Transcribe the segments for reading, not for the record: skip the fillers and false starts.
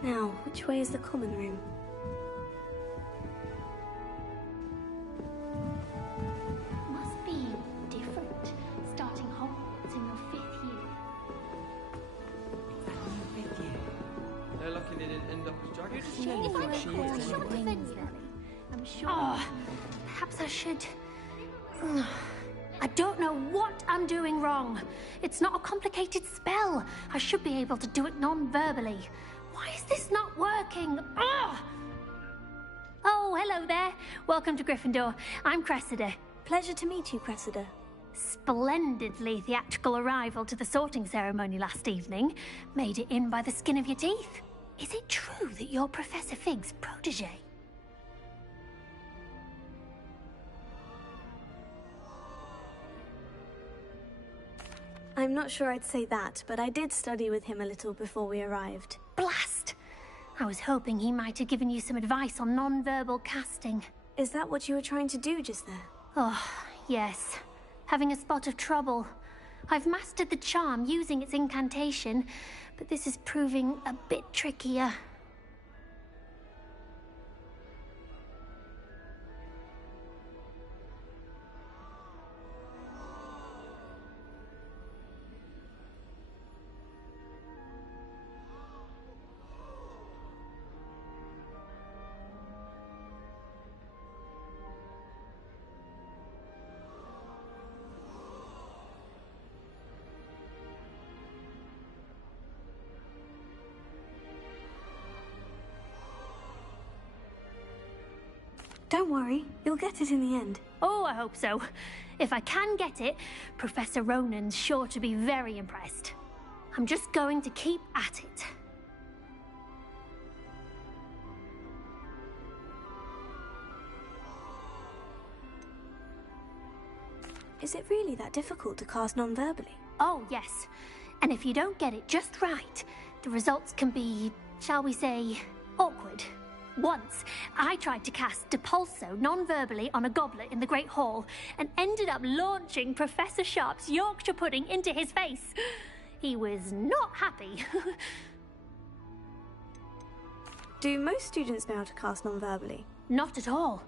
Now, which way is the common room? Must be different, starting Hogwarts in your 5th year. Fifth year. They're lucky they didn't end up as dragons. If I She recall, is. sure defense rally. I'm sure. Perhaps I should. I don't know what I'm doing wrong. It's not a complicated spell. I should be able to do it non-verbally. Why is this not working? Oh, hello there. Welcome to Gryffindor. I'm Cressida. Pleasure to meet you, Cressida. Splendidly theatrical arrival to the sorting ceremony last evening. Made it in by the skin of your teeth. Is it true that you're Professor Fig's protege? I'm not sure I'd say that, but I did study with him a little before we arrived. Blast! I was hoping he might have given you some advice on non-verbal casting. Is that what you were trying to do just there? Oh, yes. Having a spot of trouble. I've mastered the charm using its incantation, but this is proving a bit trickier. Don't worry, you'll get it in the end. Oh, I hope so. If I can get it, Professor Ronan's sure to be very impressed. I'm just going to keep at it. Is it really that difficult to cast non-verbally? Oh, yes. And if you don't get it just right, the results can be, shall we say, awkward. Once, I tried to cast Depulso non-verbally on a goblet in the Great Hall and ended up launching Professor Sharp's Yorkshire pudding into his face. He was not happy. Do most students know how to cast non-verbally? Not at all.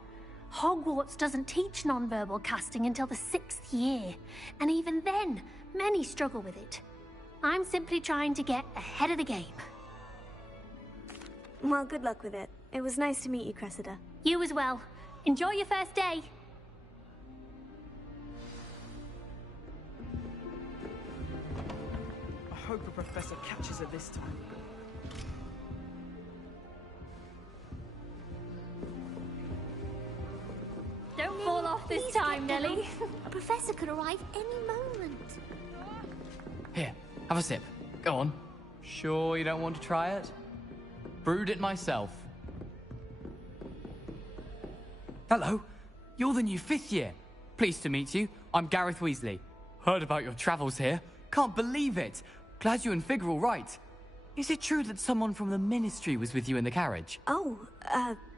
Hogwarts doesn't teach non-verbal casting until the 6th year, and even then, many struggle with it. I'm simply trying to get ahead of the game. Well, good luck with it. It was nice to meet you, Cressida. You as well. Enjoy your first day. I hope a professor catches her this time. Don't fall off this time, Nellie. A professor could arrive any moment. Here, have a sip. Go on. Sure you don't want to try it? Brewed it myself. Hello, you're the new 5th year. Pleased to meet you. I'm Gareth Weasley. Heard about your travels here. Can't believe it. Glad you and Fig are all right. Is it true that someone from the Ministry was with you in the carriage? Oh,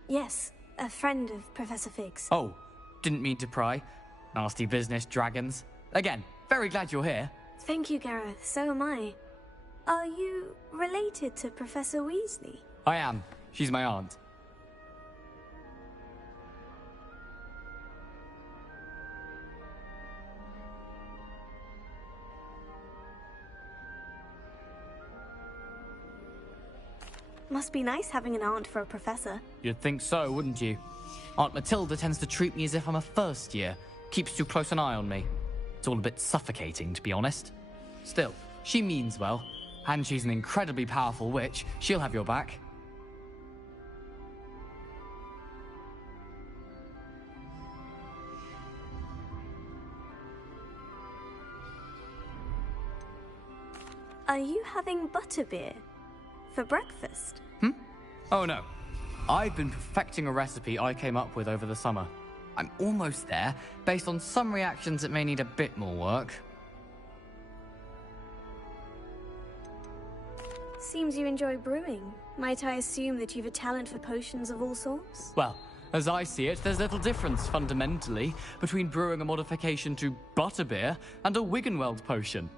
yes. A friend of Professor Fig's. Oh, didn't mean to pry. Nasty business, dragons. Again, very glad you're here. Thank you, Gareth. So am I. Are you related to Professor Weasley? I am. She's my aunt. Must be nice having an aunt for a professor. You'd think so, wouldn't you? Aunt Matilda tends to treat me as if I'm a first year. Keeps too close an eye on me. It's all a bit suffocating, to be honest. Still, she means well. And she's an incredibly powerful witch. She'll have your back. Are you having butterbeer for breakfast? Oh no. I've been perfecting a recipe I came up with over the summer. I'm almost there, based on some reactions that may need a bit more work. Seems you enjoy brewing. Might I assume that you've a talent for potions of all sorts? Well, as I see it, there's little difference, fundamentally, between brewing a modification to butterbeer and a Wiggenweld potion.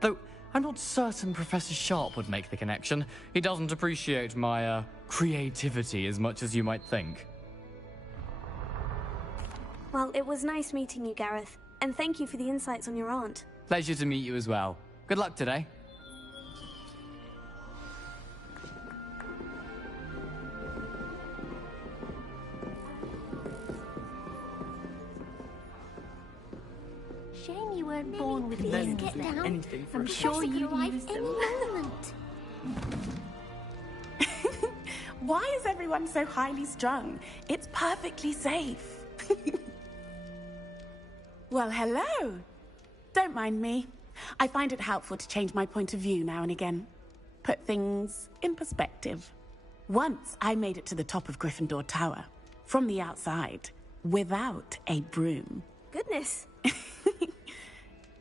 Though, I'm not certain Professor Sharp would make the connection. He doesn't appreciate my, creativity as much as you might think. Well, it was nice meeting you, Gareth. And thank you for the insights on your aunt. Pleasure to meet you as well. Good luck today. Shame you weren't born with Please wings get then. down. Anything for I'm a sure Professor you could arrive used any them. moment. Why is everyone so highly strung? It's perfectly safe. Well, hello. Don't mind me. I find it helpful to change my point of view now and again. Put things in perspective. Once I made it to the top of Gryffindor Tower, from the outside, without a broom. Goodness.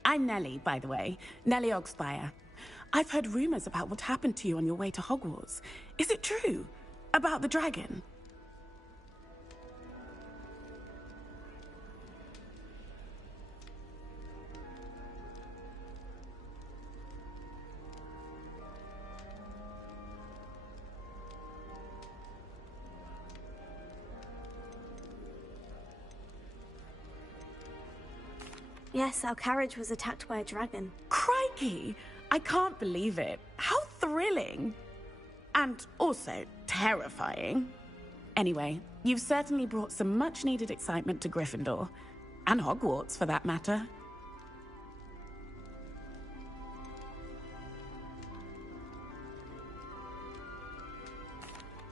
I'm Nellie, by the way. Nellie Ogspire. I've heard rumors about what happened to you on your way to Hogwarts. Is it true? About the dragon? Yes, our carriage was attacked by a dragon. Crikey! I can't believe it. How thrilling! And also terrifying. Anyway, you've certainly brought some much-needed excitement to Gryffindor. And Hogwarts, for that matter.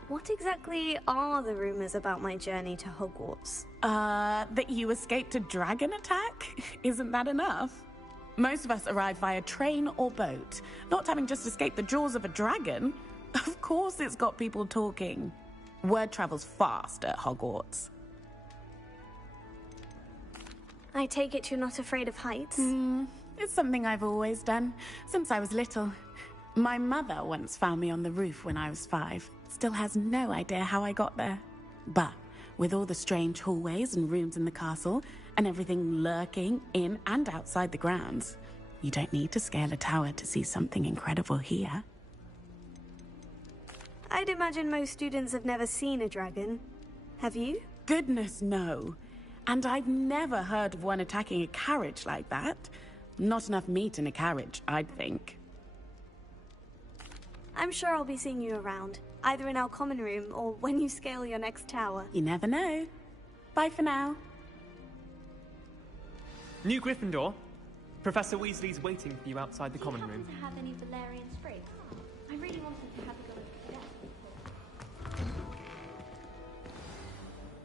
What exactly are the rumors about my journey to Hogwarts? That you escaped a dragon attack? Isn't that enough? Most of us arrive via train or boat, not having just escaped the jaws of a dragon. Of course it's got people talking. Word travels fast at Hogwarts. I take it you're not afraid of heights? It's something I've always done, since I was little. My mother once found me on the roof when I was 5. Still has no idea how I got there. But with all the strange hallways and rooms in the castle, and everything lurking in and outside the grounds, you don't need to scale a tower to see something incredible here. I'd imagine most students have never seen a dragon. Have you? Goodness, no. And I've never heard of one attacking a carriage like that. Not enough meat in a carriage, I'd think. I'm sure I'll be seeing you around, either in our common room or when you scale your next tower. You never know. Bye for now. New Gryffindor. Professor Weasley's waiting for you outside the common room. To have any Valerian spray? I really wanted to have a go at that.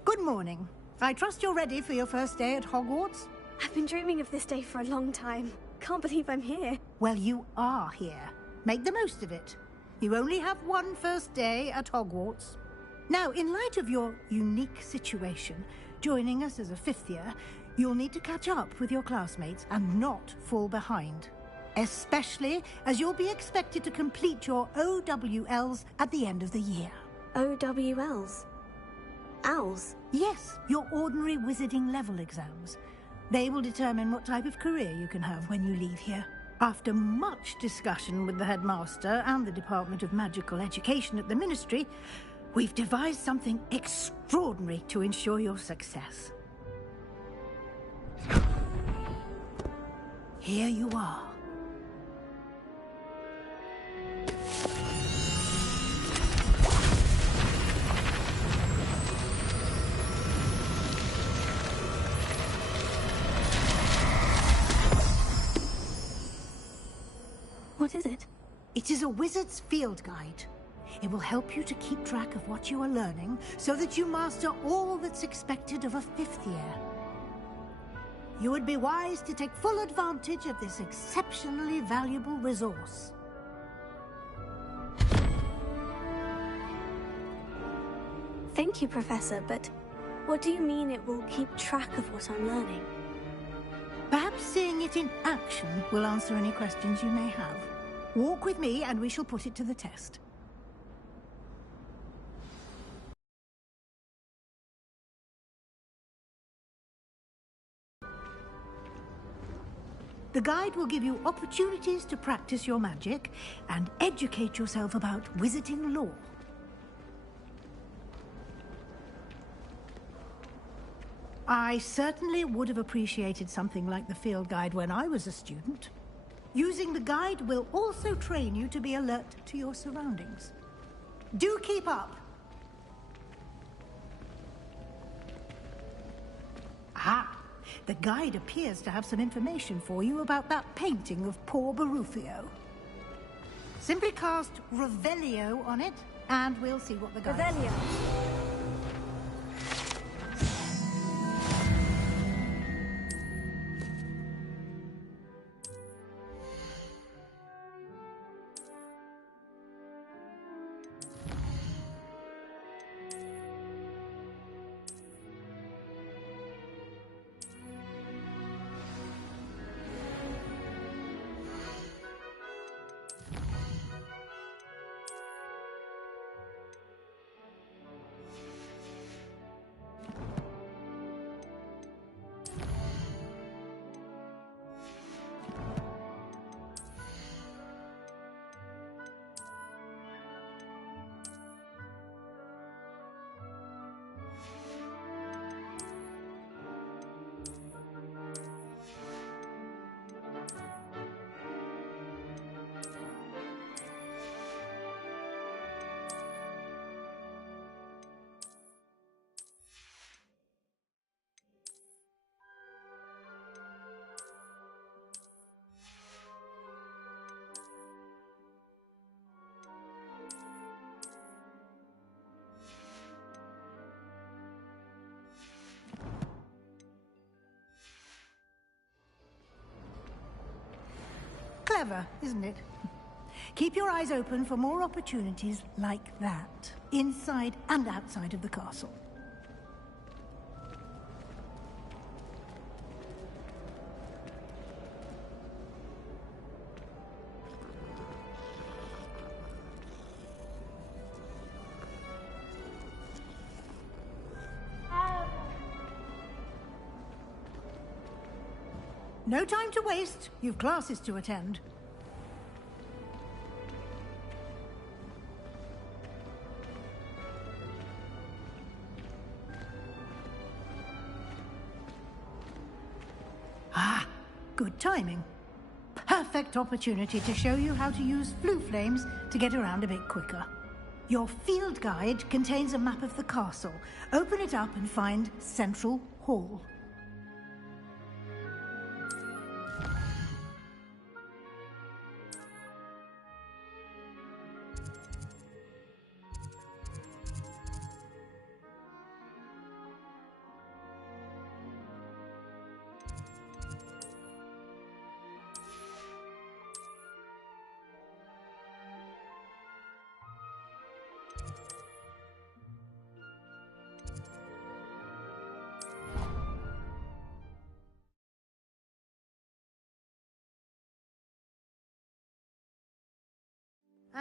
Good morning. I trust you're ready for your first day at Hogwarts? I've been dreaming of this day for a long time. Can't believe I'm here. Well, you are here. Make the most of it. You only have one first day at Hogwarts. Now, in light of your unique situation, joining us as a 5th year, you'll need to catch up with your classmates and not fall behind. Especially as you'll be expected to complete your OWLs at the end of the year. OWLs? Owls? Yes, your ordinary wizarding level exams. They will determine what type of career you can have when you leave here. After much discussion with the headmaster and the Department of Magical Education at the Ministry, we've devised something extraordinary to ensure your success. Here you are. What is it? It is a wizard's field guide. It will help you to keep track of what you are learning so that you master all that's expected of a 5th year. You would be wise to take full advantage of this exceptionally valuable resource. Thank you, Professor, but what do you mean it will keep track of what I'm learning? Perhaps seeing it in action will answer any questions you may have. Walk with me and we shall put it to the test. The guide will give you opportunities to practice your magic and educate yourself about wizarding lore. I certainly would have appreciated something like the field guide when I was a student. Using the guide will also train you to be alert to your surroundings. Do keep up! Ah, the guide appears to have some information for you about that painting of poor Barufio. Simply cast Revelio on it, and we'll see what the guide says. Revelio. Clever, isn't it? Keep your eyes open for more opportunities like that, inside and outside of the castle. No time to waste. You've classes to attend. Ah, good timing. Perfect opportunity to show you how to use flue flames to get around a bit quicker. Your field guide contains a map of the castle. Open it up and find Central Hall.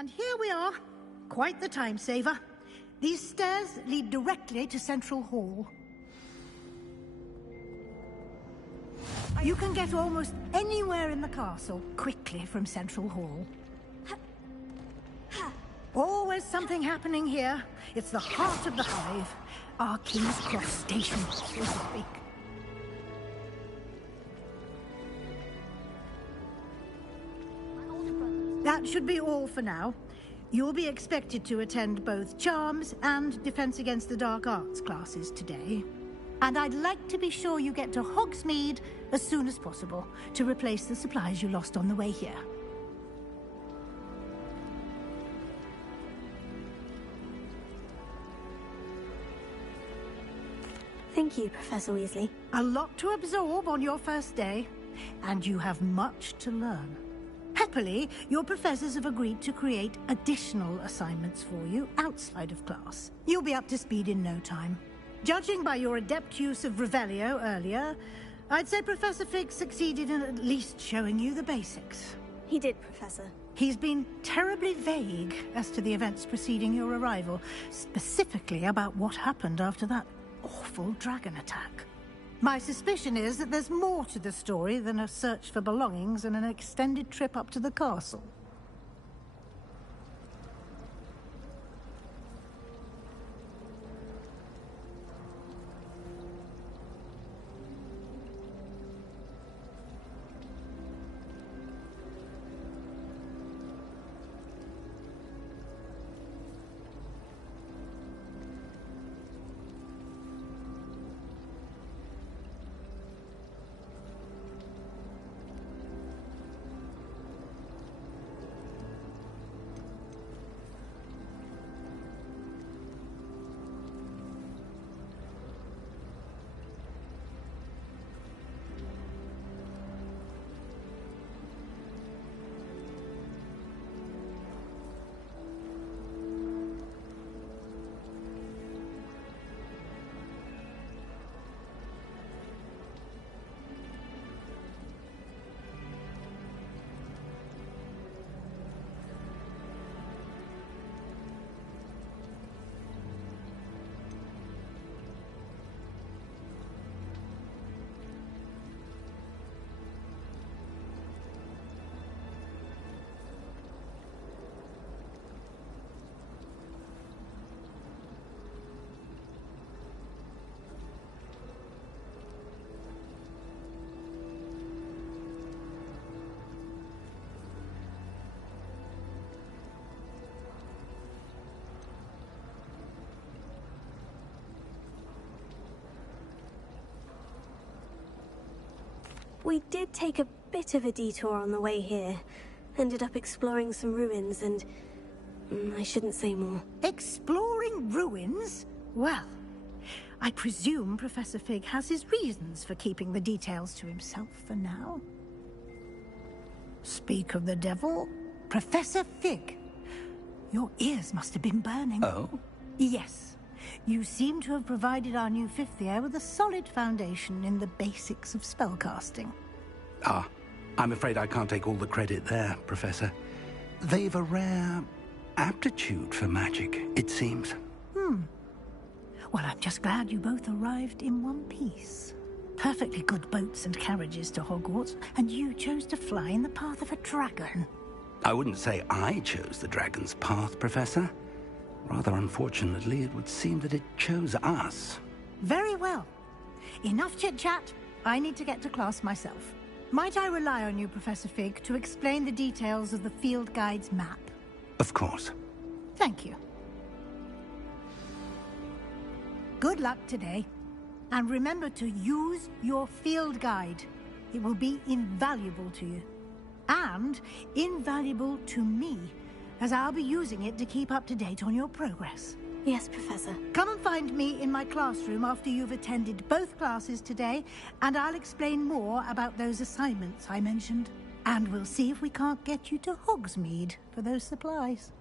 And here we are. Quite the time saver. These stairs lead directly to Central Hall. You can get almost anywhere in the castle quickly from Central Hall. Always something happening here. It's the heart of the hive. Our King's Cross station, so to speak. That should be all for now. You'll be expected to attend both Charms and Defense Against the Dark Arts classes today. And I'd like to be sure you get to Hogsmeade as soon as possible to replace the supplies you lost on the way here. Thank you, Professor Weasley. A lot to absorb on your first day, and you have much to learn. Happily, your professors have agreed to create additional assignments for you outside of class. You'll be up to speed in no time. Judging by your adept use of Revelio earlier, I'd say Professor Fig succeeded in at least showing you the basics. He did, Professor. He's been terribly vague as to the events preceding your arrival, specifically about what happened after that awful dragon attack. My suspicion is that there's more to the story than a search for belongings and an extended trip up to the castle. We did take a bit of a detour on the way here. Ended up exploring some ruins and... I shouldn't say more. Exploring ruins? Well, I presume Professor Fig has his reasons for keeping the details to himself for now. Speak of the devil, Professor Fig. Your ears must have been burning. Oh? Yes. You seem to have provided our new fifth year with a solid foundation in the basics of spellcasting. Ah, I'm afraid I can't take all the credit there, Professor. They've a rare aptitude for magic, it seems. Well, I'm just glad you both arrived in one piece. Perfectly good boats and carriages to Hogwarts, and you chose to fly in the path of a dragon. I wouldn't say I chose the dragon's path, Professor. Rather unfortunately, it would seem that it chose us. Very well. Enough chit-chat. I need to get to class myself. Might I rely on you, Professor Fig, to explain the details of the field guide's map? Of course. Thank you. Good luck today. And remember to use your field guide. It will be invaluable to you. And invaluable to me, as I'll be using it to keep up to date on your progress. Yes, Professor. Come and find me in my classroom after you've attended both classes today, and I'll explain more about those assignments I mentioned. And we'll see if we can't get you to Hogsmeade for those supplies.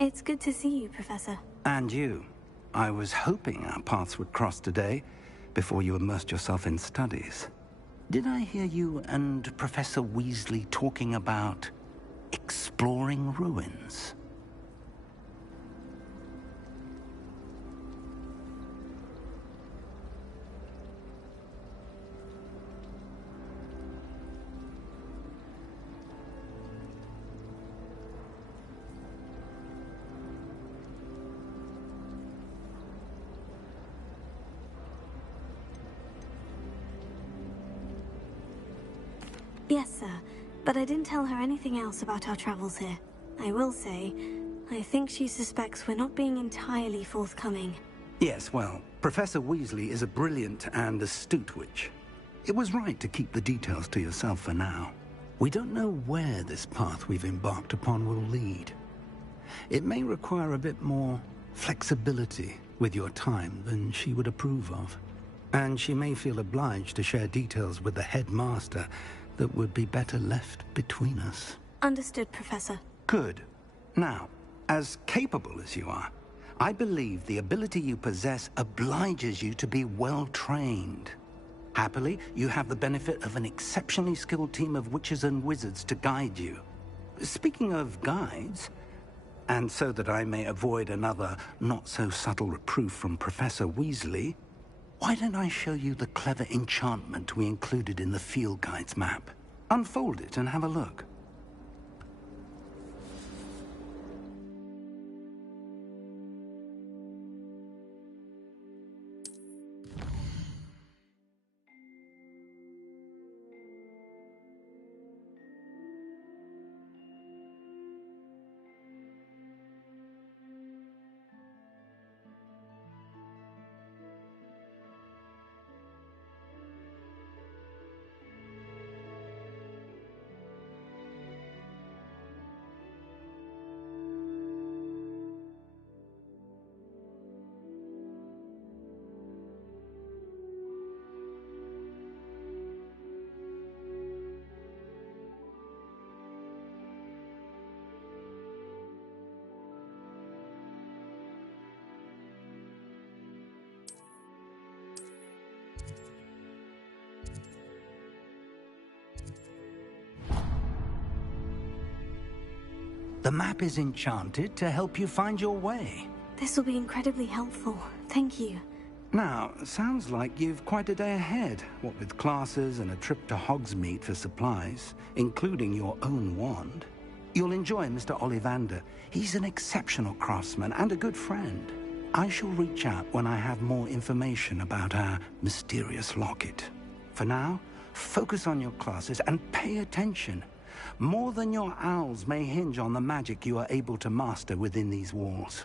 It's good to see you, Professor. And you. I was hoping our paths would cross today, before you immersed yourself in studies. Did I hear you and Professor Weasley talking about exploring ruins? Yes, sir. But I didn't tell her anything else about our travels here. I will say, I think she suspects we're not being entirely forthcoming. Yes, well, Professor Weasley is a brilliant and astute witch. It was right to keep the details to yourself for now. We don't know where this path we've embarked upon will lead. It may require a bit more flexibility with your time than she would approve of. And she may feel obliged to share details with the headmaster that would be better left between us. Understood, Professor. Good. Now, as capable as you are, I believe the ability you possess obliges you to be well-trained. Happily, you have the benefit of an exceptionally skilled team of witches and wizards to guide you. Speaking of guides, And so that I may avoid another not-so-subtle reproof from Professor Weasley, why don't I show you the clever enchantment we included in the field guide's map? Unfold it and have a look. The map is enchanted to help you find your way. This will be incredibly helpful. Thank you. Now, sounds like you've quite a day ahead, what with classes and a trip to Hogsmeade for supplies, including your own wand. You'll enjoy Mr. Ollivander. He's an exceptional craftsman and a good friend. I shall reach out when I have more information about our mysterious locket. For now, focus on your classes and pay attention. More than your owls may hinge on the magic you are able to master within these walls.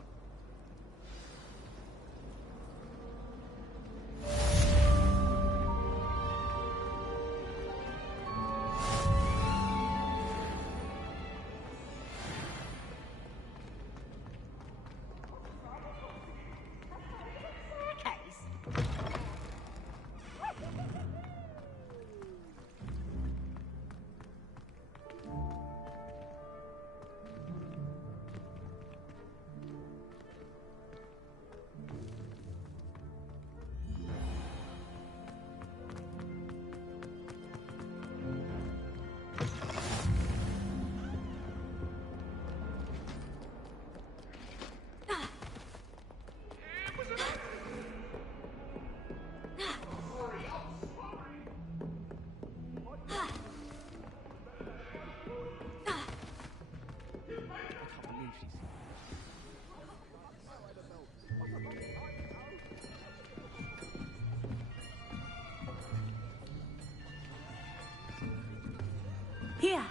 Here,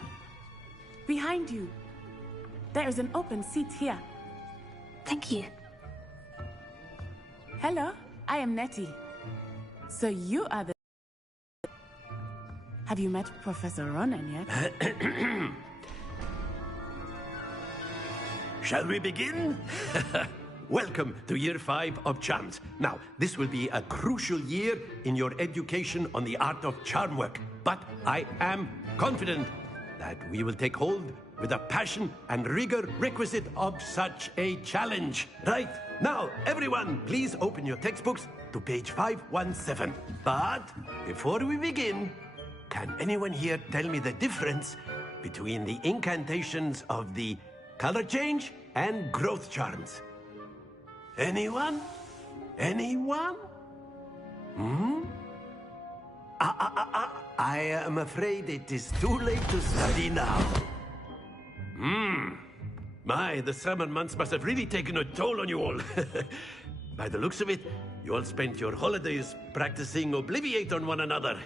behind you. There is an open seat here. Thank you. Hello, I am Nettie. So you are the... Have you met Professor Ronen yet? Shall we begin? Welcome to Year 5 of Charms. Now, this will be a crucial year in your education on the art of charm work. But I am confident that we will take hold with the passion and rigor requisite of such a challenge. Right, now, everyone, please open your textbooks to page 517. But before we begin, can anyone here tell me the difference between the incantations of the color change and growth charms? Anyone? Anyone? I am afraid it is too late to study now. My, the summer months must have really taken a toll on you all. By the looks of it, you all spent your holidays practicing Obliviate on one another.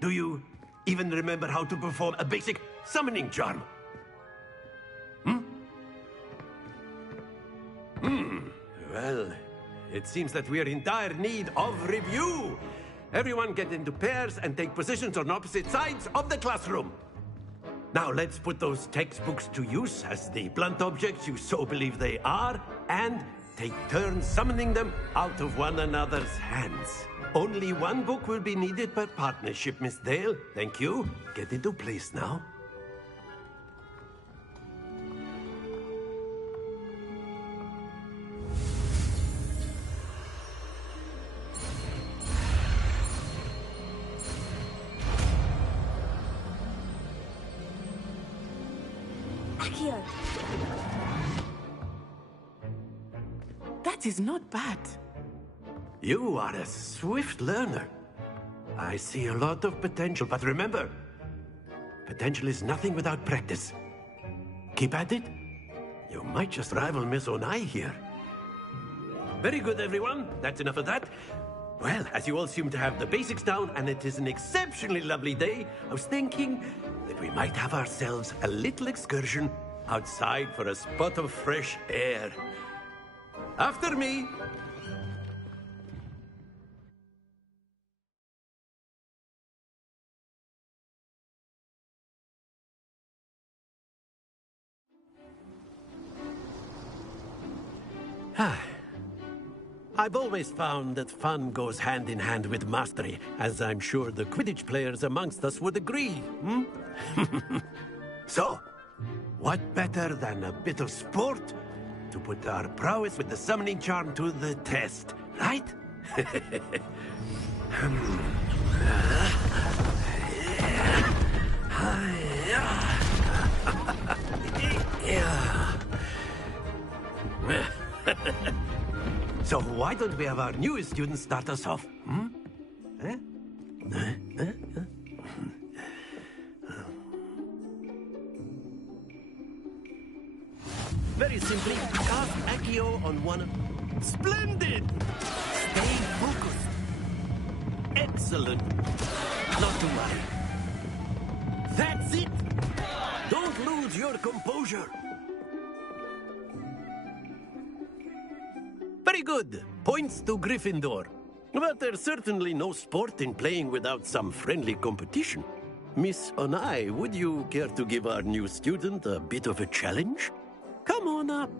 Do you even remember how to perform a basic summoning charm? Well, it seems that we are in dire need of review. Everyone get into pairs and take positions on opposite sides of the classroom. Now let's put those textbooks to use as the blunt objects you so believe they are, and take turns summoning them out of one another's hands. Only one book will be needed per partnership, Miss Dale. Thank you. Get into place now. Accio. That is not bad. You are a swift learner. I see a lot of potential, but remember, potential is nothing without practice. Keep at it. You might just rival Miss Onai here. Very good, everyone. That's enough of that. Well, as you all seem to have the basics down, and it is an exceptionally lovely day, I was thinking that we might have ourselves a little excursion outside for a spot of fresh air. After me. I've always found that fun goes hand in hand with mastery, as I'm sure the Quidditch players amongst us would agree, So, what better than a bit of sport to put our prowess with the summoning charm to the test, right? So why don't we have our newest student start us off? Very simply, cast Accio on one of... Splendid! Stay focused. Excellent. Not to worry. That's it! Don't lose your composure. Very good. Points to Gryffindor. But there's certainly no sport in playing without some friendly competition. Miss Onai, would you care to give our new student a bit of a challenge? Come on up.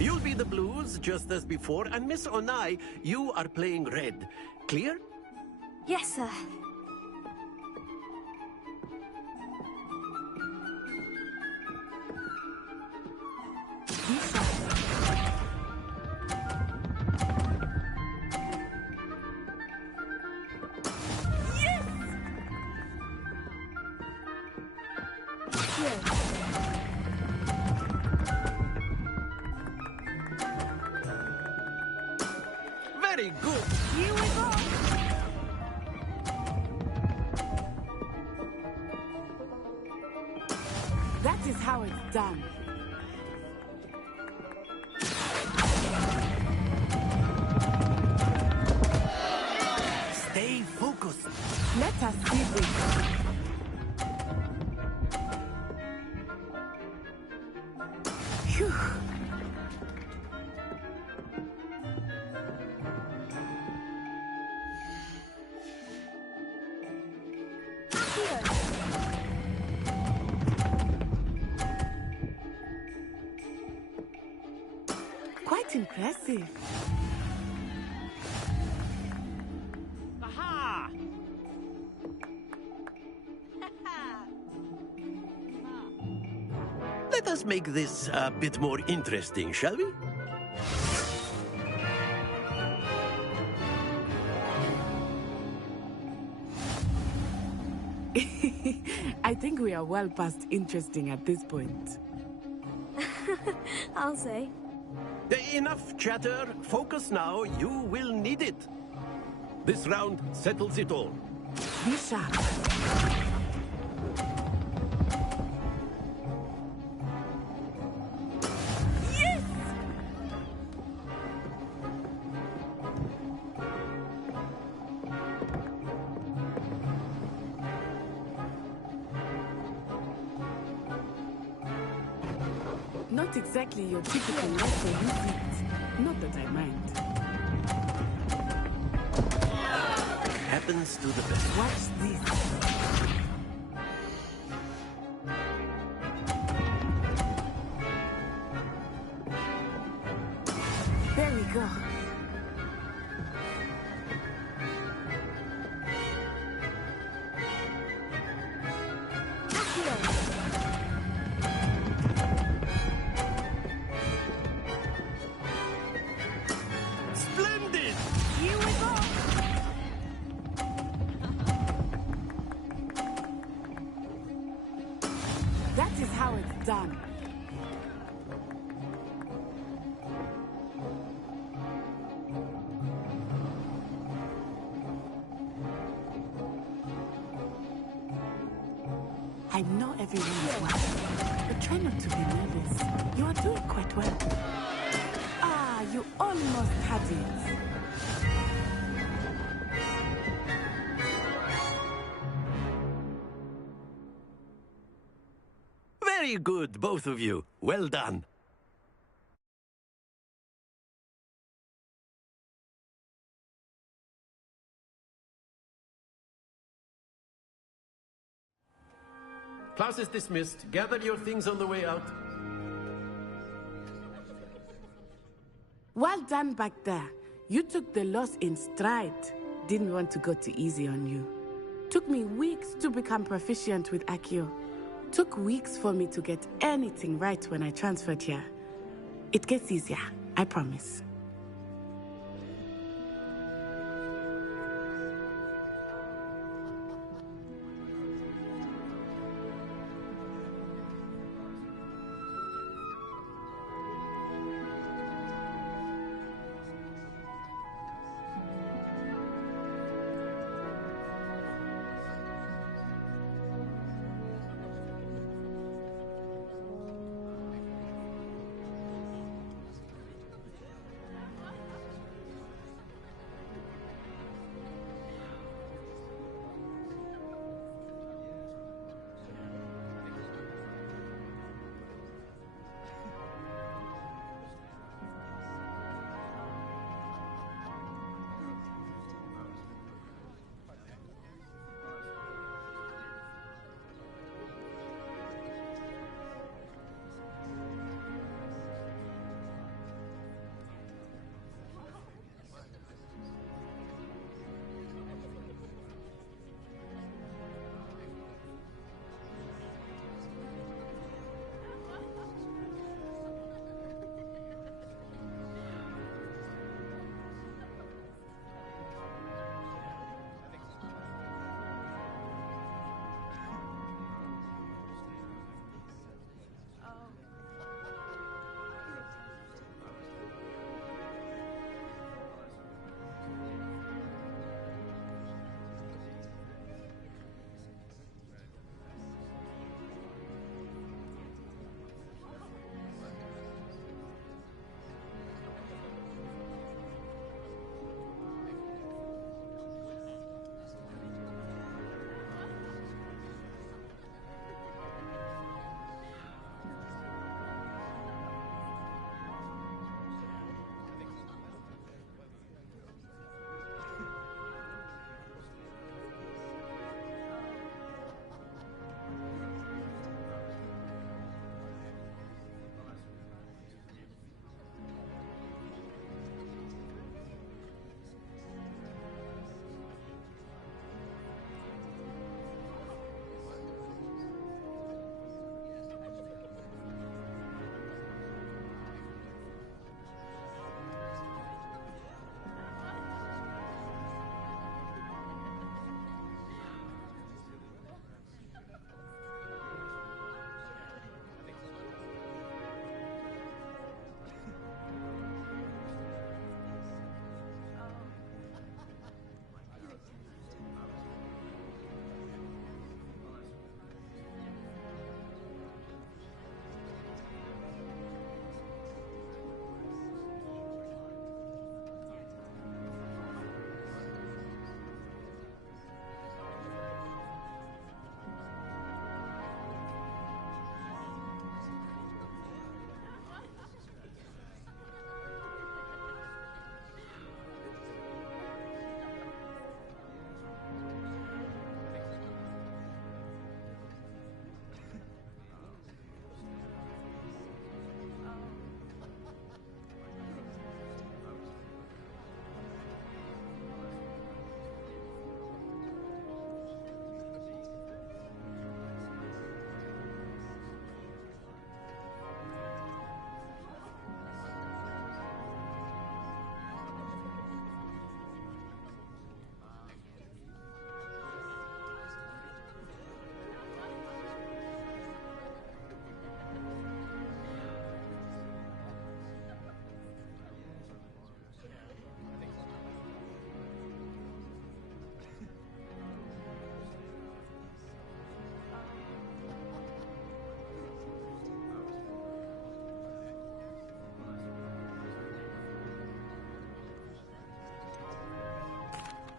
You'll be the blues, just as before, and Miss Onai, you are playing red. Clear? Yes, sir. Very good. Here we go. That is how it's done. Stay focused. Let us see this. Phew. Quite impressive. Aha! Let us make this a bit more interesting, shall we? I think we are well past interesting at this point. I'll say. Enough chatter. Focus now. You will need it. This round settles it all. Be sharp. Yes! Not exactly your typical lesson, is it? Not that I mind. Happens to the best. Watch this. There we go. Splendid! Here we go. Now it's done. I know everyone is watching, but try not to be nervous. You are doing quite well. Ah, you almost had it. Very good, both of you. Well done. Class is dismissed. Gather your things on the way out. Well done back there. You took the loss in stride. Didn't want to go too easy on you. Took me weeks to become proficient with Accio. Took weeks for me to get anything right when I transferred here. It gets easier, I promise.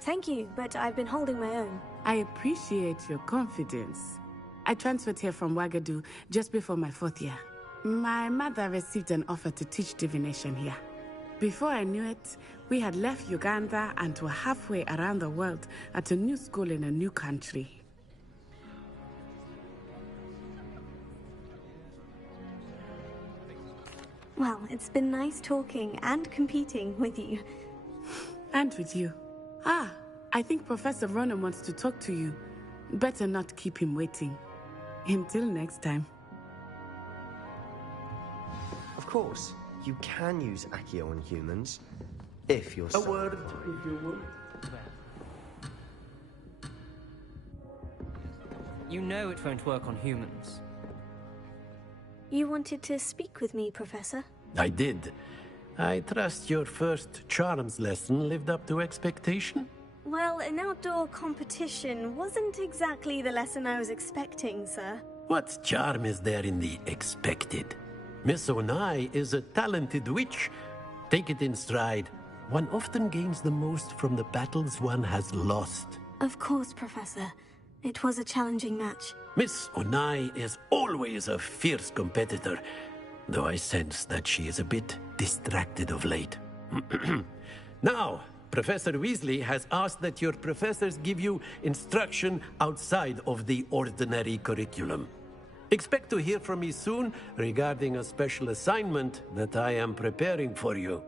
Thank you, but I've been holding my own. I appreciate your confidence. I transferred here from Wagadu just before my 4th year. My mother received an offer to teach divination here. Before I knew it, we had left Uganda and were halfway around the world at a new school in a new country. Well, it's been nice talking and competing with you. And with you. Ah, I think Professor Ronan wants to talk to you. Better not keep him waiting. Until next time. Of course, you can use Accio on humans, if you're so... A word, if you would. You know it won't work on humans. You wanted to speak with me, Professor? I did. I trust your first charms lesson lived up to expectation? Well, an outdoor competition wasn't exactly the lesson I was expecting, sir. What charm is there in the expected? Miss Onai is a talented witch. Take it in stride. One often gains the most from the battles one has lost. Of course, Professor. It was a challenging match. Miss Onai is always a fierce competitor, though I sense that she is a bit distracted of late. Now, Professor Weasley has asked that your professors give you instruction outside of the ordinary curriculum. Expect to hear from me soon regarding a special assignment that I am preparing for you.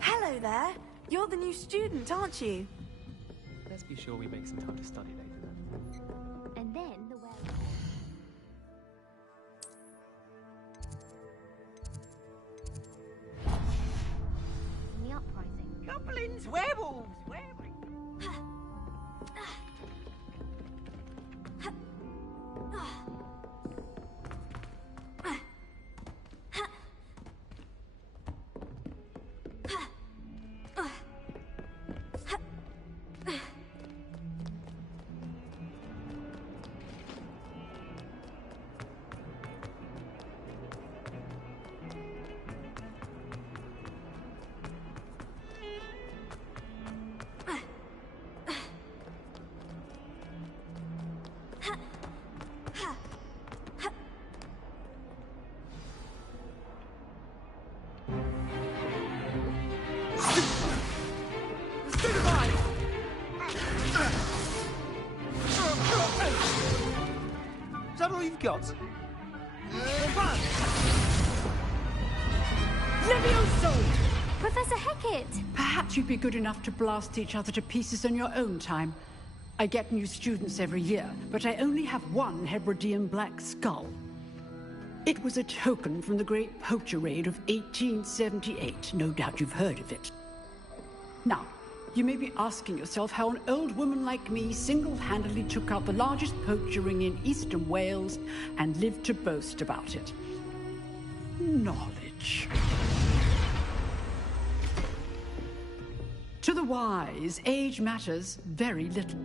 Hello there. You're the new student, aren't you? Let's be sure we make some time to study later then. And then the in the uprising. Goblins, werewolves, Is that all you've got? Run! Levioso! Professor Hecat! Perhaps you'd be good enough to blast each other to pieces in your own time. I get new students every year, but I only have one Hebridean black skull. It was a token from the Great Poacher Raid of 1878. No doubt you've heard of it. Now, you may be asking yourself how an old woman like me single-handedly took out the largest poacher ring in eastern Wales and lived to boast about it. Knowledge. To the wise, age matters very little.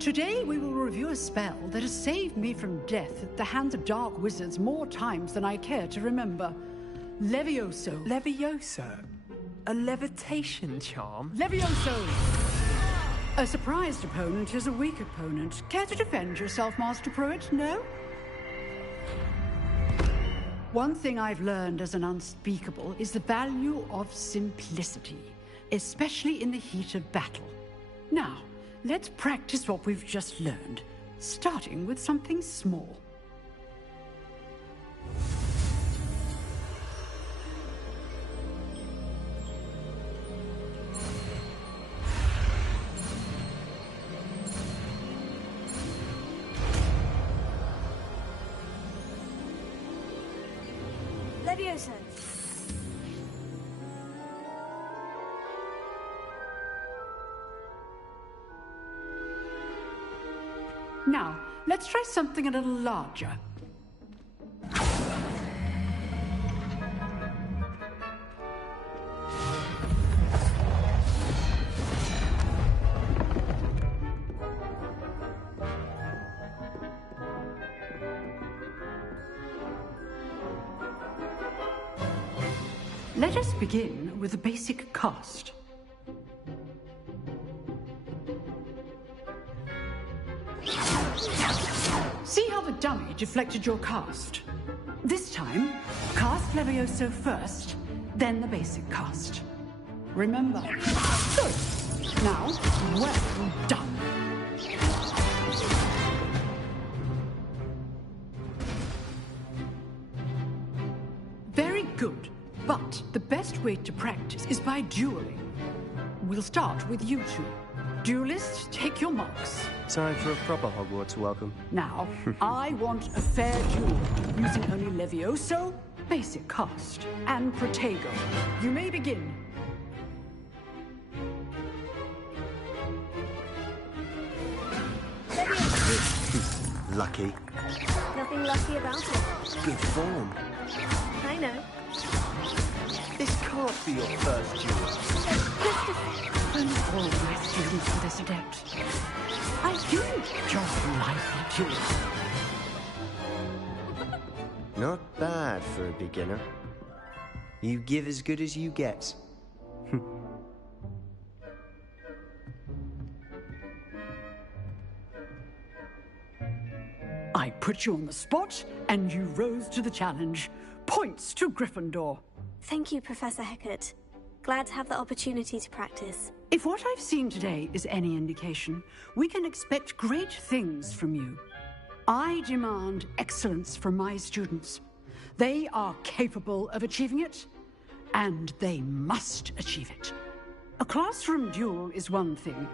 Today we will review a spell that has saved me from death at the hands of dark wizards more times than I care to remember. Levioso. Levioso? A levitation charm? Levioso! A surprised opponent is a weak opponent. Care to defend yourself, Master Pruitt? No? One thing I've learned as an unspeakable is the value of simplicity, especially in the heat of battle. Now, let's practice what we've just learned, starting with something small. Levioso. Now, let's try something a little larger. Let us begin with the basic cast. See how the dummy deflected your cast? This time, cast Levioso first, then the basic cast. Remember. Good. Now, well done. Very good. But the best way to practice is by dueling. We'll start with you two. Duelists, take your marks. Time for a proper Hogwarts welcome. Now, I want a fair duel, using only Levioso, basic cast, and Protego. You may begin. Lucky. Nothing lucky about it. Good form. I know. This can't be your first duel. And all my students for this adept. I do enjoy lively duels. Not bad for a beginner. You give as good as you get. I put you on the spot, and you rose to the challenge. Points to Gryffindor. Thank you, Professor Hecat. Glad to have the opportunity to practice. If what I've seen today is any indication, we can expect great things from you. I demand excellence from my students. They are capable of achieving it, and they must achieve it. A classroom duel is one thing,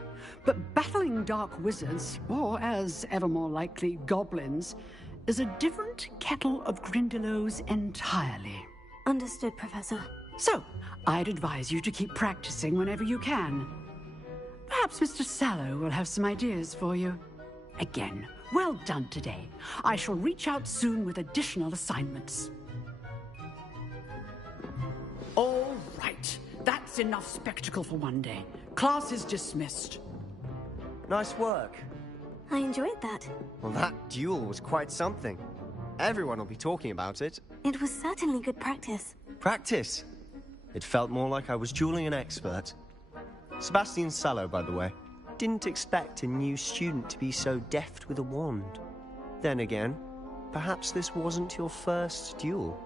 but battling dark wizards, or as ever more likely, goblins, is a different kettle of Grindylows entirely. Understood, Professor. So, I'd advise you to keep practicing whenever you can. Perhaps Mr. Sallow will have some ideas for you. Again, well done today. I shall reach out soon with additional assignments. All right. That's enough spectacle for one day. Class is dismissed. Nice work. I enjoyed that. Well, that duel was quite something. Everyone will be talking about it. It was certainly good practice. Practice? It felt more like I was dueling an expert. Sebastian Sallow, by the way. Didn't expect a new student to be so deft with a wand. Then again, perhaps this wasn't your first duel.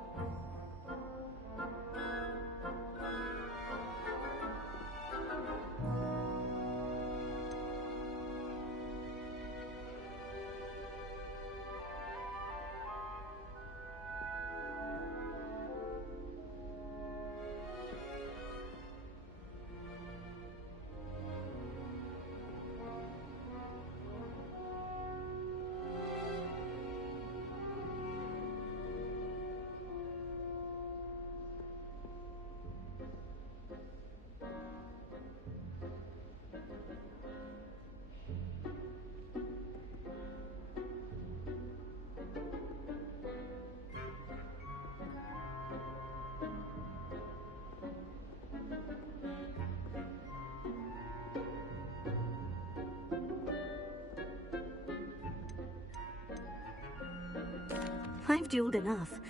I've dueled enough.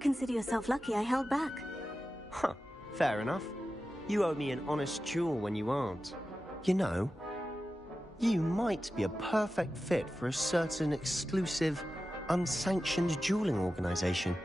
Consider yourself lucky I held back. Huh, fair enough. You owe me an honest duel when you aren't. You know, you might be a perfect fit for a certain exclusive, unsanctioned dueling organization.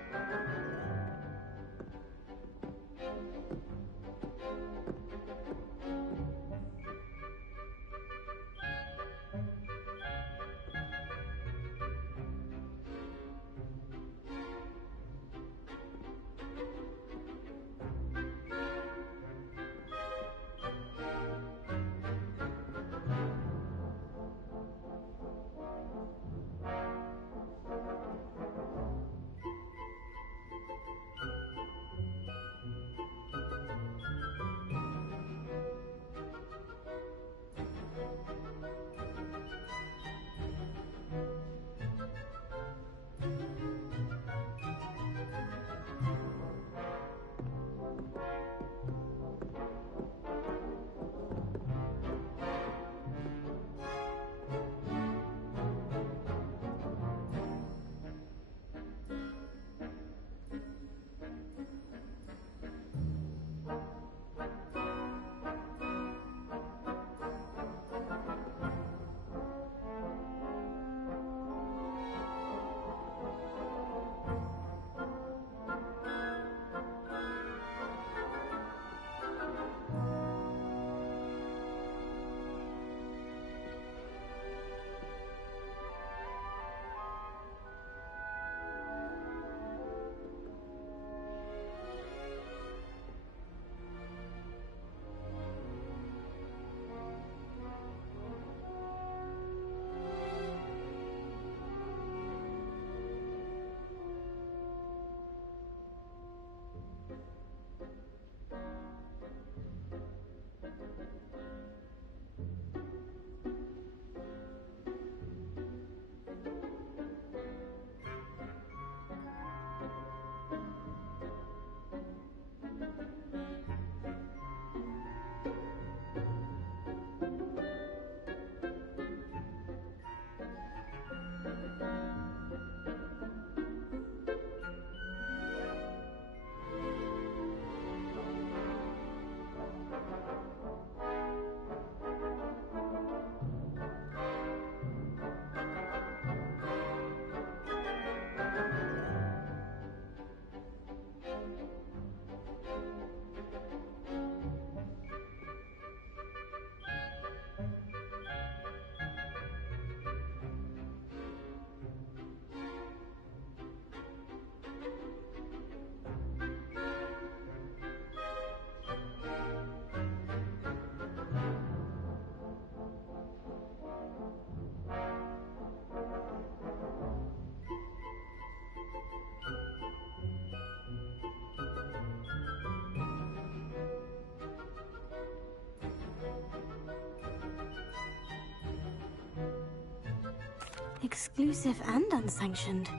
Exclusive and unsanctioned.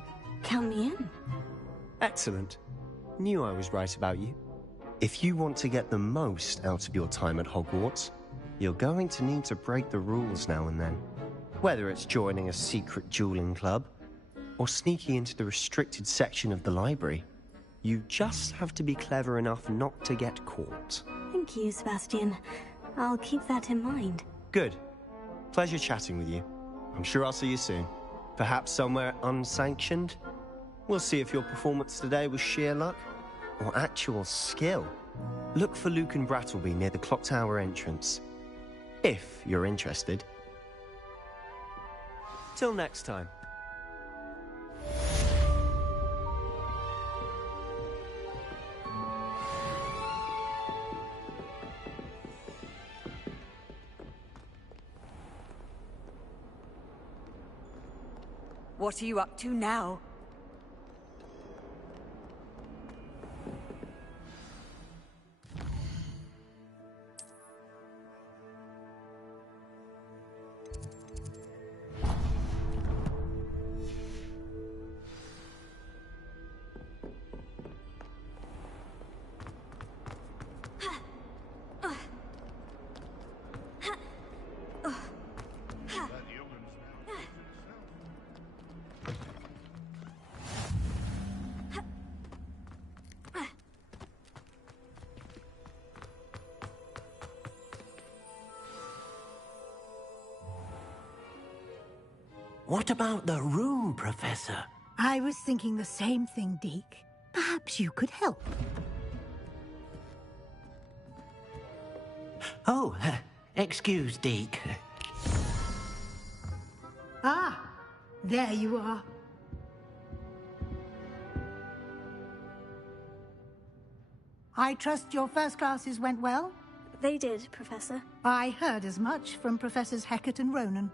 Count me in. Excellent. Knew I was right about you. If you want to get the most out of your time at Hogwarts, you're going to need to break the rules now and then. Whether it's joining a secret dueling club, or sneaking into the restricted section of the library, you just have to be clever enough not to get caught. Thank you, Sebastian. I'll keep that in mind. Good. Pleasure chatting with you. I'm sure I'll see you soon. Perhaps somewhere unsanctioned? We'll see if your performance today was sheer luck or actual skill. Look for Luke and Brattleby near the Clock Tower entrance, if you're interested. Till next time. What are you up to now? What about the room, Professor? I was thinking the same thing, Deke. Perhaps you could help. Oh, excuse, Deke. Ah, there you are. I trust your first classes went well? They did, Professor. I heard as much from Professors Hecat and Ronan.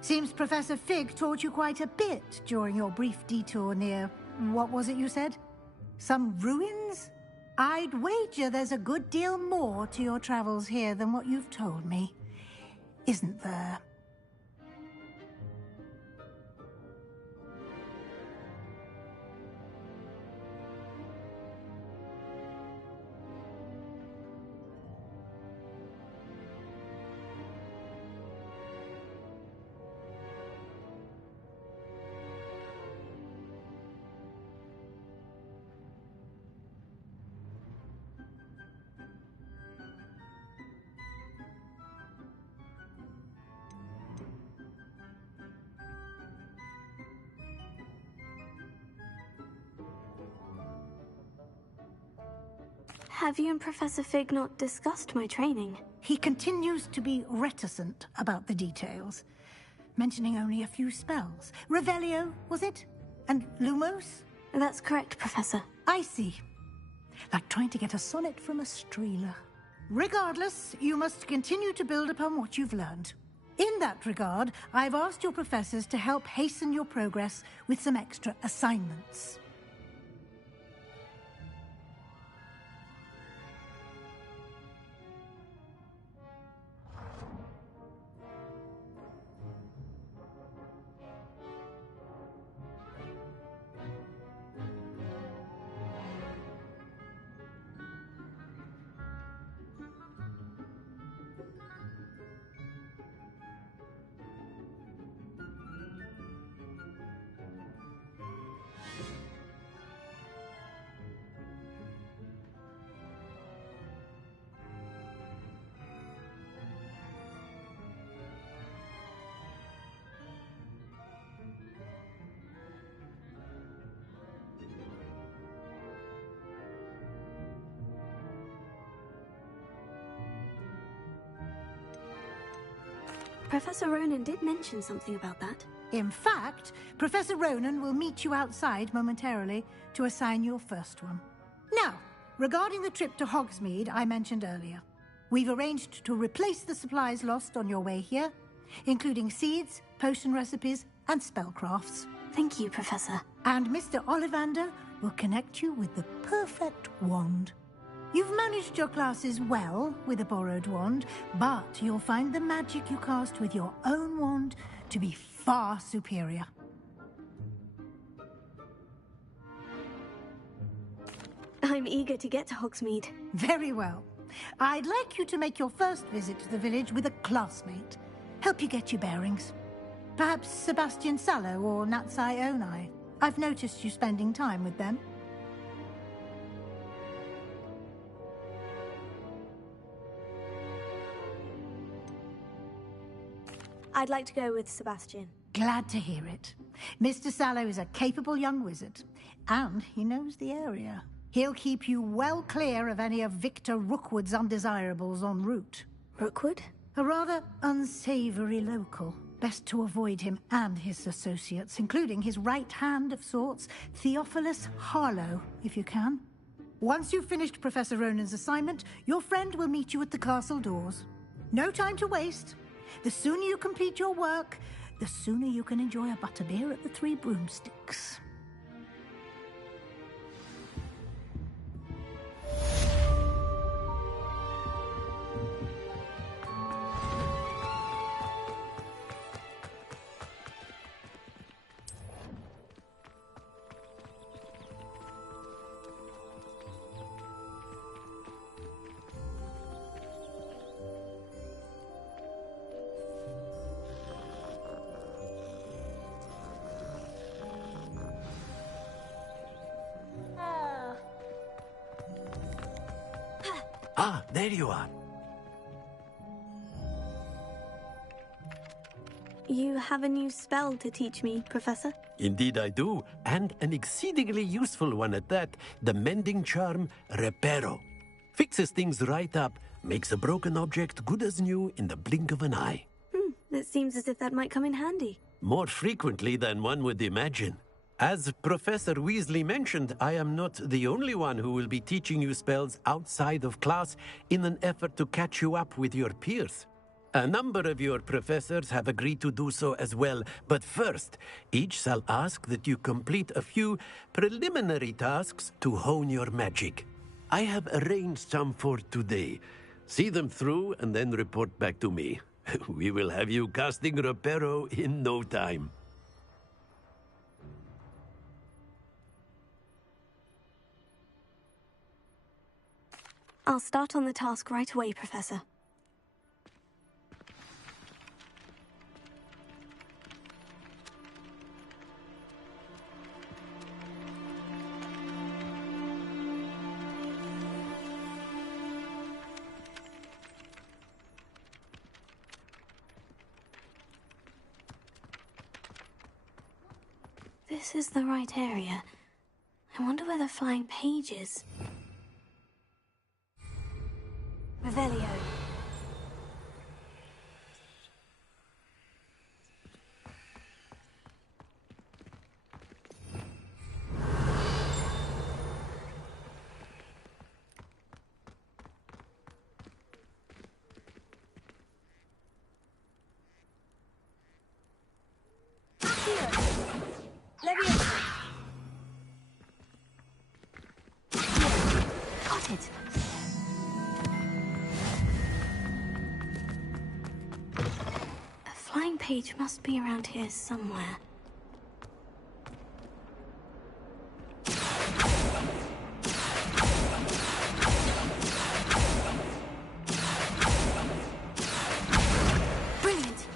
Seems Professor Fig taught you quite a bit during your brief detour near... what was it you said? Some ruins? I'd wager there's a good deal more to your travels here than what you've told me. Isn't there? Have you and Professor Fig not discussed my training? He continues to be reticent about the details, mentioning only a few spells. Revelio, was it? And Lumos? That's correct, Professor. I see. Like trying to get a sonnet from a streeler. Regardless, you must continue to build upon what you've learned. In that regard, I've asked your professors to help hasten your progress with some extra assignments. Professor Ronan did mention something about that. In fact, Professor Ronan will meet you outside momentarily to assign your first one. Now, regarding the trip to Hogsmeade I mentioned earlier, we've arranged to replace the supplies lost on your way here, including seeds, potion recipes, and spellcrafts. Thank you, Professor. And Mr. Ollivander will connect you with the perfect wand. You've managed your classes well with a borrowed wand, but you'll find the magic you cast with your own wand to be far superior. I'm eager to get to Hogsmeade. Very well. I'd like you to make your first visit to the village with a classmate. Help you get your bearings. Perhaps Sebastian Sallow or Natsai Onai. I've noticed you spending time with them. I'd like to go with Sebastian. Glad to hear it. Mr. Sallow is a capable young wizard, and he knows the area. He'll keep you well clear of any of Victor Rookwood's undesirables en route. Rookwood? A rather unsavory local. Best to avoid him and his associates, including his right hand of sorts, Theophilus Harlow, if you can. Once you've finished Professor Ronan's assignment, your friend will meet you at the castle doors. No time to waste. The sooner you complete your work, the sooner you can enjoy a butterbeer at the Three Broomsticks. Ah, there you are. You have a new spell to teach me, Professor? Indeed I do, and an exceedingly useful one at that. The mending charm, Reparo. Fixes things right up, makes a broken object good as new in the blink of an eye. It seems as if that might come in handy. More frequently than one would imagine. As Professor Weasley mentioned, I am not the only one who will be teaching you spells outside of class in an effort to catch you up with your peers. A number of your professors have agreed to do so as well, but first, each shall ask that you complete a few preliminary tasks to hone your magic. I have arranged some for today. See them through and then report back to me. We will have you casting Reparo in no time. I'll start on the task right away, Professor. This is the right area. I wonder where the flying page is. Revelio. Got it. A flying page must be around here somewhere. Brilliant.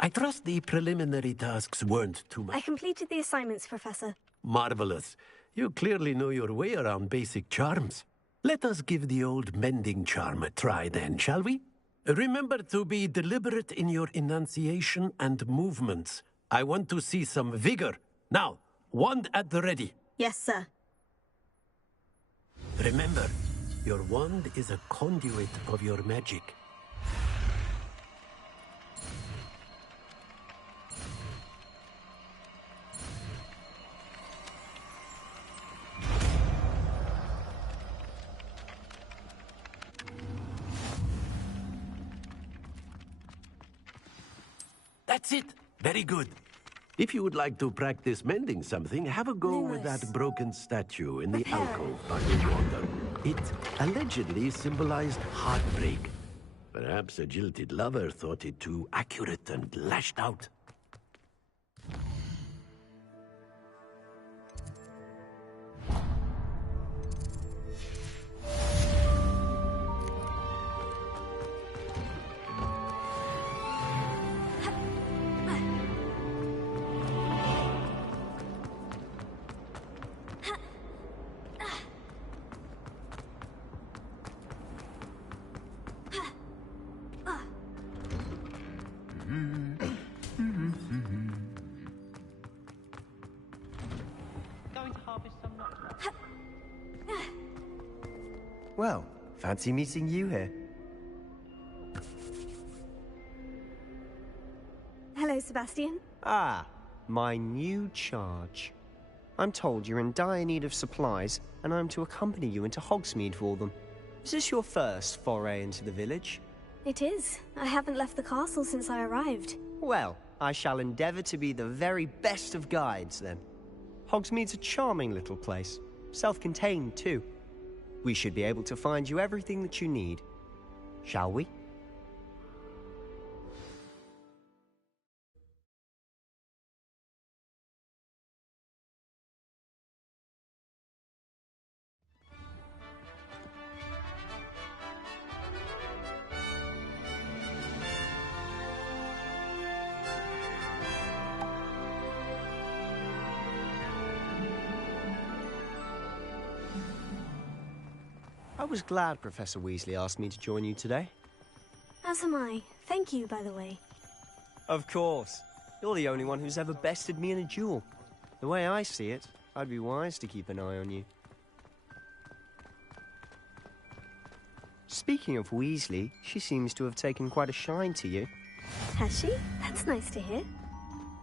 I trust the preliminary tasks weren't too much. I completed the assignments, Professor. Marvelous. You clearly know your way around basic charms. Let us give the old mending charm a try then, shall we? Remember to be deliberate in your enunciation and movements. I want to see some vigor. Now, wand at the ready. Yes, sir. Remember, your wand is a conduit of your magic. That's it. Very good. If you would like to practice mending something, have a go with that broken statue in the alcove by the water. It allegedly symbolized heartbreak. Perhaps a jilted lover thought it too accurate and lashed out. Well, fancy meeting you here. Hello, Sebastian. Ah, my new charge. I'm told you're in dire need of supplies, and I'm to accompany you into Hogsmeade for them. Is this your first foray into the village? It is. I haven't left the castle since I arrived. Well, I shall endeavour to be the very best of guides, then. Hogsmeade's a charming little place. Self-contained, too. We should be able to find you everything that you need. Shall we? I was glad Professor Weasley asked me to join you today. As am I. Thank you, by the way. Of course. You're the only one who's ever bested me in a duel. The way I see it, I'd be wise to keep an eye on you. Speaking of Weasley, she seems to have taken quite a shine to you. Has she? That's nice to hear.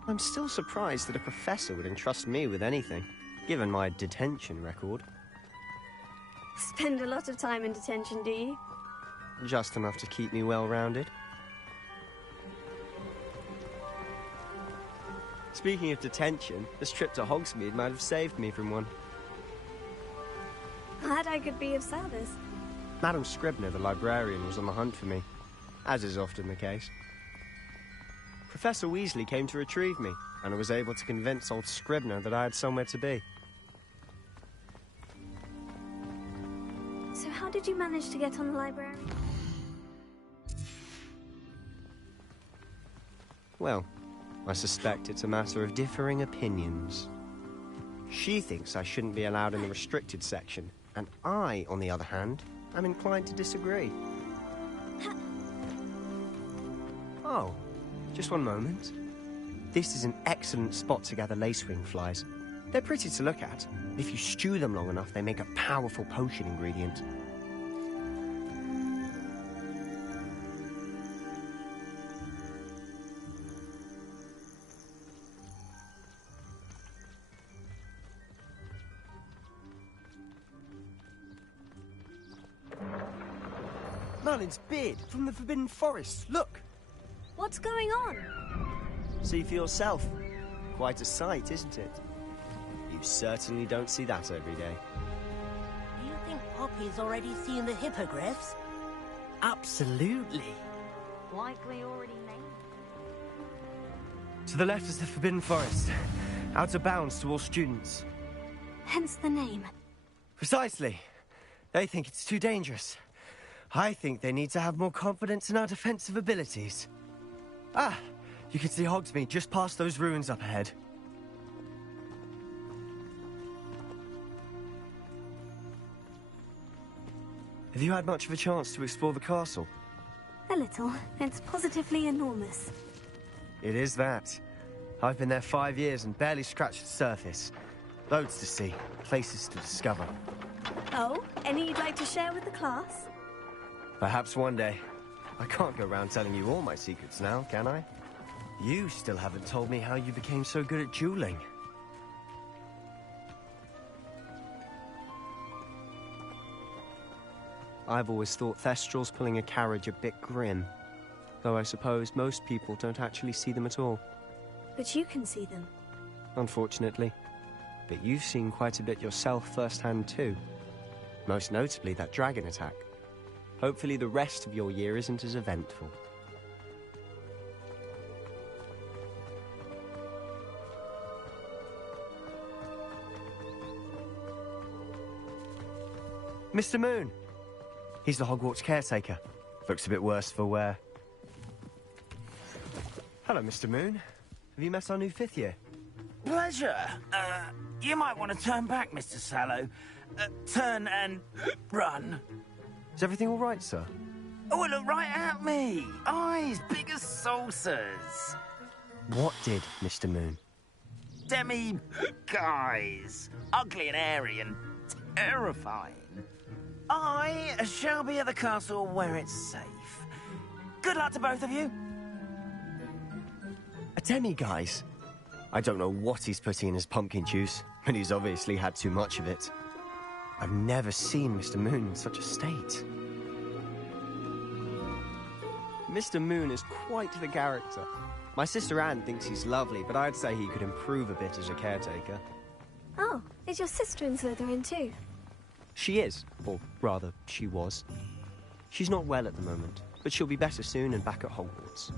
I'm still surprised that a professor would entrust me with anything, given my detention record. Spend a lot of time in detention, do you? Just enough to keep me well-rounded. Speaking of detention, this trip to Hogsmeade might have saved me from one. Glad I could be of service. Madam Scribner, the librarian, was on the hunt for me, as is often the case. Professor Weasley came to retrieve me, and I was able to convince old Scribner that I had somewhere to be. So how did you manage to get on the library? Well, I suspect it's a matter of differing opinions. She thinks I shouldn't be allowed in the restricted section, and I, on the other hand, am inclined to disagree. Oh, just one moment. This is an excellent spot to gather lacewing flies. They're pretty to look at. If you stew them long enough, they make a powerful potion ingredient. Merlin's beard from the Forbidden Forest. Look! What's going on? See for yourself. Quite a sight, isn't it? You certainly don't see that every day. Do you think Poppy's already seen the hippogriffs? Absolutely. Likely already named. To the left is the Forbidden Forest. Out of bounds to all students. Hence the name. Precisely. They think it's too dangerous. I think they need to have more confidence in our defensive abilities. Ah, you can see Hogsmeade just past those ruins up ahead. Have you had much of a chance to explore the castle? A little. It's positively enormous. It is that. I've been there 5 years and barely scratched the surface. Loads to see, places to discover. Oh, any you'd like to share with the class? Perhaps one day. I can't go around telling you all my secrets now, can I? You still haven't told me how you became so good at dueling. I've always thought Thestrals pulling a carriage a bit grim, though I suppose most people don't actually see them at all. But you can see them. Unfortunately. But you've seen quite a bit yourself firsthand too. Most notably that dragon attack. Hopefully the rest of your year isn't as eventful. Mr. Moon! He's the Hogwarts caretaker. Looks a bit worse for wear. Hello, Mr. Moon. Have you met our new 5th year? Pleasure. You might want to turn back, Mr. Sallow. Turn and run. Is everything all right, sir? Oh, look right at me. Eyes big as saucers. What did, Mr. Moon? Guys. Ugly and hairy and terrifying. I shall be at the castle where it's safe. Good luck to both of you. A demi-guise? I don't know what he's putting in his pumpkin juice, but he's obviously had too much of it. I've never seen Mr. Moon in such a state. Mr. Moon is quite the character. My sister Anne thinks he's lovely, but I'd say he could improve a bit as a caretaker. Oh, is your sister in Slytherin too? She is, or rather, she was. She's not well at the moment, but she'll be better soon and back at Hogwarts.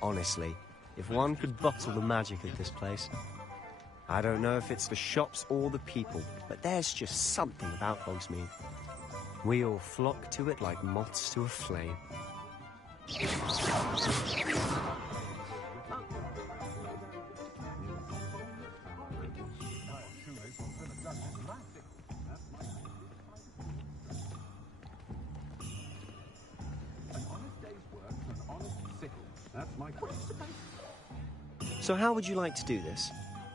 Honestly, if one could bottle the magic of this place. I don't know if it's the shops or the people, but there's just something about Hogsmeade. We all flock to it like moths to a flame. So how would you like to do this?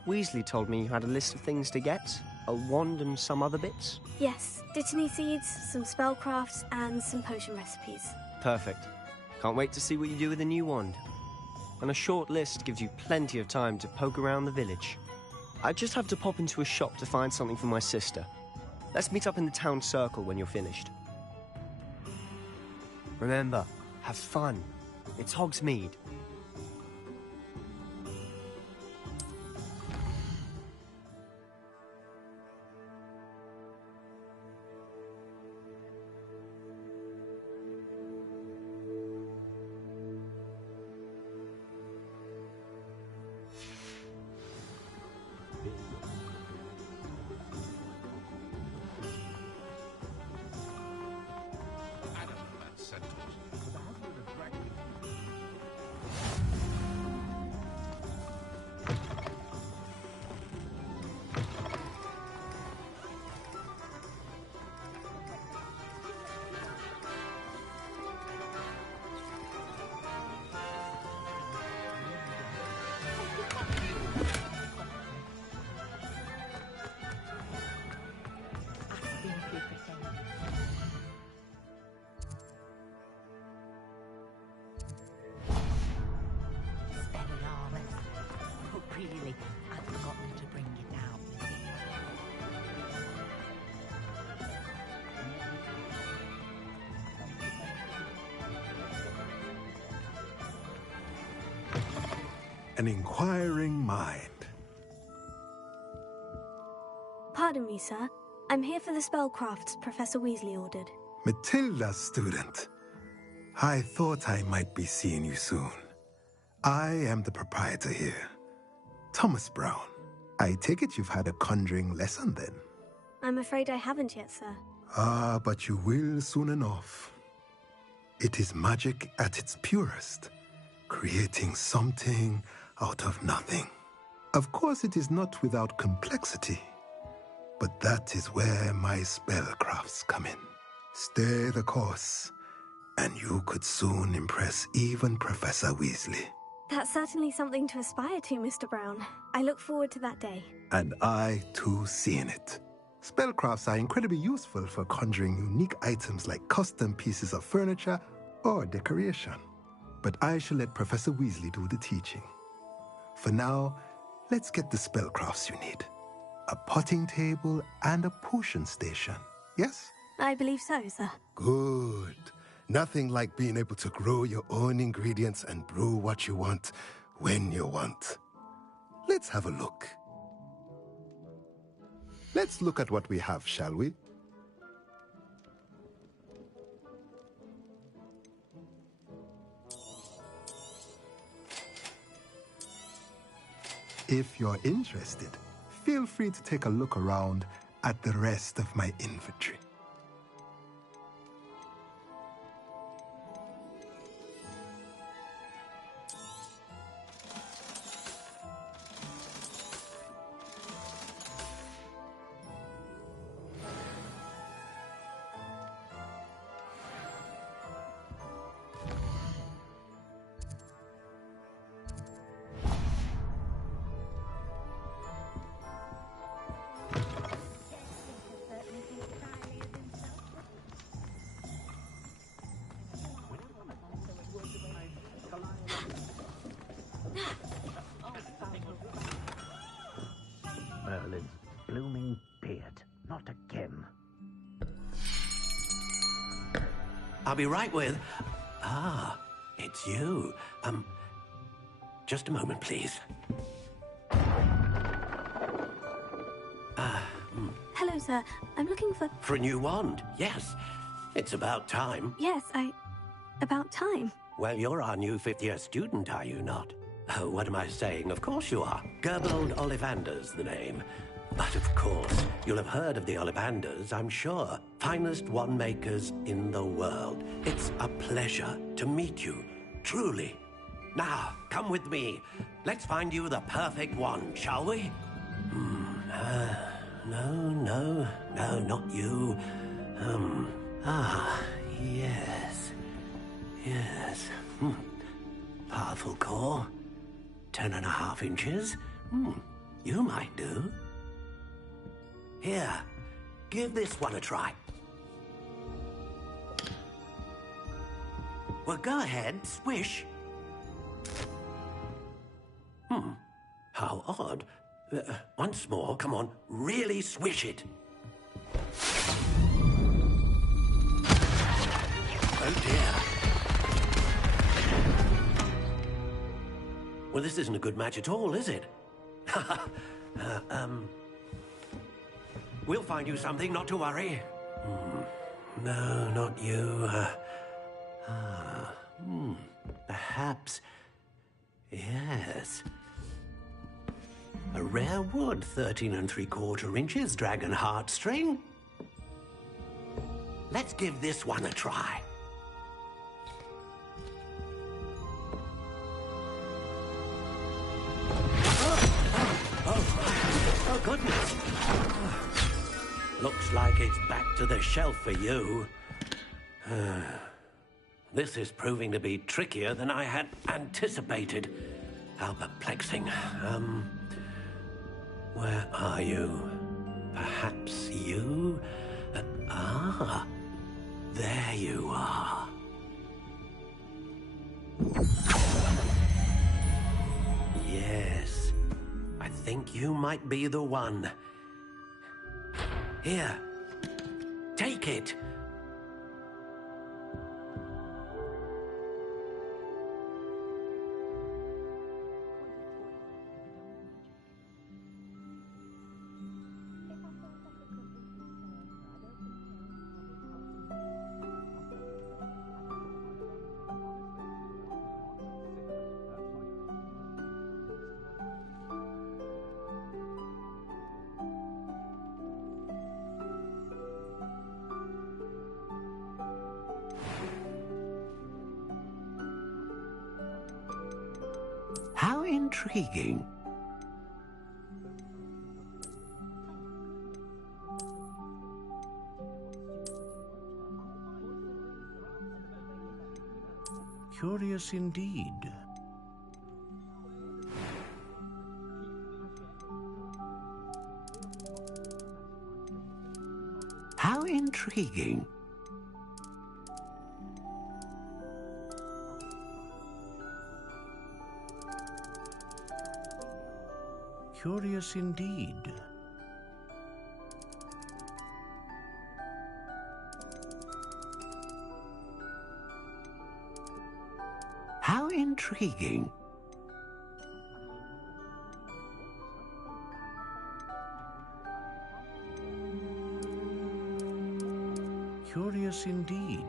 Weasley told me you had a list of things to get, a wand and some other bits. Yes, Dittany seeds, some spellcrafts, and some potion recipes. Perfect. Can't wait to see what you do with the new wand. And a short list gives you plenty of time to poke around the village. I just have to pop into a shop to find something for my sister. Let's meet up in the town circle when you're finished. Remember, have fun. It's Hogsmeade. Really, I'd forgotten to bring it down. An inquiring mind. Pardon me, sir. I'm here for the spellcrafts Professor Weasley ordered. Matilda, student. I thought I might be seeing you soon. I am the proprietor here. Thomas Brown. I take it you've had a conjuring lesson then? I'm afraid I haven't yet, sir. Ah, but you will soon enough. It is magic at its purest, creating something out of nothing. Of course, it is not without complexity, but that is where my spellcrafts come in. Stay the course, and you could soon impress even Professor Weasley. That's certainly something to aspire to, Mr. Brown. I look forward to that day. And I, too, seeing it. Spellcrafts are incredibly useful for conjuring unique items like custom pieces of furniture or decoration. But I shall let Professor Weasley do the teaching. For now, let's get the spellcrafts you need. a potting table, and a potion station. Yes? I believe so, sir. Good. Nothing like being able to grow your own ingredients and brew what you want when you want. Let's have a look. Let's look at what we have, shall we? If you're interested, feel free to take a look around at the rest of my inventory. Merlin's blooming beard. Not again. I'll be right with... Ah, it's you. Just a moment, please. Hello, sir. I'm looking for... For a new wand, yes. It's about time. Yes, about time. Well, you're our new fifth-year student, are you not? Oh, what am I saying? Of course you are. Gerbold Ollivander's the name. But of course, you'll have heard of the Ollivanders, I'm sure. Finest wand makers in the world. It's a pleasure to meet you, truly. Now, come with me. Let's find you the perfect wand, shall we? No, not you. Yes. Powerful core. 10.5 inches. You might do. Here, give this one a try. Well, go ahead, swish. How odd. Once more, come on, really swish it. Oh dear. Well, this isn't a good match at all, is it? We'll find you something, not to worry. No, not you. Perhaps... Yes. A rare wood, 13 3/4 inches, dragon heartstring. Let's give this one a try. Oh, goodness. Looks like it's back to the shelf for you. This is proving to be trickier than I had anticipated. How perplexing. Where are you? Perhaps you? There you are. Yes, I think you might be the one. Here, take it. How intriguing. Curious indeed. How intriguing. Curious indeed. intriguing. Curious indeed.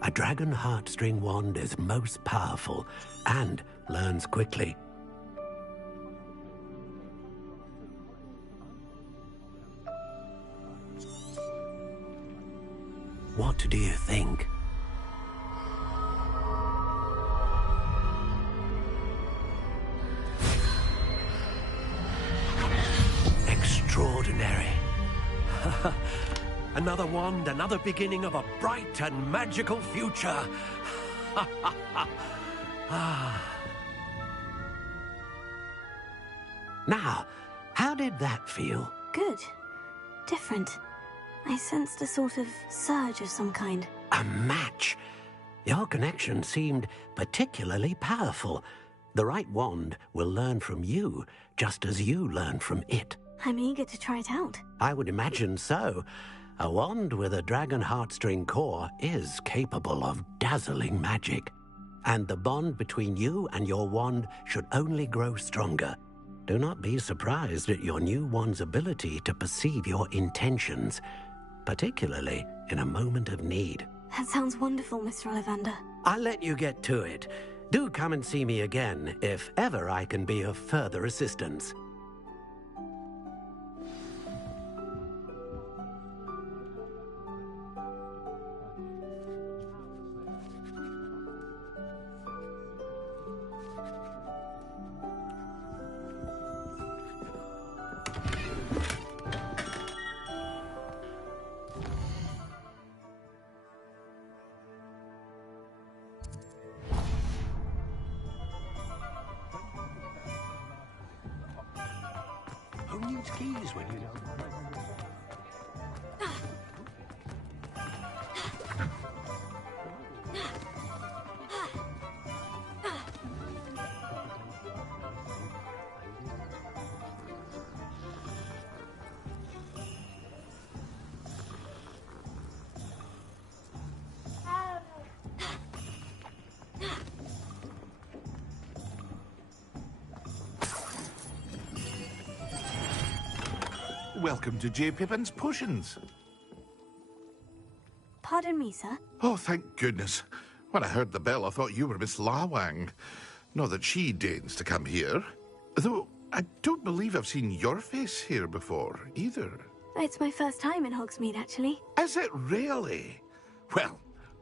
A dragon heartstring wand is most powerful and learns quickly. What do you think? Extraordinary. Another wand, another beginning of a bright and magical future. Now, how did that feel? Good. Different. I sensed a sort of surge of some kind. A match. Your connection seemed particularly powerful. The right wand will learn from you, just as you learn from it. I'm eager to try it out. I would imagine so. A wand with a dragon heartstring core is capable of dazzling magic. And the bond between you and your wand should only grow stronger. Do not be surprised at your new wand's ability to perceive your intentions, particularly in a moment of need. That sounds wonderful, Mr. Ollivander. I'll let you get to it. Do come and see me again if ever I can be of further assistance. Who needs keys when you don't? Welcome to J. Pippin's Potions. Pardon me, sir. Oh, thank goodness. When I heard the bell, I thought you were Miss Lawang. Not that she deigns to come here. Though, I don't believe I've seen your face here before, either. It's my first time in Hogsmeade, actually. Is it really? Well,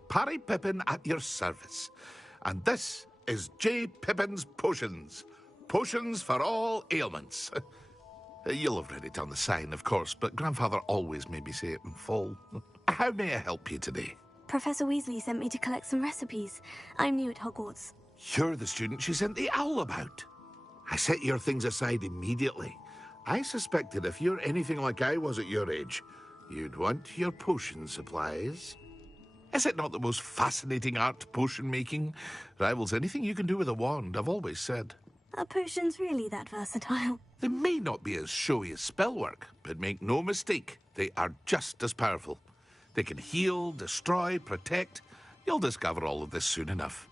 Parry Pippin at your service. And this is J. Pippin's Potions. Potions for all ailments. You'll have read it on the sign, of course, but Grandfather always made me say it in full. How may I help you today? Professor Weasley sent me to collect some recipes. I'm new at Hogwarts. You're the student she sent the owl about. I set your things aside immediately. I suspected if you're anything like I was at your age, you'd want your potion supplies. Is it not the most fascinating art, potion making? Rivals anything you can do with a wand, I've always said. Are potions really that versatile? They may not be as showy as spellwork, but make no mistake, they are just as powerful. They can heal, destroy, protect. You'll discover all of this soon enough.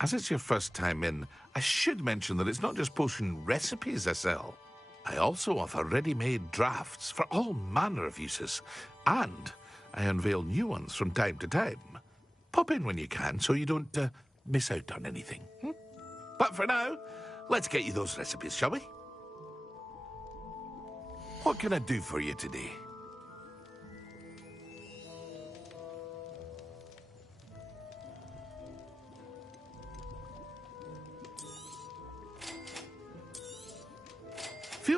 As it's your first time in, I should mention that it's not just potion recipes I sell. I also offer ready-made drafts for all manner of uses, and I unveil new ones from time to time. Pop in when you can so you don't miss out on anything. But for now, let's get you those recipes, shall we? What can I do for you today?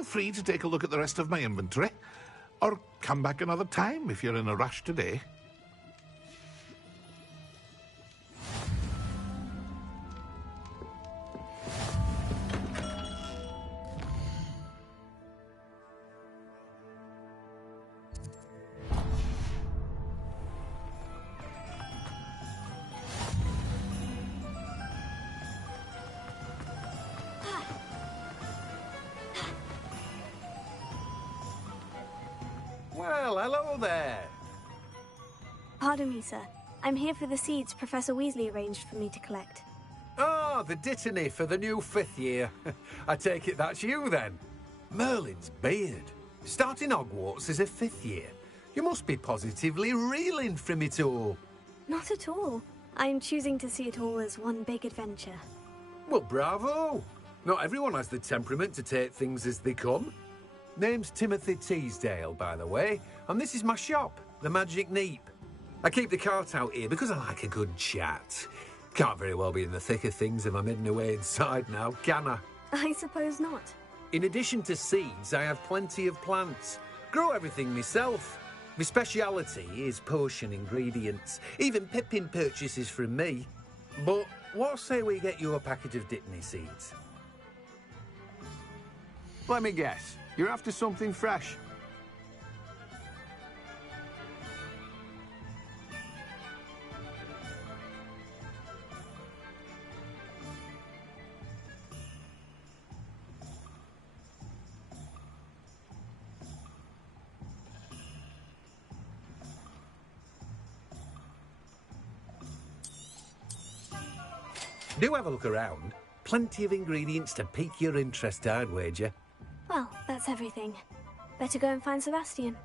free to take a look at the rest of my inventory. Or come back another time if you're in a rush today. Well, hello there. Pardon me, sir. I'm here for the seeds Professor Weasley arranged for me to collect. Ah, the dittany for the new 5th year. I take it that's you, then. Merlin's beard. Starting Hogwarts as a 5th year. You must be positively reeling from it all. Not at all. I'm choosing to see it all as one big adventure. Well, bravo. Not everyone has the temperament to take things as they come. Name's Timothy Teasdale, by the way, and this is my shop, the Magic Neep. I keep the cart out here because I like a good chat. Can't very well be in the thick of things if I'm hidden away inside now, can I? I suppose not. In addition to seeds, I have plenty of plants. Grow everything myself. My speciality is potion ingredients. Even Pippin purchases from me. But what say we get you a packet of Dittany seeds? Let me guess. You're after something fresh. Do have a look around. Plenty of ingredients to pique your interest, I'd wager. Well, that's everything. Better go and find Sebastian.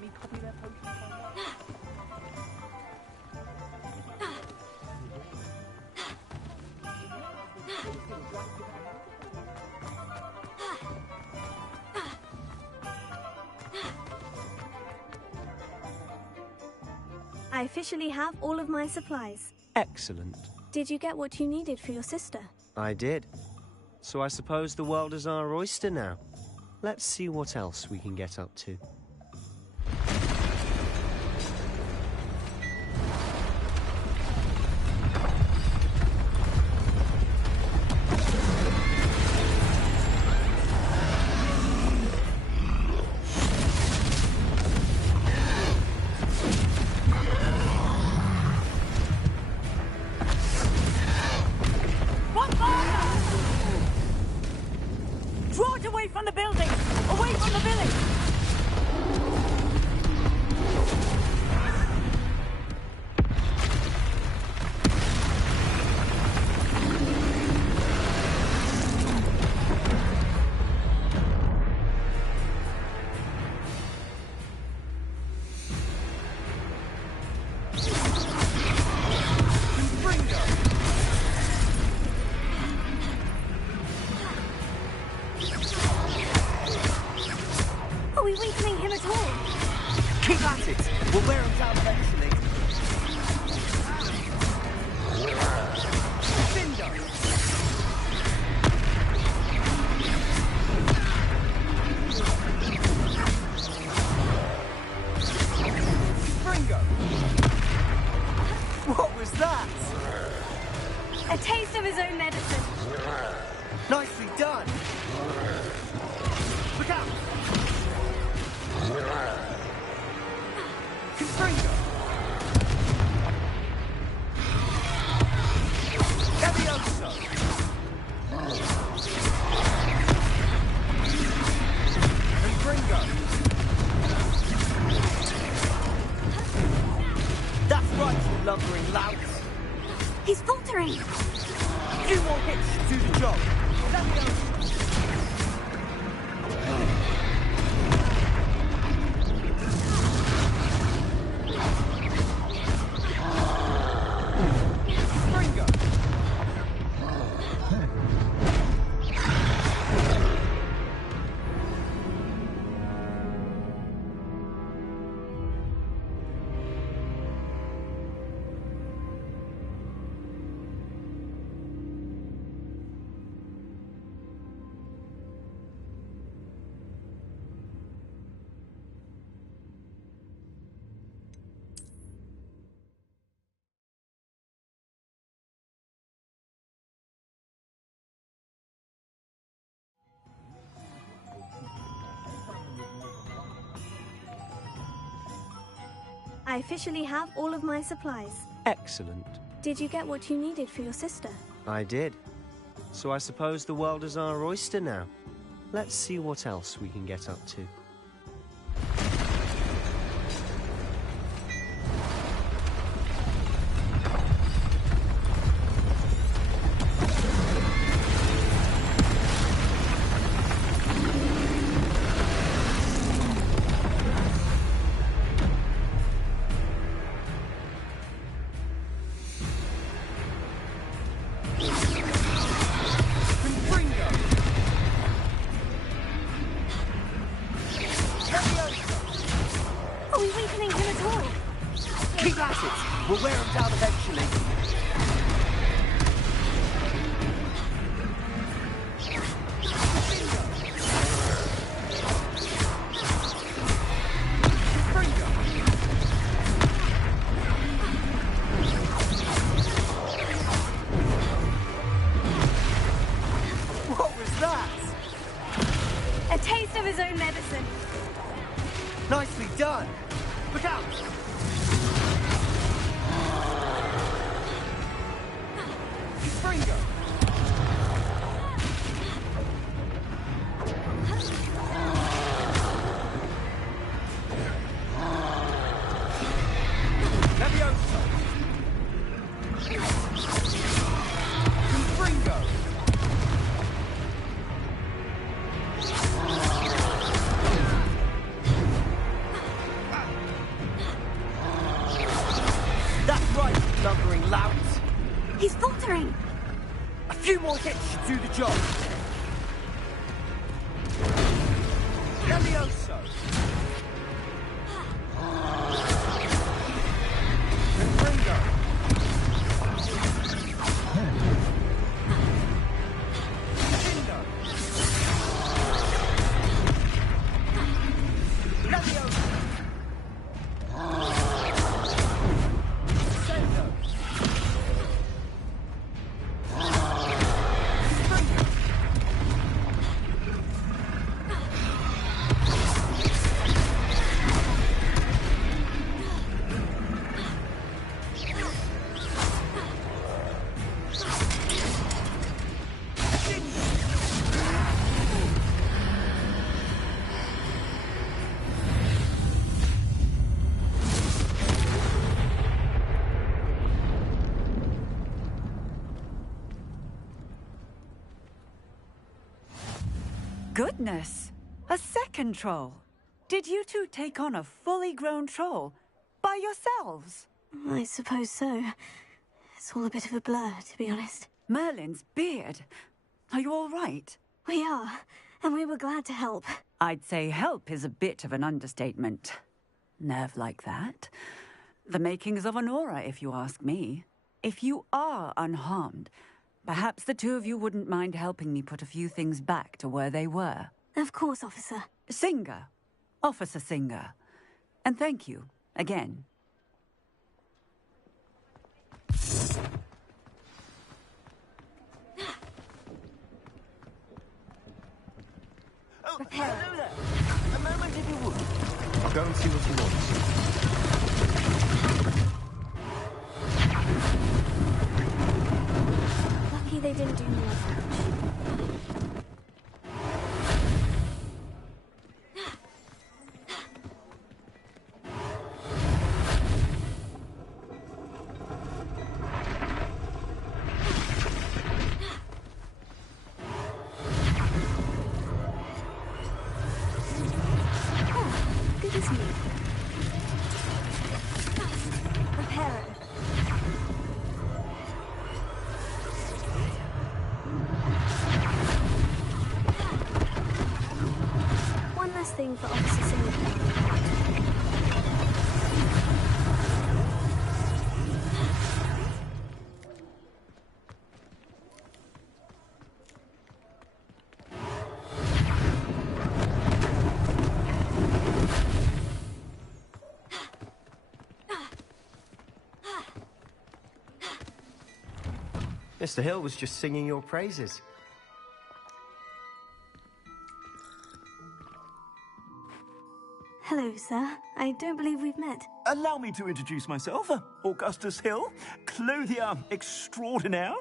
let me copy their potion. I officially have all of my supplies. Excellent. Did you get what you needed for your sister? I did. So I suppose the world is our oyster now. Let's see what else we can get up to. Draw it away from the building! Away from the village! Are we weakening him at all? Keep at it! We'll wear him down eventually. Cinder! Fringo! What was that? A taste of his own medicine. Nicely done! Look out! Confringo! Levioso! Confringo! That's right, you lumbering louts! He's faltering! A few more hits to do the job! Levioso! I officially have all of my supplies. Excellent. Did you get what you needed for your sister? I did. So I suppose the world is our oyster now. Let's see what else we can get up to. Are we weakening him at all? Keep at it! We'll wear him down eventually. What was that? A taste of his own medicine. Nicely done. Look out! Fringo! Levioso! Fringo! Levioso! Ringo! Goodness! A second troll! Did you two take on a fully grown troll? By yourselves? I suppose so. It's all a bit of a blur, to be honest. Merlin's beard. Are you all right? We are, and we were glad to help. I'd say help is a bit of an understatement. Nerve like that. The makings of an aura, if you ask me. If you are unharmed, perhaps the two of you wouldn't mind helping me put a few things back to where they were. Of course, officer. Singer. Officer Singer. And thank you, again. Oh, hello there. A moment if you would. I'll go and see what he wants. Lucky they didn't do me much. Thing for Officer Singer. Mr. Hill was just singing your praises. Hello, sir. I don't believe we've met. Allow me to introduce myself, Augustus Hill, clothier extraordinaire.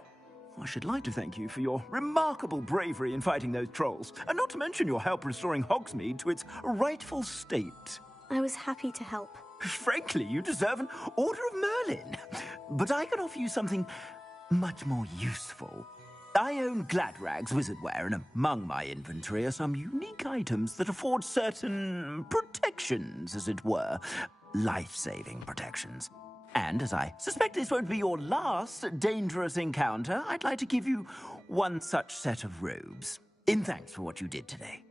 I should like to thank you for your remarkable bravery in fighting those trolls, and not to mention your help restoring Hogsmeade to its rightful state. I was happy to help. Frankly, you deserve an Order of Merlin. But I can offer you something much more useful. I own Gladrag's wizardware, and among my inventory are some unique items that afford certain protections, as it were. Life-saving protections. And as I suspect this won't be your last dangerous encounter, I'd like to give you one such set of robes, in thanks for what you did today.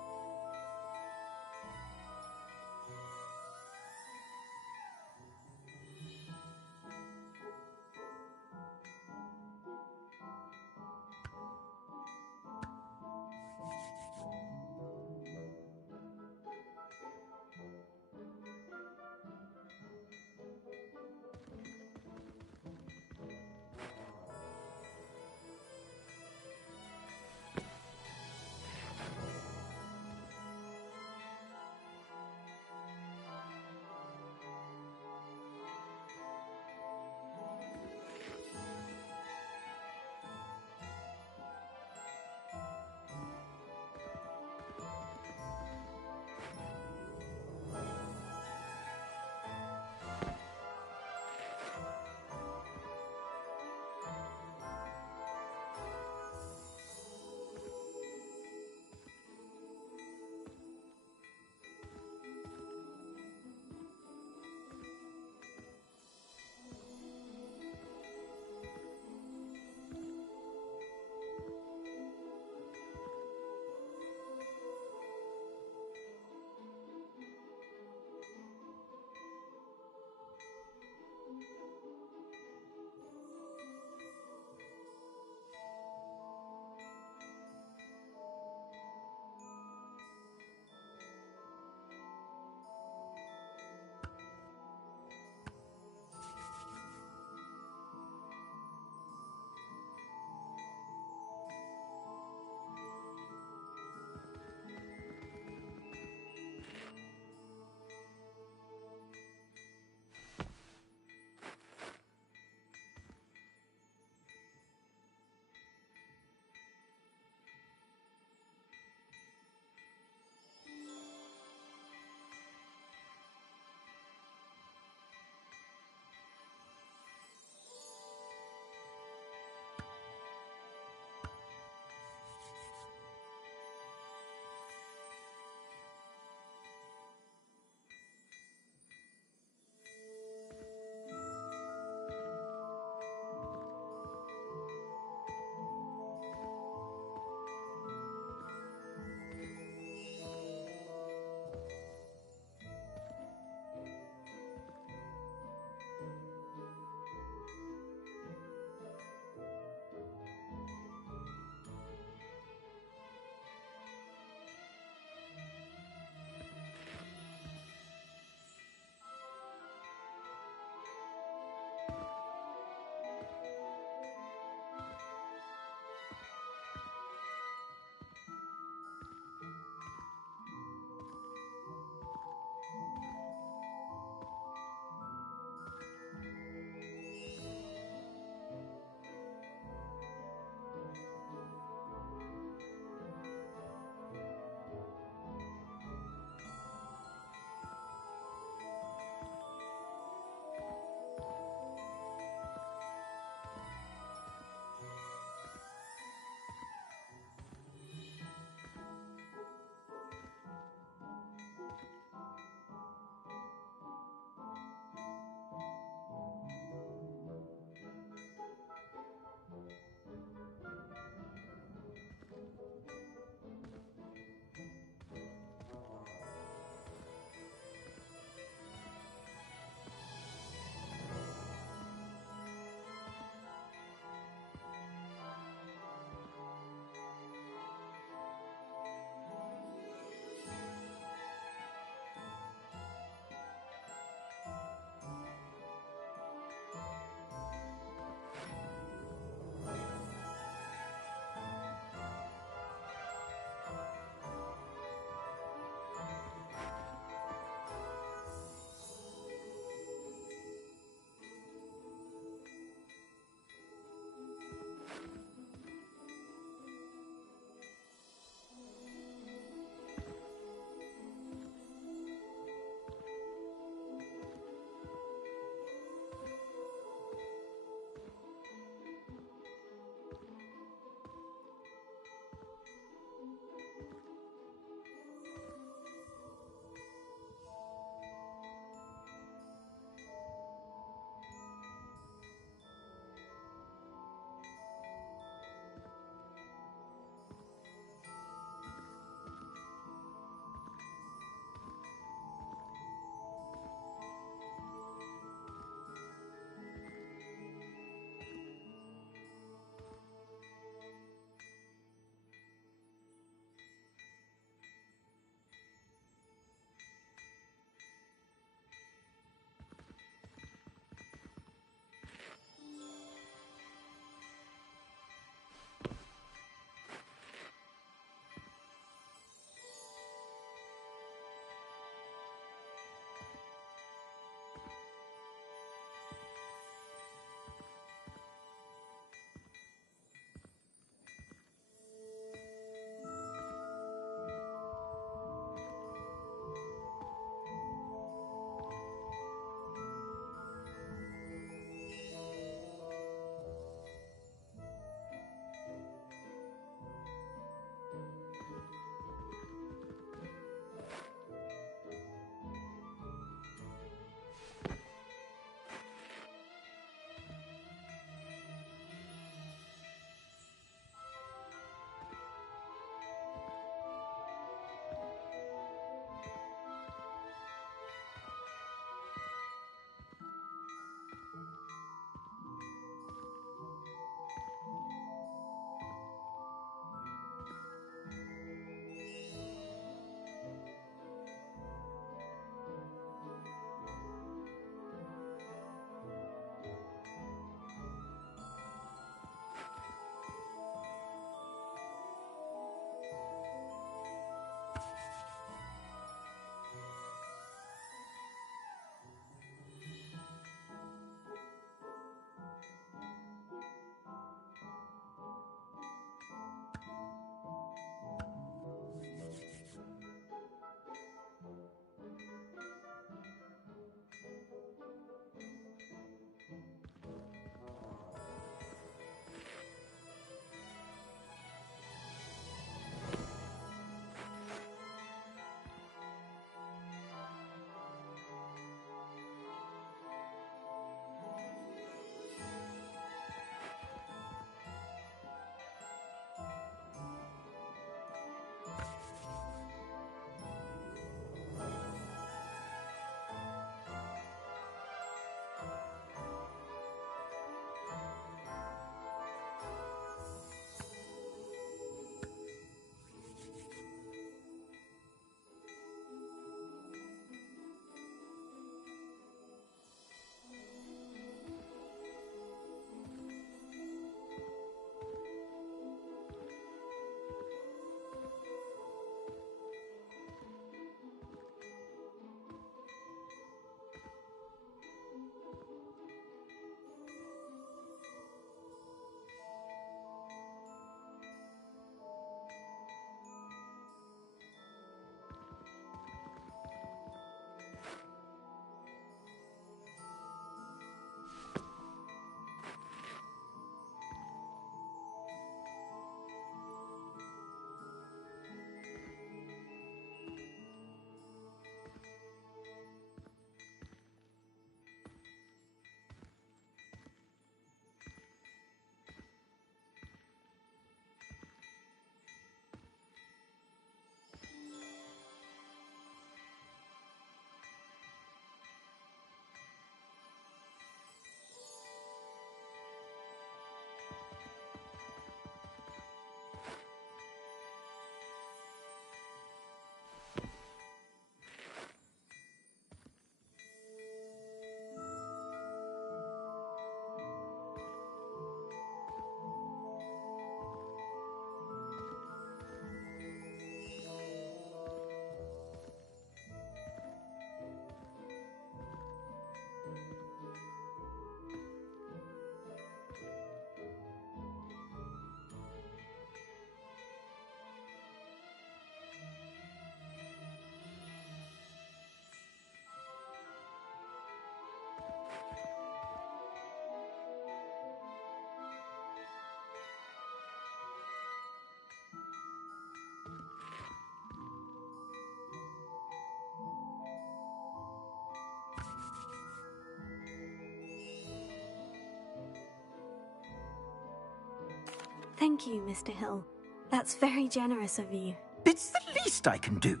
Thank you, Mr. Hill. That's very generous of you. It's the least I can do.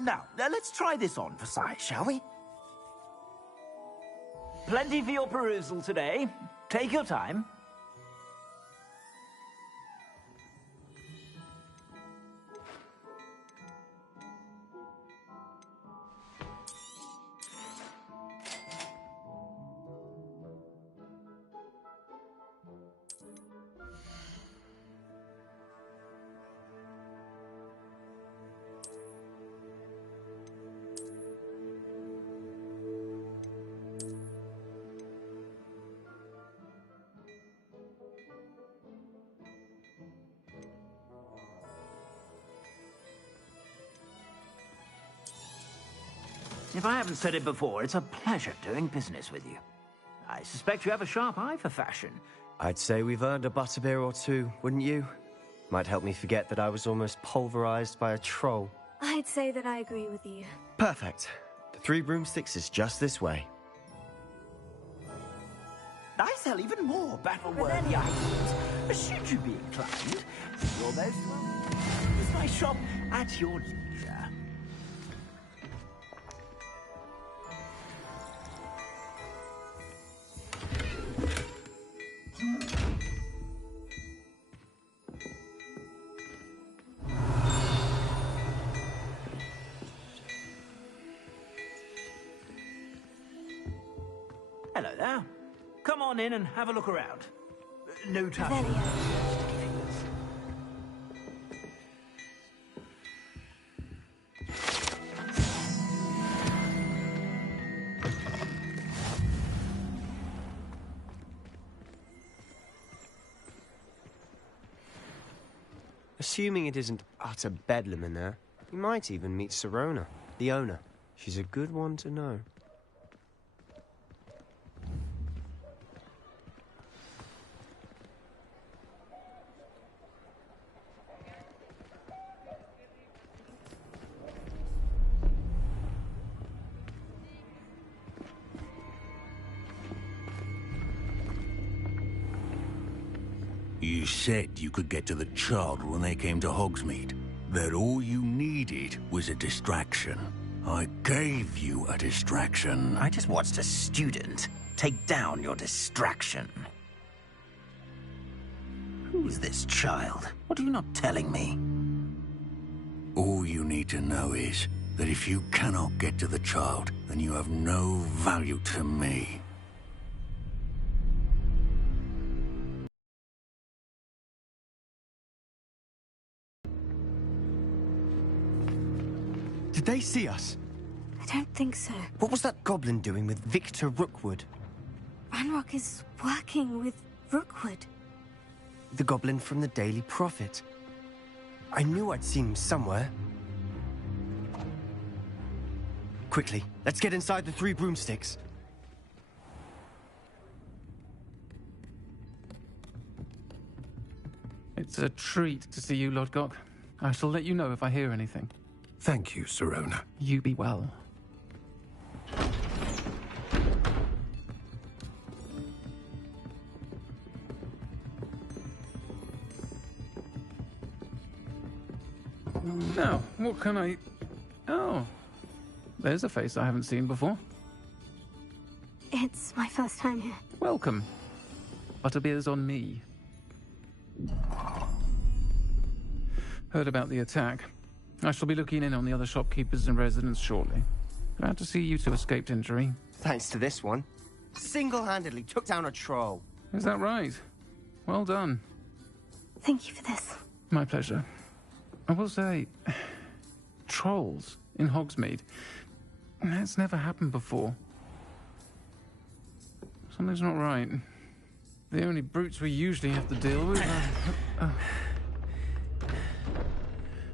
Now, let's try this on for size, shall we? Plenty for your perusal today. Take your time. If I haven't said it before, it's a pleasure doing business with you. I suspect you have a sharp eye for fashion. I'd say we've earned a butterbeer or two, wouldn't you? Might help me forget that I was almost pulverized by a troll. I'd say that I agree with you. Perfect. The Three Broomsticks is just this way. I sell even more battle-worthy items. Should you be inclined, you're most welcome. It's my shop at your leisure. Hello there. Come on in and have a look around. No touching. Assuming it isn't utter bedlam in there, you might even meet Sirona, the owner. She's a good one to know. You said you could get to the child when they came to Hogsmeade. That all you needed was a distraction. I gave you a distraction. I just watched a student take down your distraction. Who's this child? What are you not telling me? All you need to know is that if you cannot get to the child, then you have no value to me. Did they see us? I don't think so. What was that goblin doing with Victor Rookwood? Ranrock is working with Rookwood. The goblin from the Daily Prophet. I knew I'd seen him somewhere. Quickly, let's get inside the Three Broomsticks. It's a treat to see you, Lodgok. I shall let you know if I hear anything. Thank you, Sirona. You be well. Now, what can I... Oh, there's a face I haven't seen before. It's my first time here. Welcome. Butterbeer's on me. Heard about the attack. I shall be looking in on the other shopkeepers and residents shortly. Glad to see you two escaped injury. Thanks to this one. Single-handedly took down a troll. Is that right? Well done. Thank you for this. My pleasure. I will say, trolls in Hogsmeade. That's never happened before. Something's not right. The only brutes we usually have to deal with are...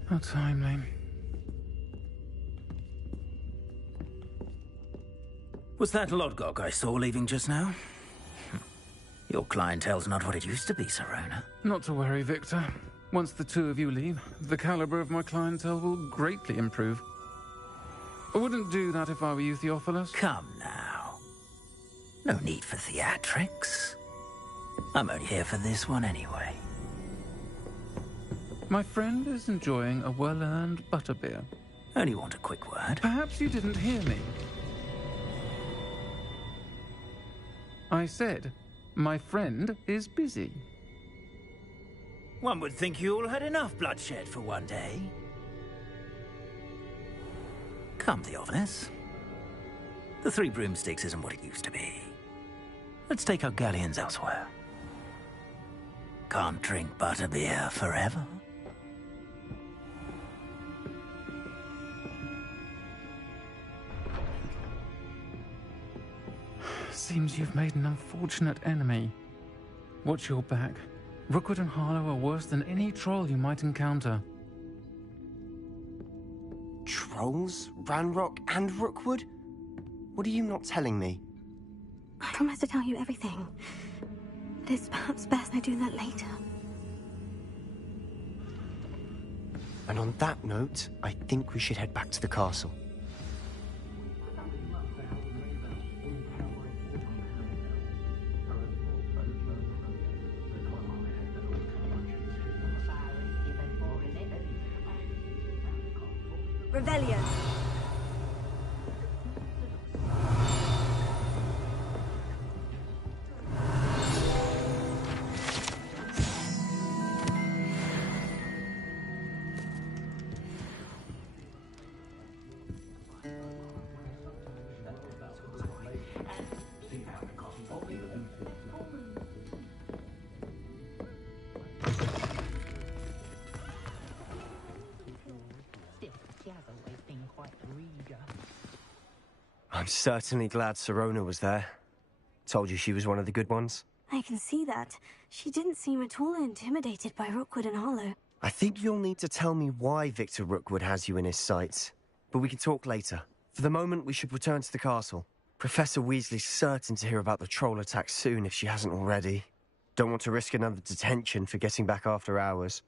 How timely. Was that Lodgok I saw leaving just now? Your clientele's not what it used to be, Sirona. Not to worry, Victor. Once the two of you leave, the caliber of my clientele will greatly improve. I wouldn't do that if I were you, Theophilus. Come now. No need for theatrics. I'm only here for this one anyway. My friend is enjoying a well-earned butterbeer. Only want a quick word. Perhaps you didn't hear me. I said, my friend is busy. One would think you all had enough bloodshed for one day. Come, Theophilus. The Three Broomsticks isn't what it used to be. Let's take our galleons elsewhere. Can't drink butterbeer forever. Seems you've made an unfortunate enemy. Watch your back. Rookwood and Harlow are worse than any troll you might encounter. Trolls? Ranrock and Rookwood? What are you not telling me? I promised to tell you everything. But it's perhaps best I do that later. And on that note, I think we should head back to the castle. Revelio. I'm certainly glad Sirona was there. Told you she was one of the good ones. I can see that. She didn't seem at all intimidated by Rookwood and Harlow. I think you'll need to tell me why Victor Rookwood has you in his sights. But we can talk later. For the moment, we should return to the castle. Professor Weasley's certain to hear about the troll attack soon if she hasn't already. Don't want to risk another detention for getting back after hours.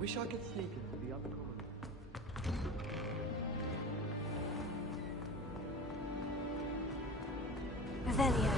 Wish I could sneak into the other common. Revelio.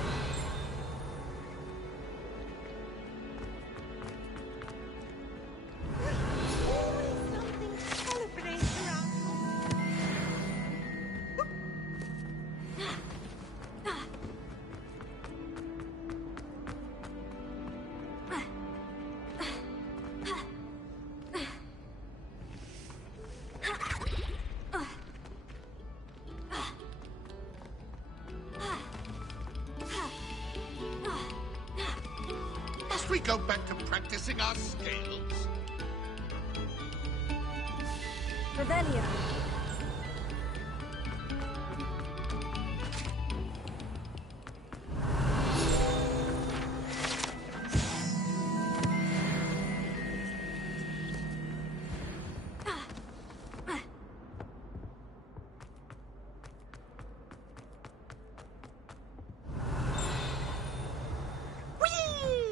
Must we go back to practicing our skills? Revelio. Whee!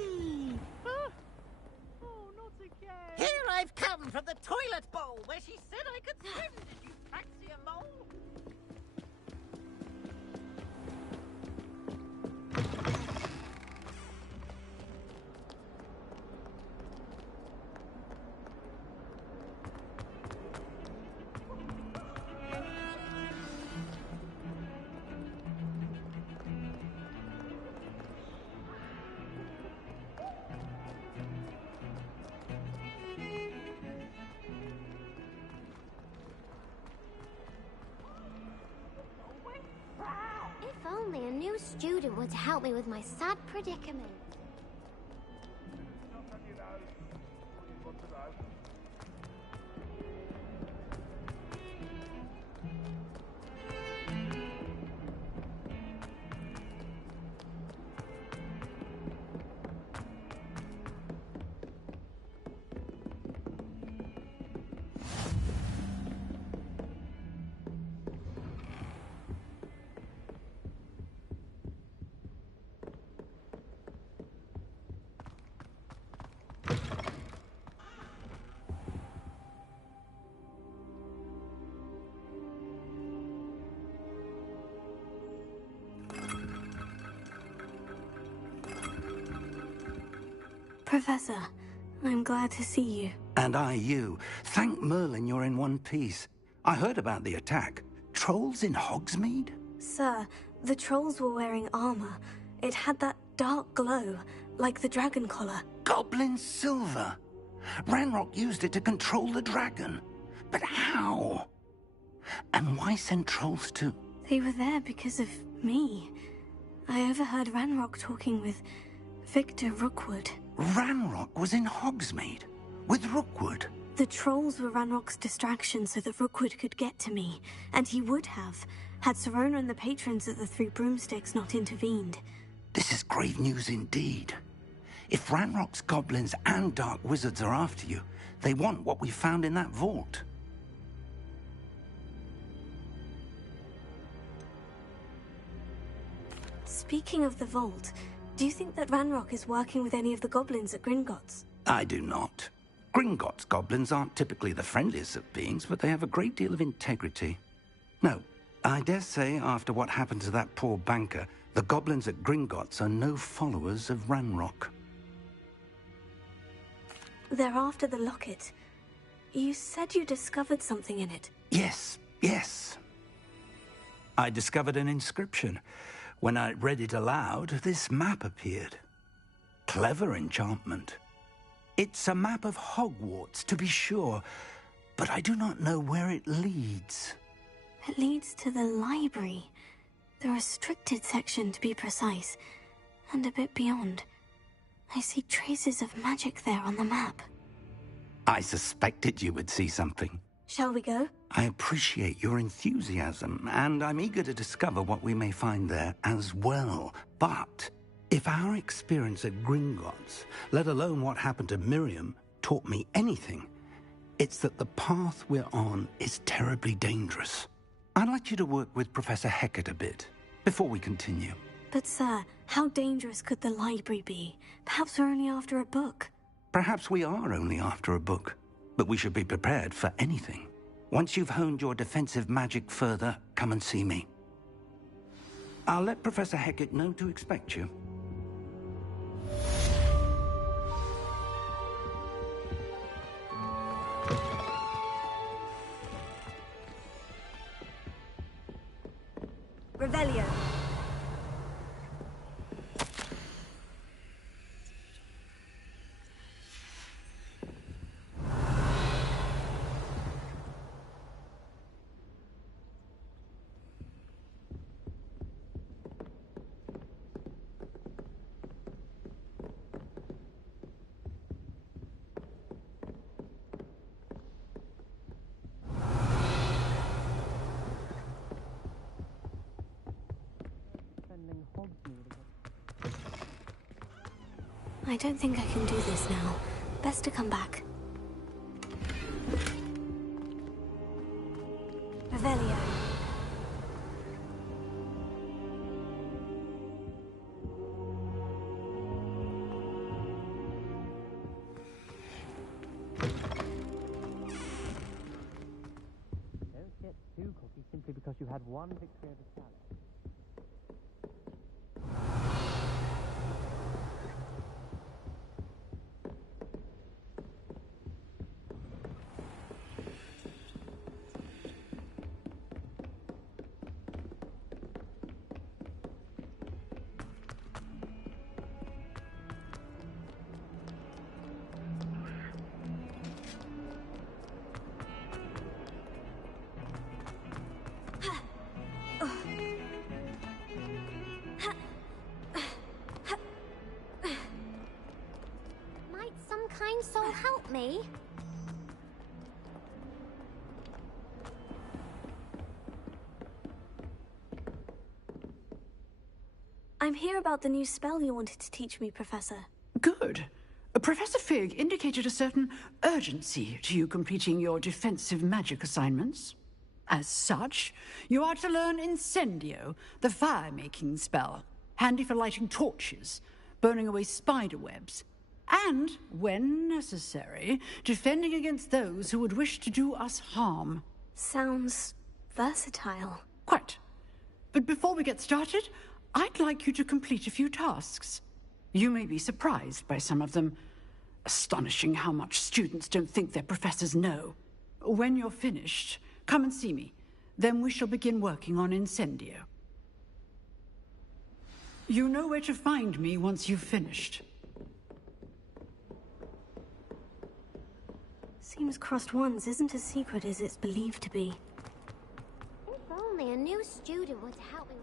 She said I could swim! Did you fancy a mole? If only a new student would help me with my sad predicament. Professor, I'm glad to see you. And I you. Thank Merlin you're in one piece. I heard about the attack. Trolls in Hogsmeade? Sir, the trolls were wearing armor. It had that dark glow, like the dragon collar. Goblin silver. Ranrock used it to control the dragon. But how? And why send trolls to... They were there because of me. I overheard Ranrock talking with Victor Rookwood. Ranrock was in Hogsmeade? With Rookwood? The trolls were Ranrock's distraction so that Rookwood could get to me. And he would have, had Sirona and the patrons at the Three Broomsticks not intervened. This is grave news indeed. If Ranrock's goblins and dark wizards are after you, they want what we found in that vault. Speaking of the vault, do you think that Ranrock is working with any of the goblins at Gringotts? I do not. Gringotts goblins aren't typically the friendliest of beings, but they have a great deal of integrity. No, I dare say after what happened to that poor banker, the goblins at Gringotts are no followers of Ranrock. They're after the locket. You said you discovered something in it. Yes. I discovered an inscription. When I read it aloud, this map appeared. Clever enchantment. It's a map of Hogwarts, to be sure, but I do not know where it leads. It leads to the library. The restricted section, to be precise, and a bit beyond. I see traces of magic there on the map. I suspected you would see something. Shall we go? I appreciate your enthusiasm, and I'm eager to discover what we may find there as well. But if our experience at Gringotts, let alone what happened to Miriam, taught me anything, it's that the path we're on is terribly dangerous. I'd like you to work with Professor Hecat a bit, before we continue. But sir, how dangerous could the library be? Perhaps we're only after a book. Perhaps we are only after a book, but we should be prepared for anything. Once you've honed your defensive magic further, come and see me. I'll let Professor Hecat know to expect you. Revelio. I don't think I can do this now. Best to come back. Revelio. you had one victory over Sallow. Might some kind soul help me? I'm here about the new spell you wanted to teach me, Professor. Good. Professor Fig indicated a certain urgency to you completing your defensive magic assignments. As such, you are to learn Incendio, the fire-making spell, handy for lighting torches, burning away spider webs, and, when necessary, defending against those who would wish to do us harm. Sounds versatile. Quite. But before we get started, I'd like you to complete a few tasks. You may be surprised by some of them. Astonishing how much students don't think their professors know. When you're finished, come and see me. Then we shall begin working on Incendio. You know where to find me once you've finished. Seems Crossed Wands isn't as secret as it's believed to be. If only a new student would help me.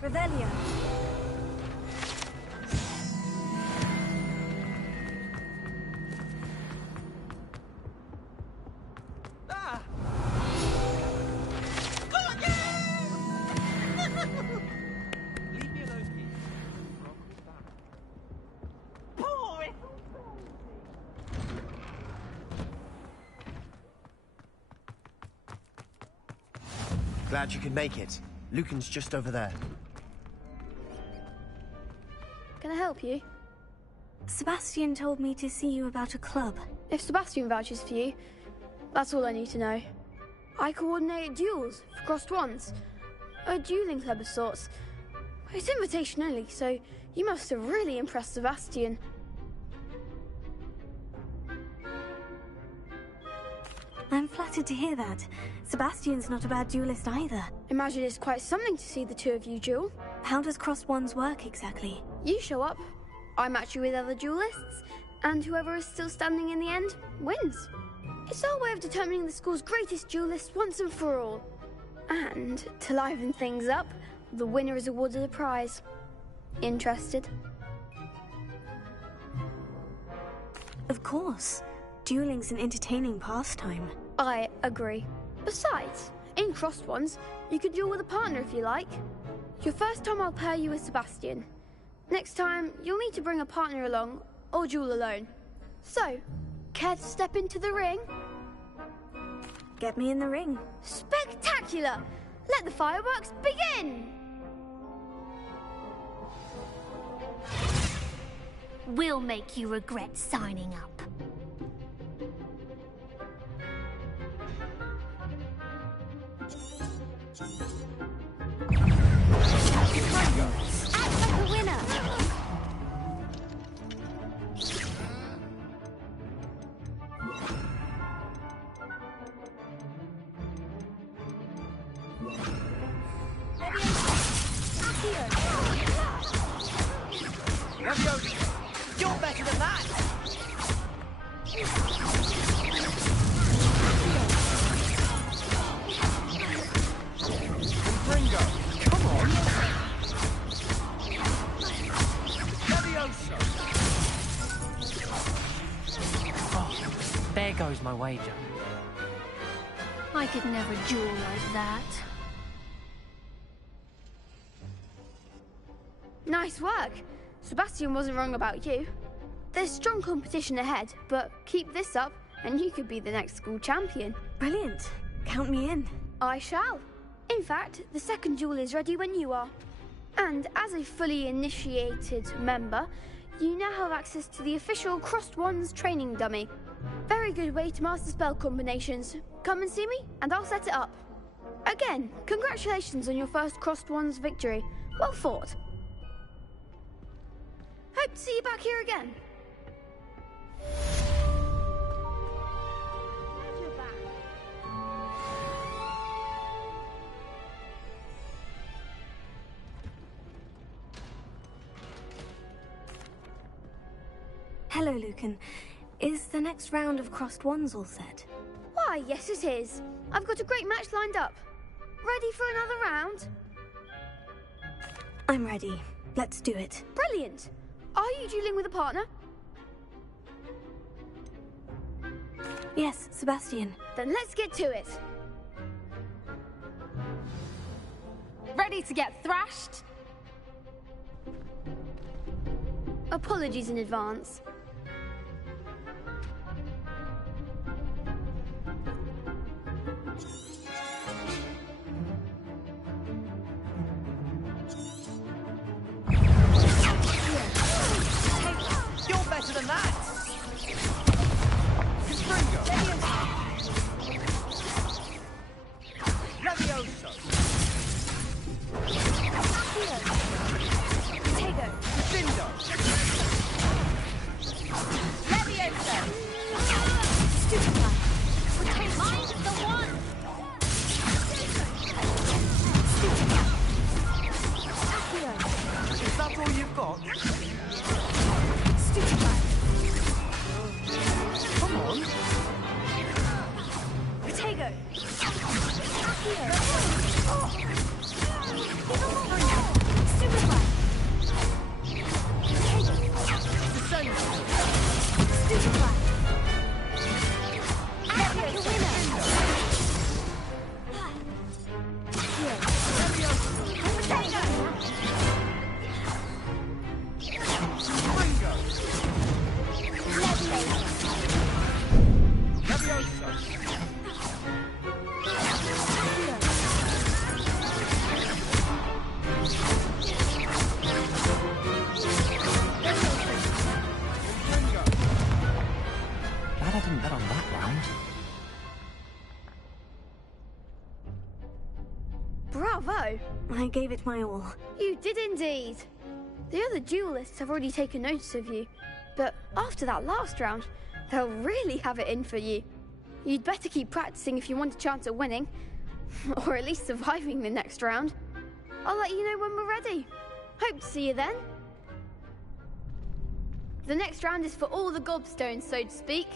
Revelio. Ah! Leave me alone, please. Poor Glad you could make it. Lucan's just over there. Can I help you? Sebastian told me to see you about a club. If Sebastian vouches for you, that's all I need to know. I coordinate duels for Crossed Wands. A dueling club of sorts. It's invitation only, so you must have really impressed Sebastian. I'm flattered to hear that. Sebastian's not a bad duelist either. Imagine it's quite something to see the two of you duel. How does Crossed Wands work exactly? You show up, I match you with other duelists, and whoever is still standing in the end wins. It's our way of determining the school's greatest duelist once and for all. And to liven things up, the winner is awarded a prize. Interested? Of course. Dueling's an entertaining pastime. I agree. Besides, in Crossed Wands, you could duel with a partner if you like. Your first time I'll pair you with Sebastian. Next time, you'll need to bring a partner along, or duel alone. So, care to step into the ring? Get me in the ring. Spectacular! Let the fireworks begin! We'll make you regret signing up. Act like a winner! Leviosa! You're better than that! Confringo! Come on! Leviosa! Oh, there goes my wager. I could never duel like that. Nice work. Sebastian wasn't wrong about you. There's strong competition ahead, but keep this up and you could be the next school champion. Brilliant. Count me in. I shall. In fact, the second duel is ready when you are. And as a fully initiated member, you now have access to the official Crossed Wands training dummy. Very good way to master spell combinations. Come and see me, and I'll set it up. Again, congratulations on your first Crossed Wands victory. Well fought. Hope to see you back here again. Hello, Lucan. Is the next round of Crossed Wands all set? Why, yes it is. I've got a great match lined up. Ready for another round? I'm ready. Let's do it. Brilliant. Are you dueling with a partner? Yes, Sebastian. Then let's get to it. Ready to get thrashed? Apologies in advance. You're better than that! Levioso! Potato! Defendo! Levioso! Stupefy! Retain mind of the one! Stupefy! Accio! Is that all you've got? Stupefy! Come on! Potato! Accio! Stupefy! Descend! Stupefy! Accio winner! Potato! Ringo! Levioso! Levioso! Glad I didn't bet on that round. Bravo! I gave it my all. You did indeed. The other duelists have already taken notice of you, but after that last round, they'll really have it in for you. You'd better keep practicing if you want a chance at winning, or at least surviving the next round. I'll let you know when we're ready. Hope to see you then. The next round is for all the gobstones, so to speak.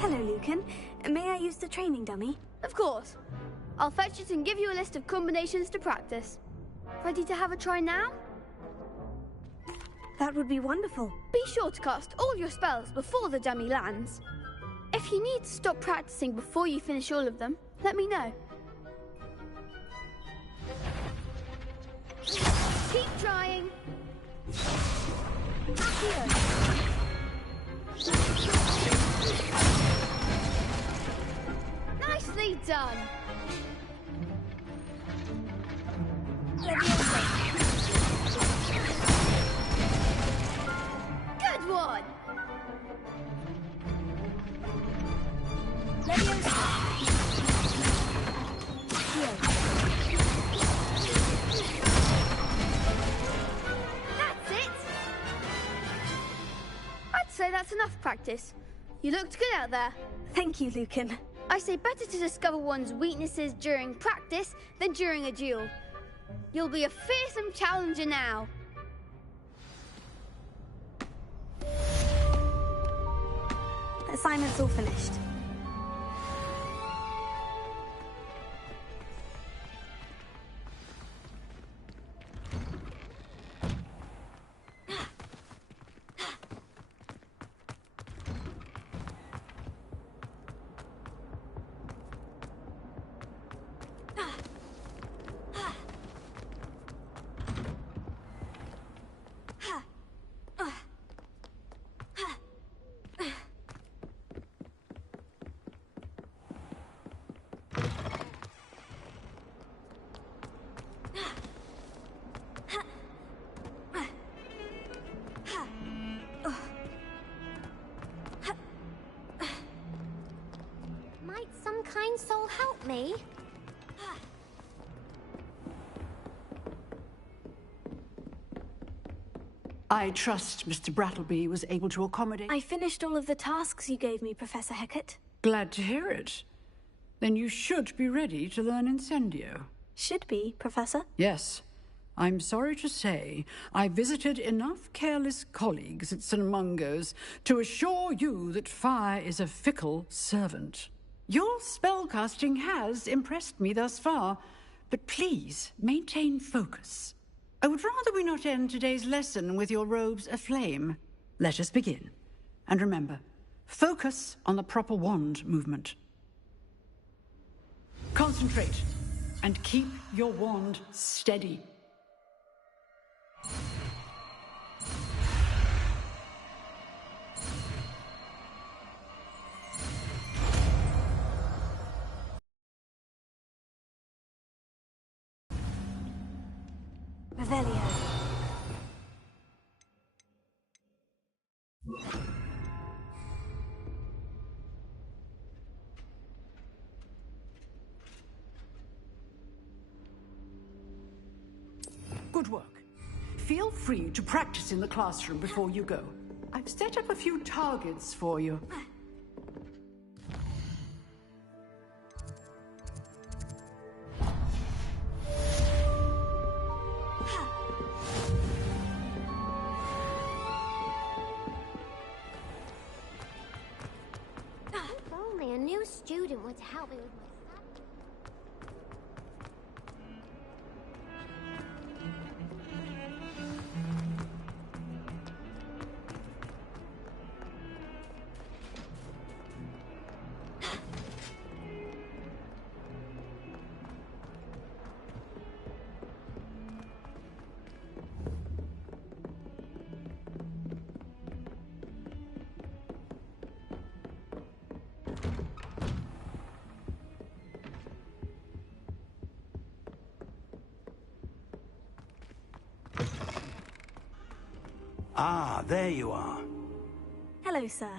Hello, Lucan. May I use the training dummy? Of course. I'll fetch it and give you a list of combinations to practice. Ready to have a try now? That would be wonderful. Be sure to cast all your spells before the dummy lands. If you need to stop practicing before you finish all of them, let me know. Keep trying. Accio. Nicely done. Good one. That's it. I'd say that's enough practice. You looked good out there. Thank you, Lucan. I say better to discover one's weaknesses during practice than during a duel. You'll be a fearsome challenger now. Assignment's all finished. I trust Mr. Brattleby was able to accommodate... I finished all of the tasks you gave me, Professor Hecat. Glad to hear it. Then you should be ready to learn Incendio. Should be, Professor? Yes. I'm sorry to say, I visited enough careless colleagues at St. Mungo's to assure you that fire is a fickle servant. Your spellcasting has impressed me thus far, but please maintain focus. I would rather we not end today's lesson with your robes aflame. Let us begin. And remember, focus on the proper wand movement. Concentrate, and keep your wand steady. Revelio. Good work. Feel free to practice in the classroom before you go. I've set up a few targets for you. If only a new student would help me with my... Ah, there you are. Hello, sir.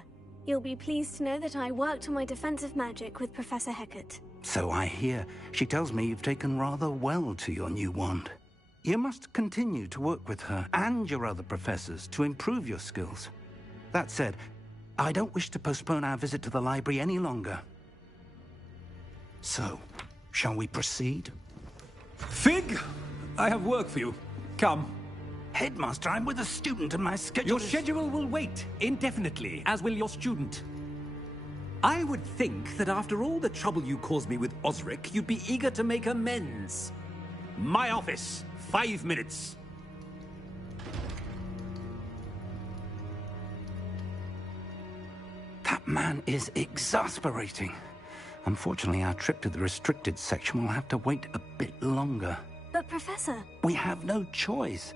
You'll be pleased to know that I worked on my defensive magic with Professor Hecat. So I hear. She tells me you've taken rather well to your new wand. You must continue to work with her and your other professors to improve your skills. That said, I don't wish to postpone our visit to the library any longer. So, shall we proceed? Fig! I have work for you. Come. Headmaster, I'm with a student and my schedule Your schedule will wait indefinitely, as will your student. I would think that after all the trouble you caused me with Osric, you'd be eager to make amends. My office, 5 minutes. That man is exasperating. Unfortunately, our trip to the restricted section will have to wait a bit longer. But, Professor... We have no choice.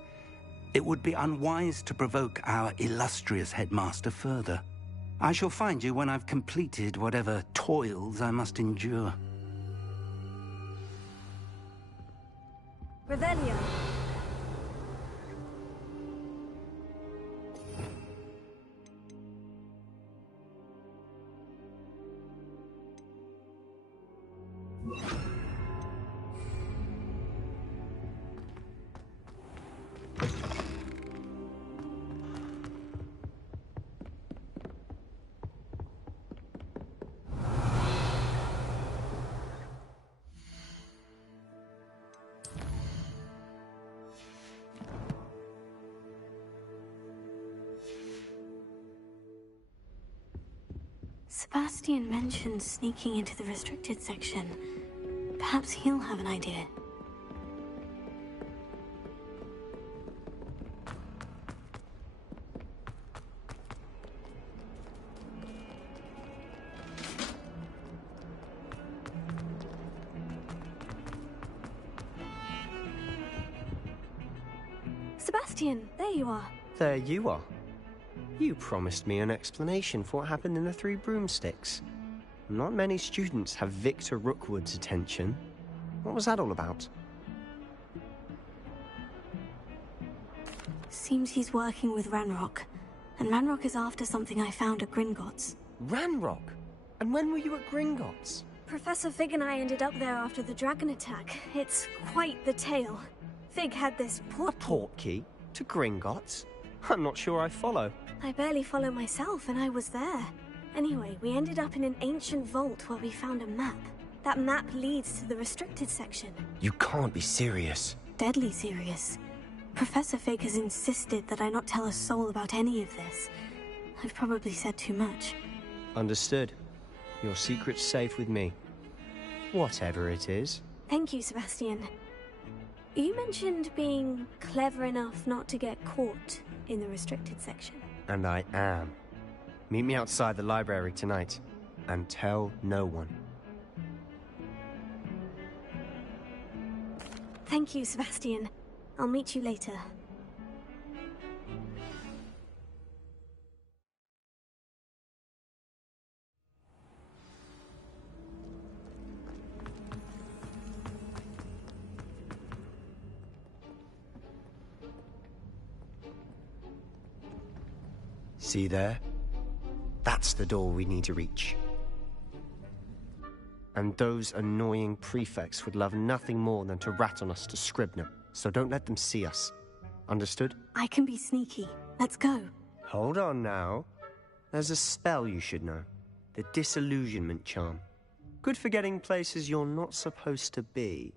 It would be unwise to provoke our illustrious headmaster further. I shall find you when I've completed whatever toils I must endure. Revelio. Sebastian mentioned sneaking into the restricted section. Perhaps he'll have an idea. Sebastian, there you are. There you are. You promised me an explanation for what happened in the Three Broomsticks. Not many students have Victor Rookwood's attention. What was that all about? Seems he's working with Ranrock. And Ranrock is after something I found at Gringotts. Ranrock? And when were you at Gringotts? Professor Fig and I ended up there after the dragon attack. It's quite the tale. Fig had this portkey. A portkey? To Gringotts? I'm not sure I follow. I barely follow myself, and I was there. Anyway, we ended up in an ancient vault where we found a map. That map leads to the restricted section. You can't be serious. Deadly serious. Professor Fig has insisted that I not tell a soul about any of this. I've probably said too much. Understood. Your secret's safe with me. Whatever it is. Thank you, Sebastian. You mentioned being clever enough not to get caught in the restricted section. And I am. Meet me outside the library tonight, and tell no one. Thank you, Sebastian. I'll meet you later. See there? That's the door we need to reach. And those annoying prefects would love nothing more than to rat on us to Scribner, so don't let them see us. Understood? I can be sneaky. Let's go. Hold on now. There's a spell you should know. The Disillusionment Charm. Good for getting places you're not supposed to be.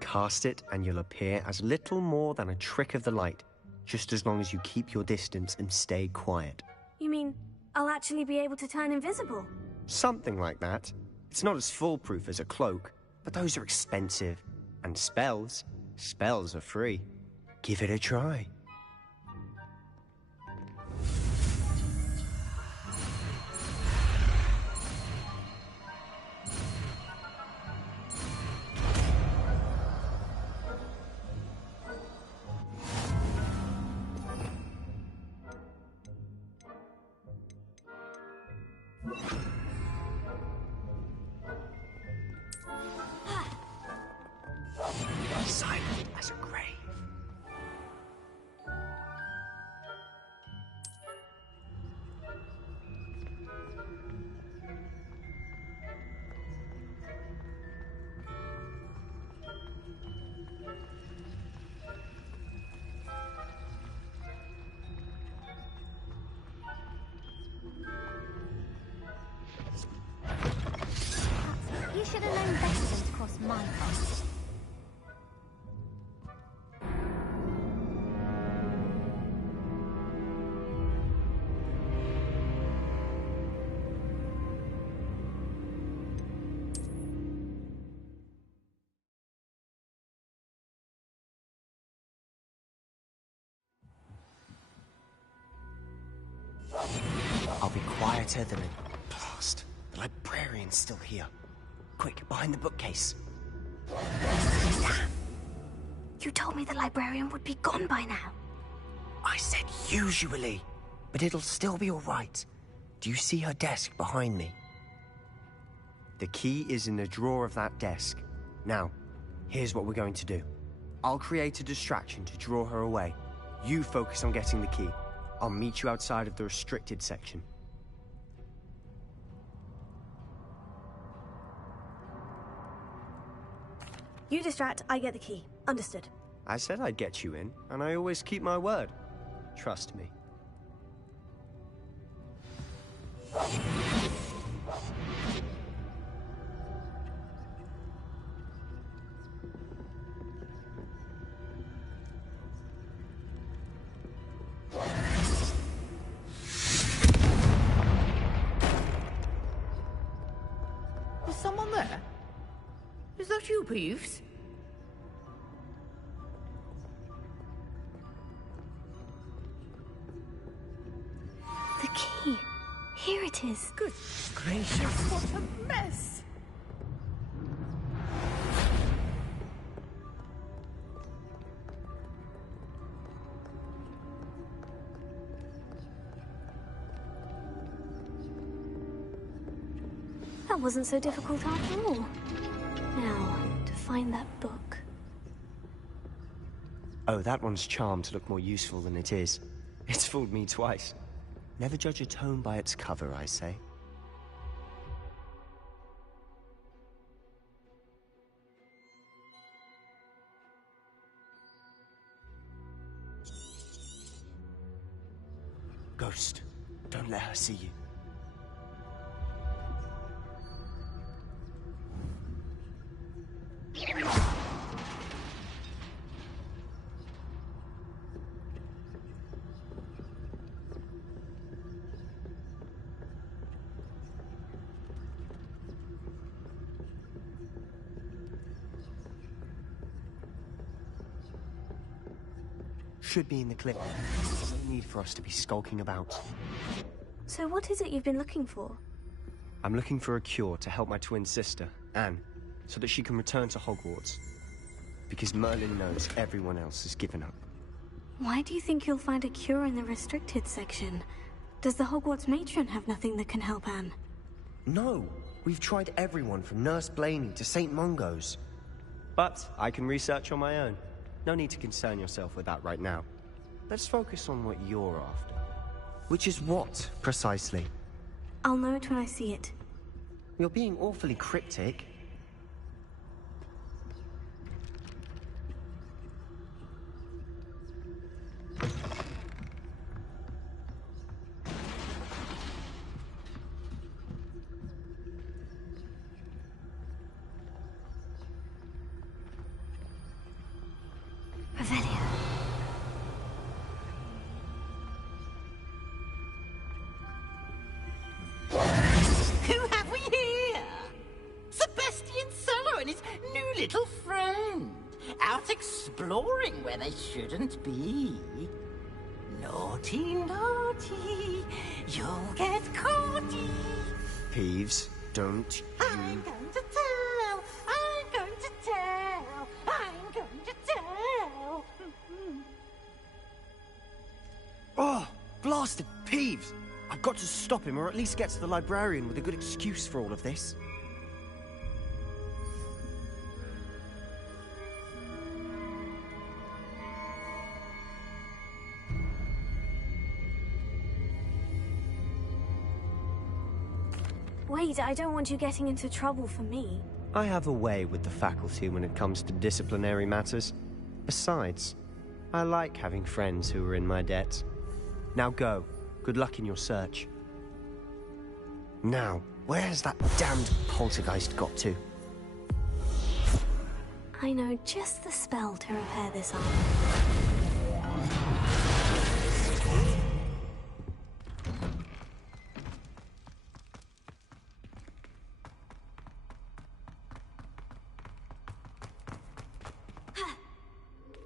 Cast it and you'll appear as little more than a trick of the light, just as long as you keep your distance and stay quiet. You mean I'll actually be able to turn invisible? Something like that. It's not as foolproof as a cloak, but those are expensive. And spells are free. Give it a try. Silent as a grave. You should have known better than to cross my path. I'll be quieter than a blast. The librarian's still here. Quick, behind the bookcase. You told me the librarian would be gone by now. I said usually, but it'll still be all right. Do you see her desk behind me? The key is in the drawer of that desk. Now, here's what we're going to do. I'll create a distraction to draw her away. You focus on getting the key. I'll meet you outside of the restricted section. You distract, I get the key. Understood. I said I'd get you in, and I always keep my word. Trust me. Is someone there? Is that you, Peeves? The key. Here it is. Good gracious, what a mess! That wasn't so difficult after all. Now, to find that book. Oh, that one's charmed to look more useful than it is. It's fooled me twice. Never judge a tome by its cover, I say. Ghost, don't let her see you. Should be in the clip. There's no need for us to be skulking about. So what is it you've been looking for? I'm looking for a cure to help my twin sister, Anne, so that she can return to Hogwarts. Because Merlin knows everyone else has given up. Why do you think you'll find a cure in the restricted section? Does the Hogwarts matron have nothing that can help Anne? No! We've tried everyone from Nurse Blaney to St. Mungo's. But I can research on my own. No need to concern yourself with that right now. Let's focus on what you're after. Which is what, precisely? I'll know it when I see it. You're being awfully cryptic. Revelio. Who have we here? Sebastian Sallow and his new little friend. Out exploring where they shouldn't be. Naughty, naughty. You'll get caughty. Peeves, don't I'm going to tell. I'm going to tell. I'm going to tell. Oh, blasted Peeves! I've got to stop him, or at least get to the librarian with a good excuse for all of this. Wait, I don't want you getting into trouble for me. I have a way with the faculty when it comes to disciplinary matters. Besides, I like having friends who are in my debt. Now go. Good luck in your search. Now, where's that damned poltergeist got to? I know just the spell to repair this arm.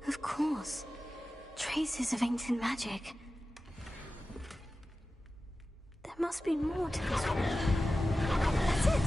Of course. Traces of ancient magic. There must be more to this one. That's it!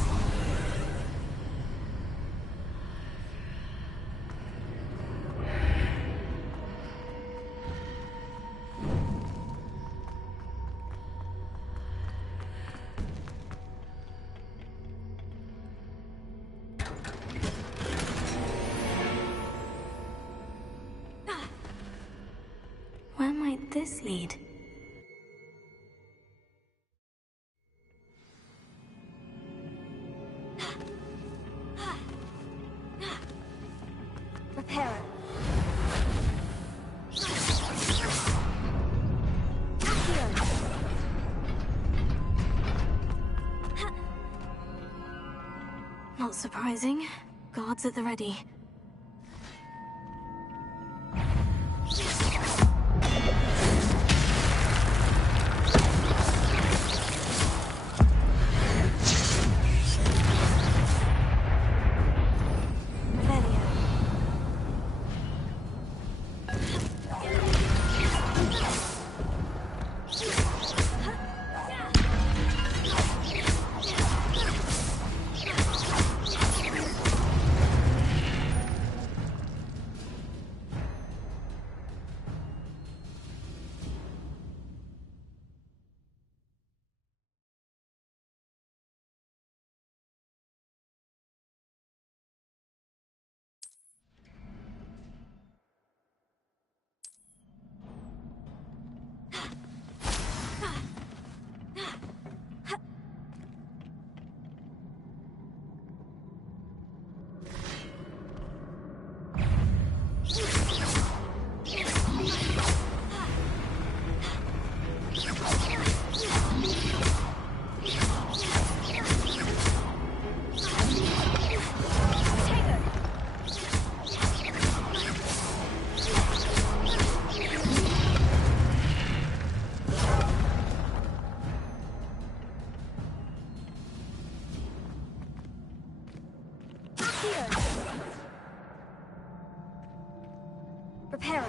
Where might this lead? Repair it. Not surprising. Guards at the ready. Reparo.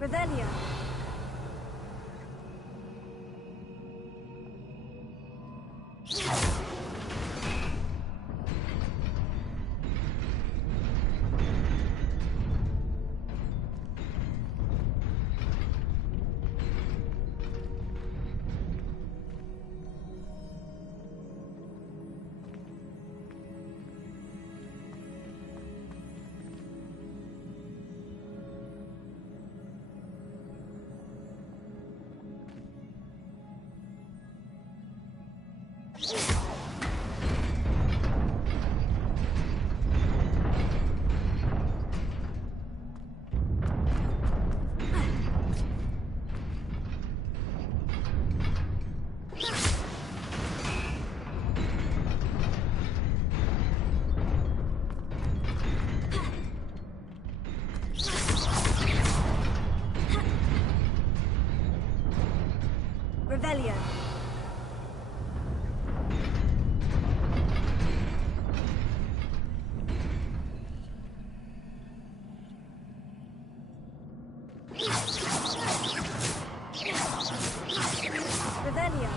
Revelio. Revelio. Revelio.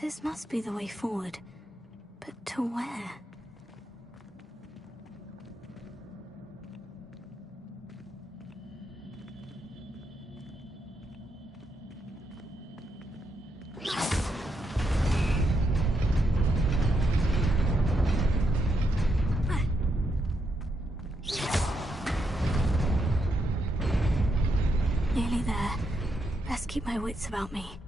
This must be the way forward. But to where? Nearly there. Best keep my wits about me.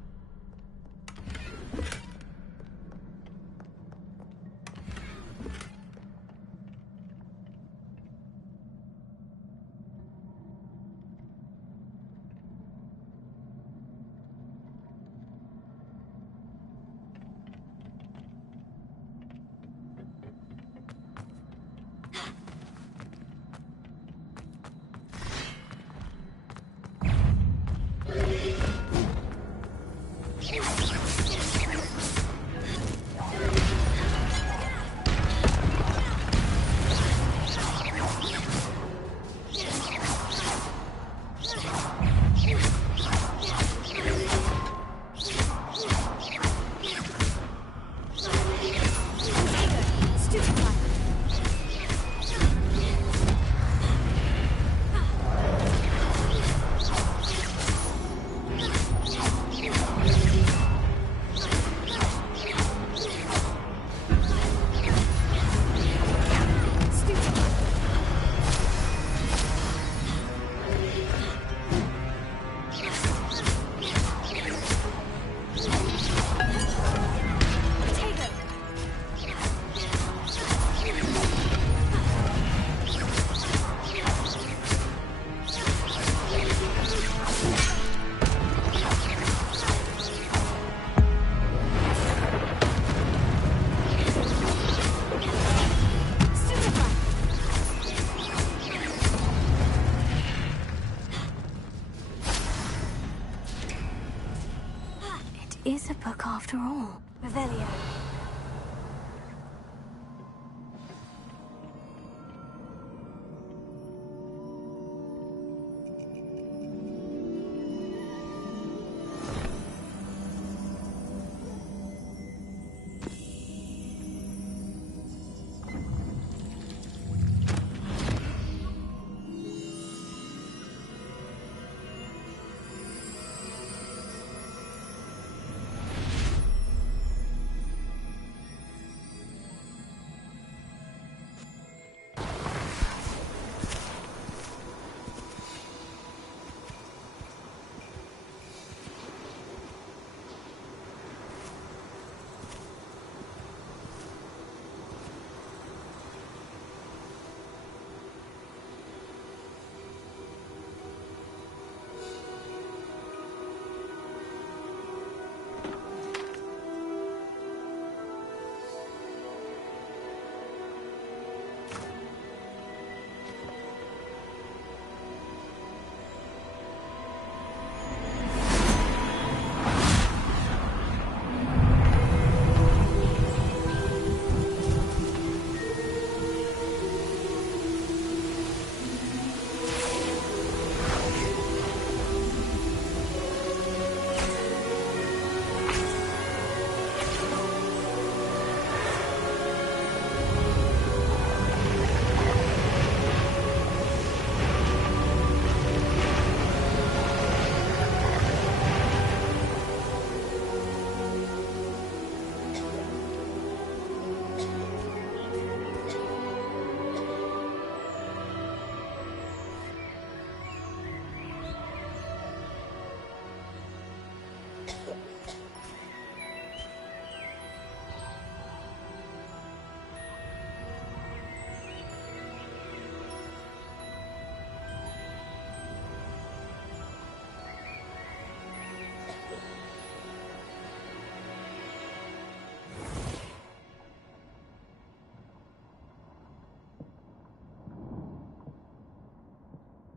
Is a book after all. Revelio.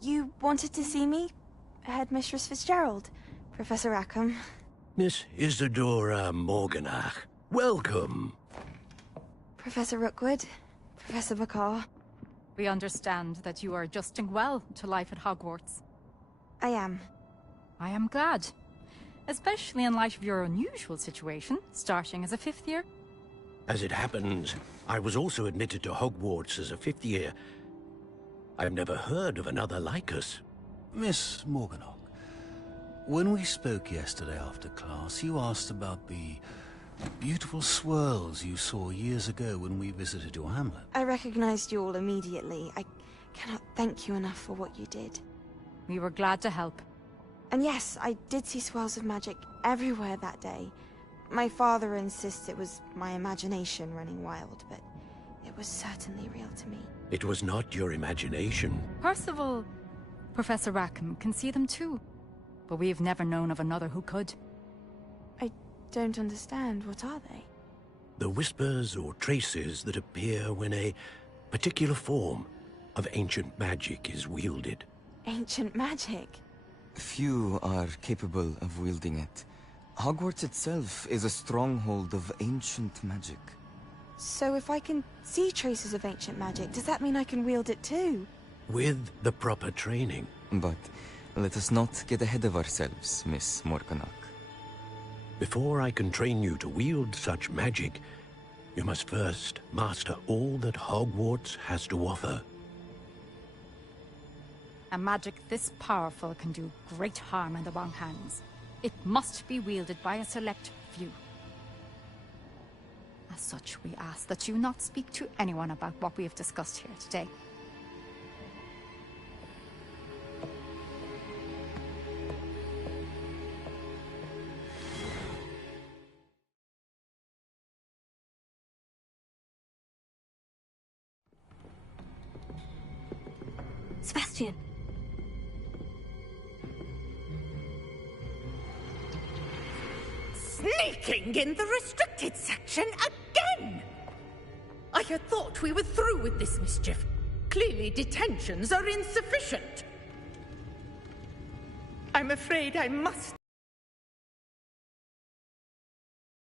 You wanted to see me? Headmistress Fitzgerald, Professor Rackham. Miss Isadora Morganach, welcome. Professor Rookwood, Professor Bakar. We understand that you are adjusting well to life at Hogwarts. I am. I am glad. Especially in light of your unusual situation, starting as a 5th year. As it happens, I was also admitted to Hogwarts as a 5th year. I've never heard of another like us. Miss Morganach, when we spoke yesterday after class, you asked about the beautiful swirls you saw years ago when we visited your hamlet. I recognized you all immediately. I cannot thank you enough for what you did. We were glad to help. And yes, I did see swirls of magic everywhere that day. My father insists it was my imagination running wild, but it was certainly real to me. It was not your imagination. Percival, Professor Rackham can see them too. But we've never known of another who could. I don't understand. What are they? The whispers or traces that appear when a particular form of ancient magic is wielded. Ancient magic? Few are capable of wielding it. Hogwarts itself is a stronghold of ancient magic. So if I can see traces of ancient magic, does that mean I can wield it too? With the proper training. But let us not get ahead of ourselves, Miss Morganach. Before I can train you to wield such magic, you must first master all that Hogwarts has to offer. A magic this powerful can do great harm in the wrong hands. It must be wielded by a select few. As such, we ask that you not speak to anyone about what we have discussed here today. Sebastian. Sneaking in the restricted section again! I had thought we were through with this mischief. Clearly detentions are insufficient. I'm afraid I must...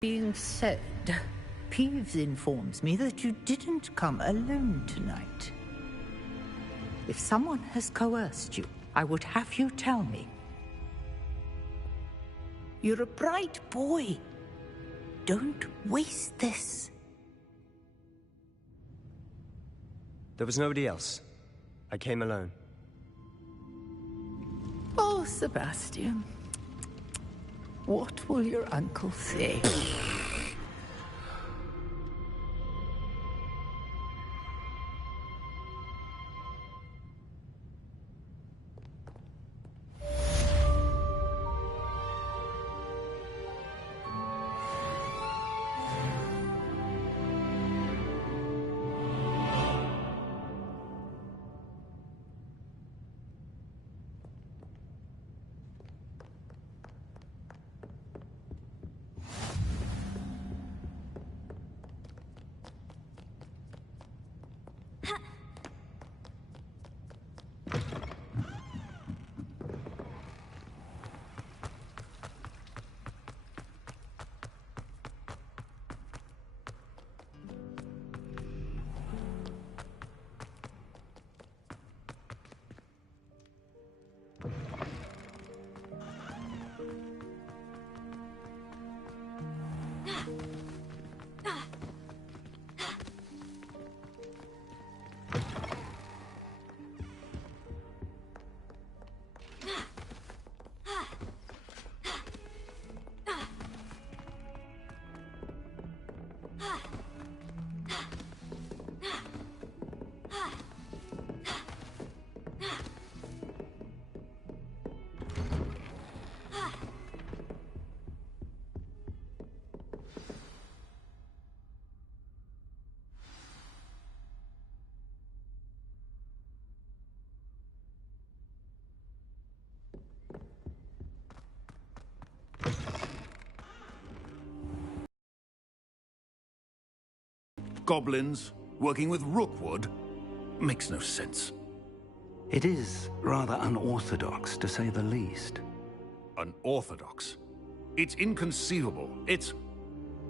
Being said, Peeves informs me that you didn't come alone tonight. If someone has coerced you, I would have you tell me. You're a bright boy. Don't waste this. There was nobody else. I came alone. Oh, Sebastian. What will your uncle say? Goblins working with Rookwood? Makes no sense. It is rather unorthodox, to say the least. Unorthodox? It's inconceivable. It's...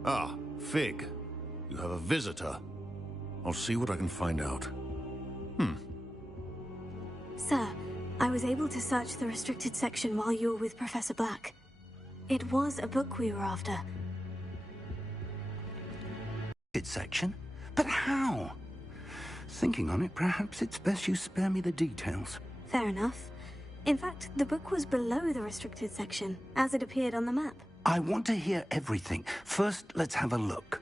Ah, Fig. You have a visitor. I'll see what I can find out. Sir, I was able to search the restricted section while you were with Professor Black. It was a book we were after. Section? But how? Thinking on it, perhaps it's best you spare me the details. Fair enough. In fact, the book was below the restricted section, as it appeared on the map. I want to hear everything. First, let's have a look.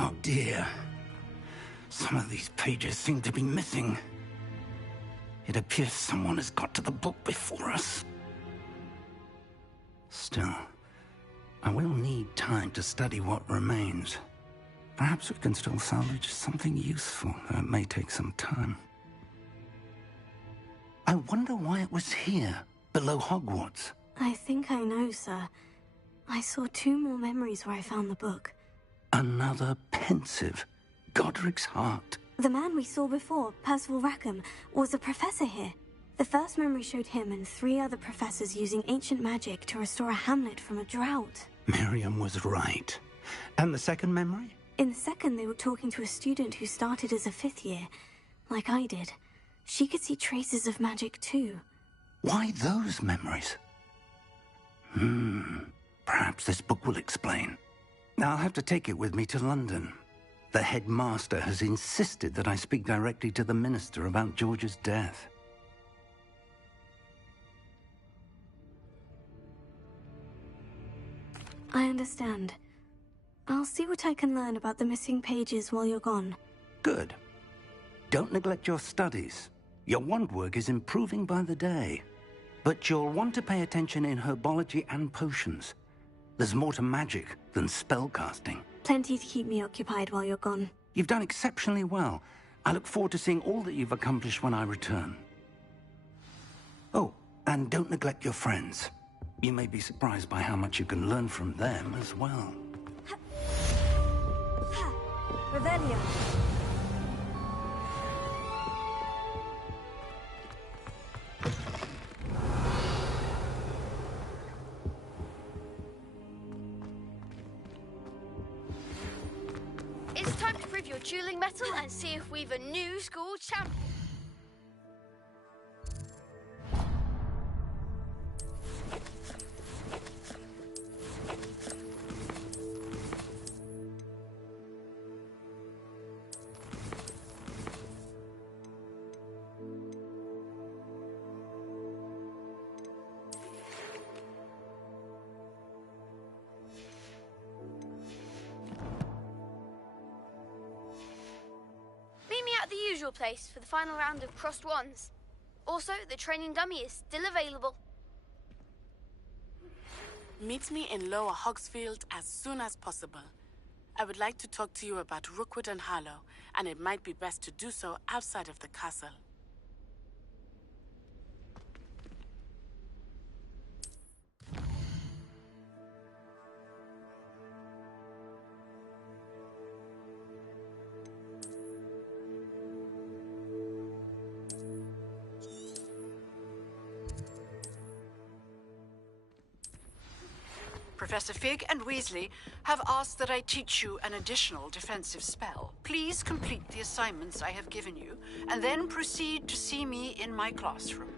Oh dear. Some of these pages seem to be missing. It appears someone has got to the book before us. Still, I will need time to study what remains. Perhaps we can still salvage something useful, though it may take some time. I wonder why it was here, below Hogwarts. I think I know, sir. I saw 2 more memories where I found the book. Another pensive. Godric's heart. The man we saw before, Percival Rackham, was a professor here. The first memory showed him and 3 other professors using ancient magic to restore a hamlet from a drought. Miriam was right. And the second memory? In the second, they were talking to a student who started as a 5th year, like I did. She could see traces of magic too. Why those memories? Perhaps this book will explain. I'll have to take it with me to London. The headmaster has insisted that I speak directly to the minister about George's death. I understand. I'll see what I can learn about the missing pages while you're gone. Good. Don't neglect your studies. Your wand work is improving by the day. But you'll want to pay attention in herbology and potions. There's more to magic than spellcasting. Plenty to keep me occupied while you're gone. You've done exceptionally well. I look forward to seeing all that you've accomplished when I return. Oh, and don't neglect your friends. You may be surprised by how much you can learn from them as well. Revelio. It's time to prove your dueling mettle and see if we've a new school champion. At the usual place for the final round of crossed wands. Also, the training dummy is still available. Meet me in Lower Hogsfield as soon as possible. I would like to talk to you about Rookwood and Harlow, and it might be best to do so outside of the castle. Professor Fig and Weasley have asked that I teach you an additional defensive spell. Please complete the assignments I have given you, and then proceed to see me in my classroom.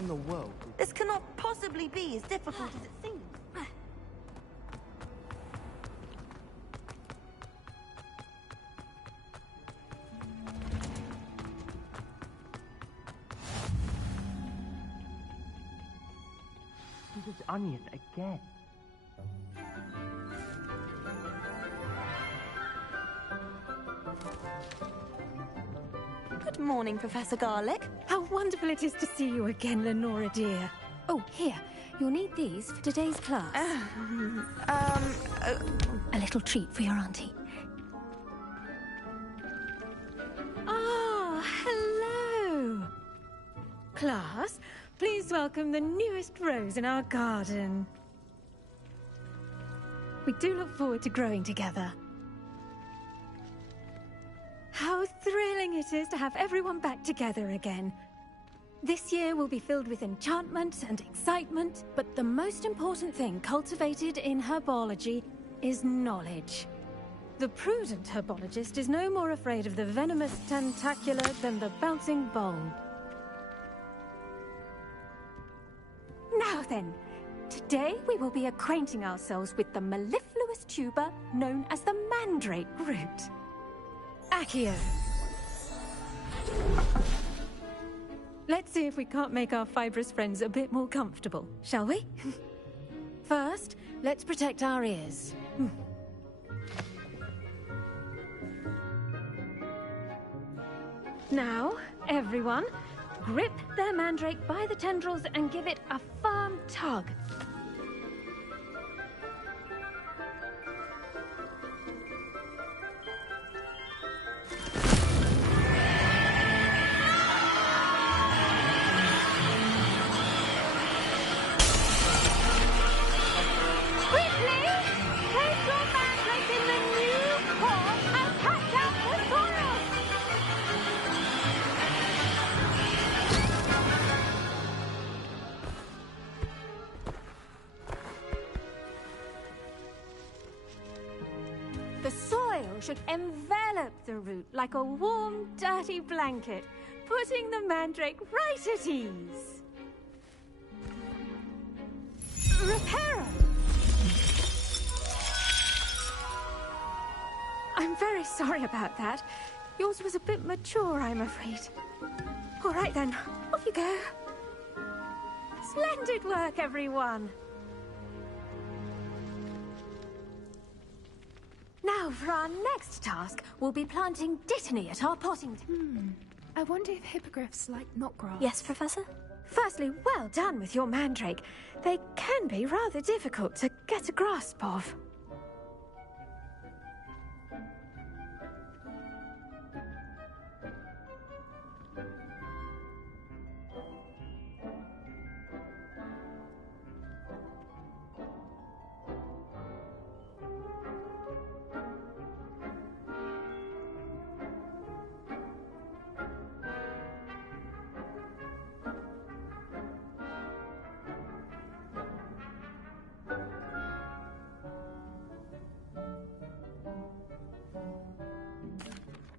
in the world? This cannot possibly be as difficult as it seems. This is Onion again. Good morning, Professor Garlick. How wonderful it is to see you again, Lenora dear. Oh, here. You'll need these for today's class. A little treat for your auntie. Ah, hello. Class, please welcome the newest rose in our garden. We do look forward to growing together. How thrilling it is to have everyone back together again. This year will be filled with enchantment and excitement, but the most important thing cultivated in herbology is knowledge. The prudent herbologist is no more afraid of the venomous tentacula than the bouncing bulb. Now then, today we will be acquainting ourselves with the mellifluous tuber known as the mandrake root. Accio. Let's see if we can't make our fibrous friends a bit more comfortable, shall we? First, let's protect our ears. Now, everyone, grip their mandrake by the tendrils and give it a firm tug. Should envelop the root like a warm, dirty blanket, putting the mandrake right at ease. Reparo! I'm very sorry about that. Yours was a bit mature, I'm afraid. All right then, off you go. Splendid work, everyone. Now, for our next task, we'll be planting Dittany at our potting... I wonder if hippogriffs like knotgrass. Yes, Professor? Firstly, well done with your mandrake. They can be rather difficult to get a grasp of.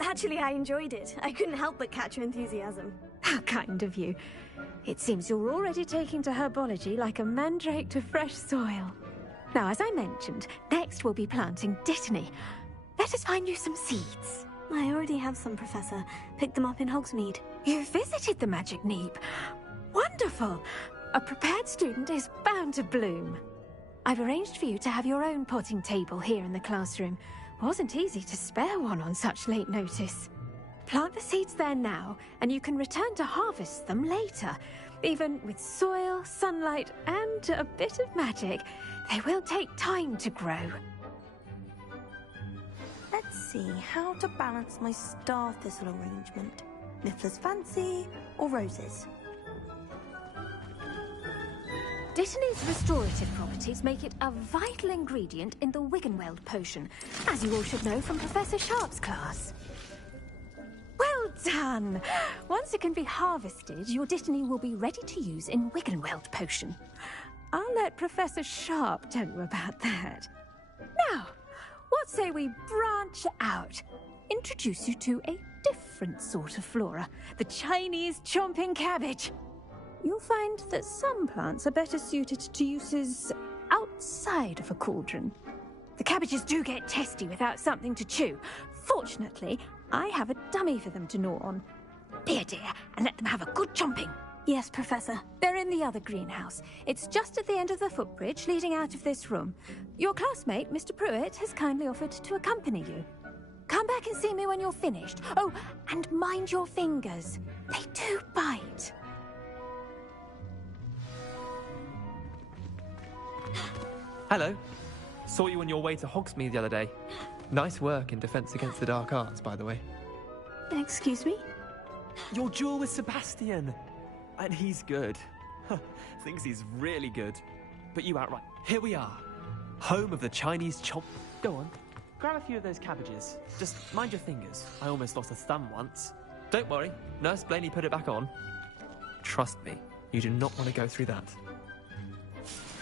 Actually, I enjoyed it. I couldn't help but catch your enthusiasm. How kind of you. It seems you're already taking to herbology like a mandrake to fresh soil. Now, as I mentioned, next we'll be planting Dittany. Let us find you some seeds. I already have some, Professor. Picked them up in Hogsmeade. You visited the Magic Neep. Wonderful! A prepared student is bound to bloom. I've arranged for you to have your own potting table here in the classroom. Wasn't easy to spare one on such late notice. Plant the seeds there now, and you can return to harvest them later. Even with soil, sunlight, and a bit of magic, they will take time to grow. Let's see how to balance my star thistle arrangement. Niffler's Fancy or roses? Dittany's restorative properties make it a vital ingredient in the Wiggenweld potion, as you all should know from Professor Sharp's class. Well done! Once it can be harvested, your Dittany will be ready to use in Wiggenweld potion. I'll let Professor Sharp tell you about that. Now, what say we branch out? Introduce you to a different sort of flora, the Chinese chomping cabbage. you'll find that some plants are better suited to uses outside of a cauldron. The cabbages do get testy without something to chew. Fortunately, I have a dummy for them to gnaw on. Be a dear and let them have a good chomping. Yes, Professor. They're in the other greenhouse. It's just at the end of the footbridge leading out of this room. Your classmate, Mr. Pruitt, has kindly offered to accompany you. Come back and see me when you're finished. Oh, and mind your fingers. They do bite. Hello. Saw you on your way to Hogsmeade the other day. Nice work in Defense Against the Dark Arts, by the way. Excuse me? Your duel with Sebastian. And he's good. Thinks he's really good. But you outright. Here we are. Home of the Chinese chop. Go on. Grab a few of those cabbages. Just mind your fingers. I almost lost a thumb once. Don't worry. Nurse Blaney put it back on. Trust me. You do not want to go through that.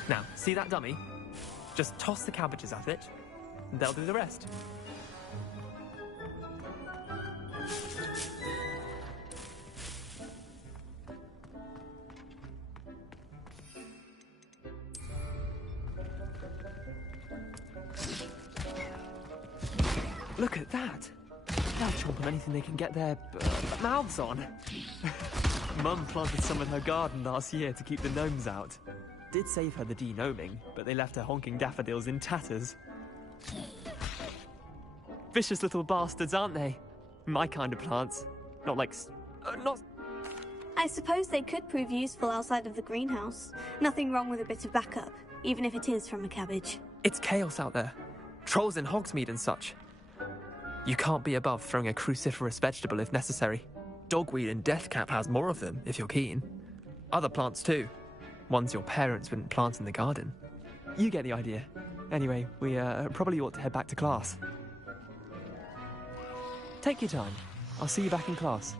Now, see that dummy? Just toss the cabbages at it, and they'll do the rest. Look at that! They'll chomp on anything they can get their mouths on. Mum planted some in her garden last year to keep the gnomes out. Did save her the de-gnoming, but they left her honking daffodils in tatters. Vicious little bastards, aren't they? My kind of plants. Not like... not... I suppose they could prove useful outside of the greenhouse. Nothing wrong with a bit of backup, even if it is from a cabbage. It's chaos out there. Trolls in Hogsmeade and such. You can't be above throwing a cruciferous vegetable if necessary. Dogweed and deathcap has more of them, if you're keen. Other plants too. Ones your parents wouldn't plant in the garden. You get the idea. Anyway, we probably ought to head back to class. Take your time. I'll see you back in class.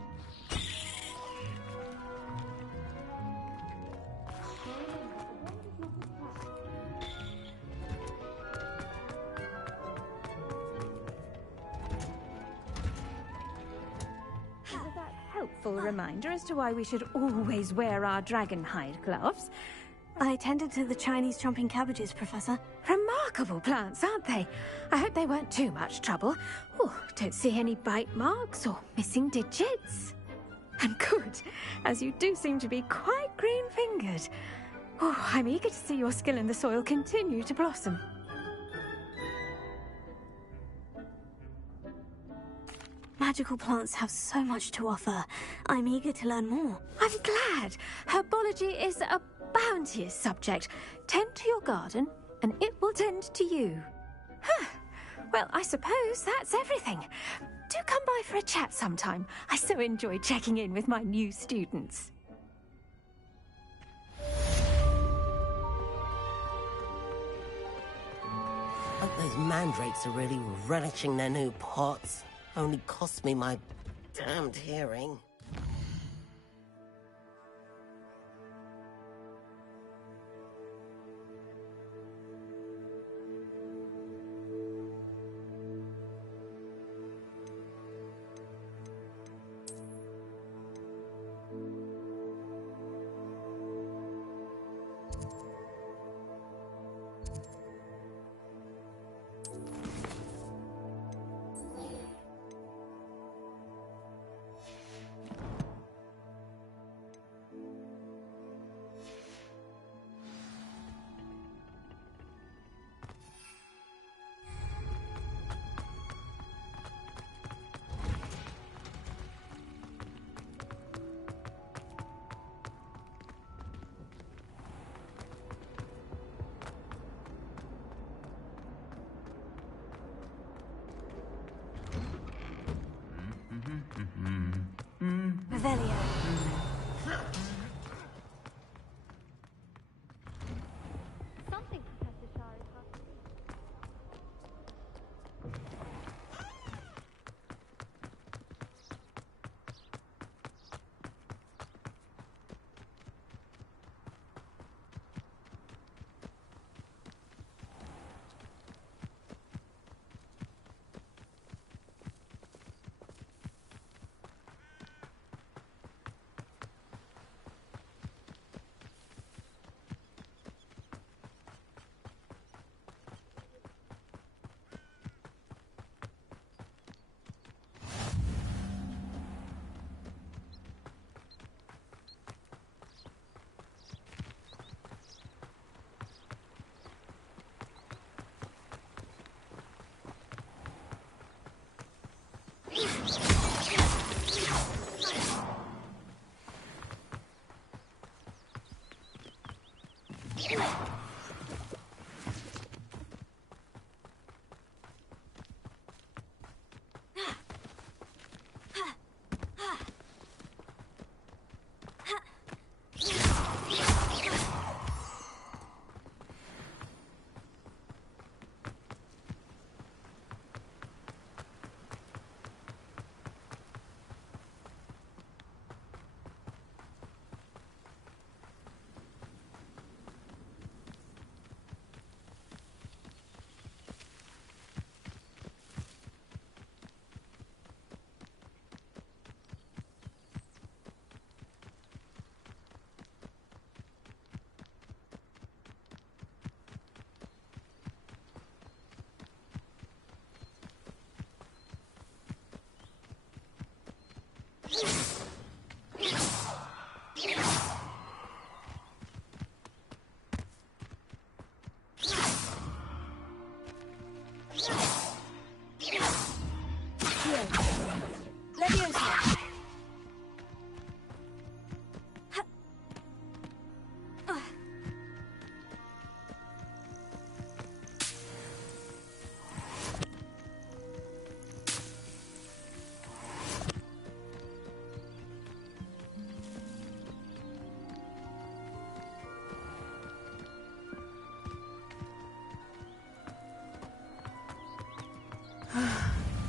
Helpful reminder as to why we should always wear our dragonhide gloves. I tended to the Chinese chomping cabbages, Professor. Remarkable plants, aren't they? I hope they weren't too much trouble. Oh, don't see any bite marks or missing digits. And good, as you do seem to be quite green-fingered. Oh, I'm eager to see your skill in the soil continue to blossom. Magical plants have so much to offer. I'm eager to learn more. I'm glad. Herbology is a bounteous subject. Tend to your garden, and it will tend to you. Huh. Well, I suppose that's everything. Do come by for a chat sometime. I so enjoy checking in with my new students. Hope those mandrakes are really relishing their new pots. Only cost me my damned hearing.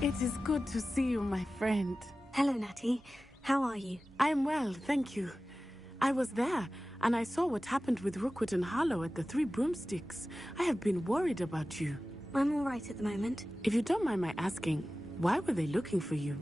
It is good to see you, my friend. Hello, Natty. How are you? I'm well, thank you. I was there, and I saw what happened with Rookwood and Harlow at the Three Broomsticks. I have been worried about you. I'm all right at the moment. If you don't mind my asking, why were they looking for you?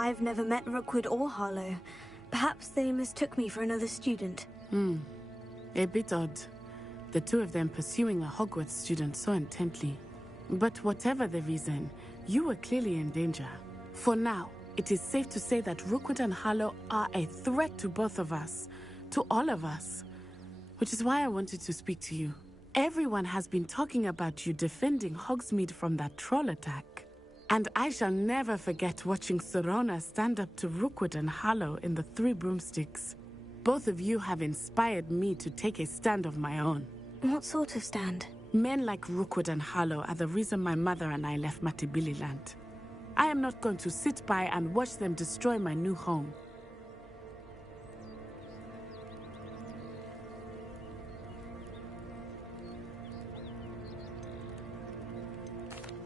I've never met Rookwood or Harlow. Perhaps they mistook me for another student. A bit odd. The two of them pursuing a Hogwarts student so intently. But whatever the reason, you were clearly in danger. For now, it is safe to say that Rookwood and Harlow are a threat to both of us. To all of us. Which is why I wanted to speak to you. Everyone has been talking about you defending Hogsmeade from that troll attack. And I shall never forget watching Sirona stand up to Rookwood and Harlow in the Three Broomsticks. Both of you have inspired me to take a stand of my own. What sort of stand? Men like Rookwood and Harlow are the reason my mother and I left Matabele Land. I am not going to sit by and watch them destroy my new home.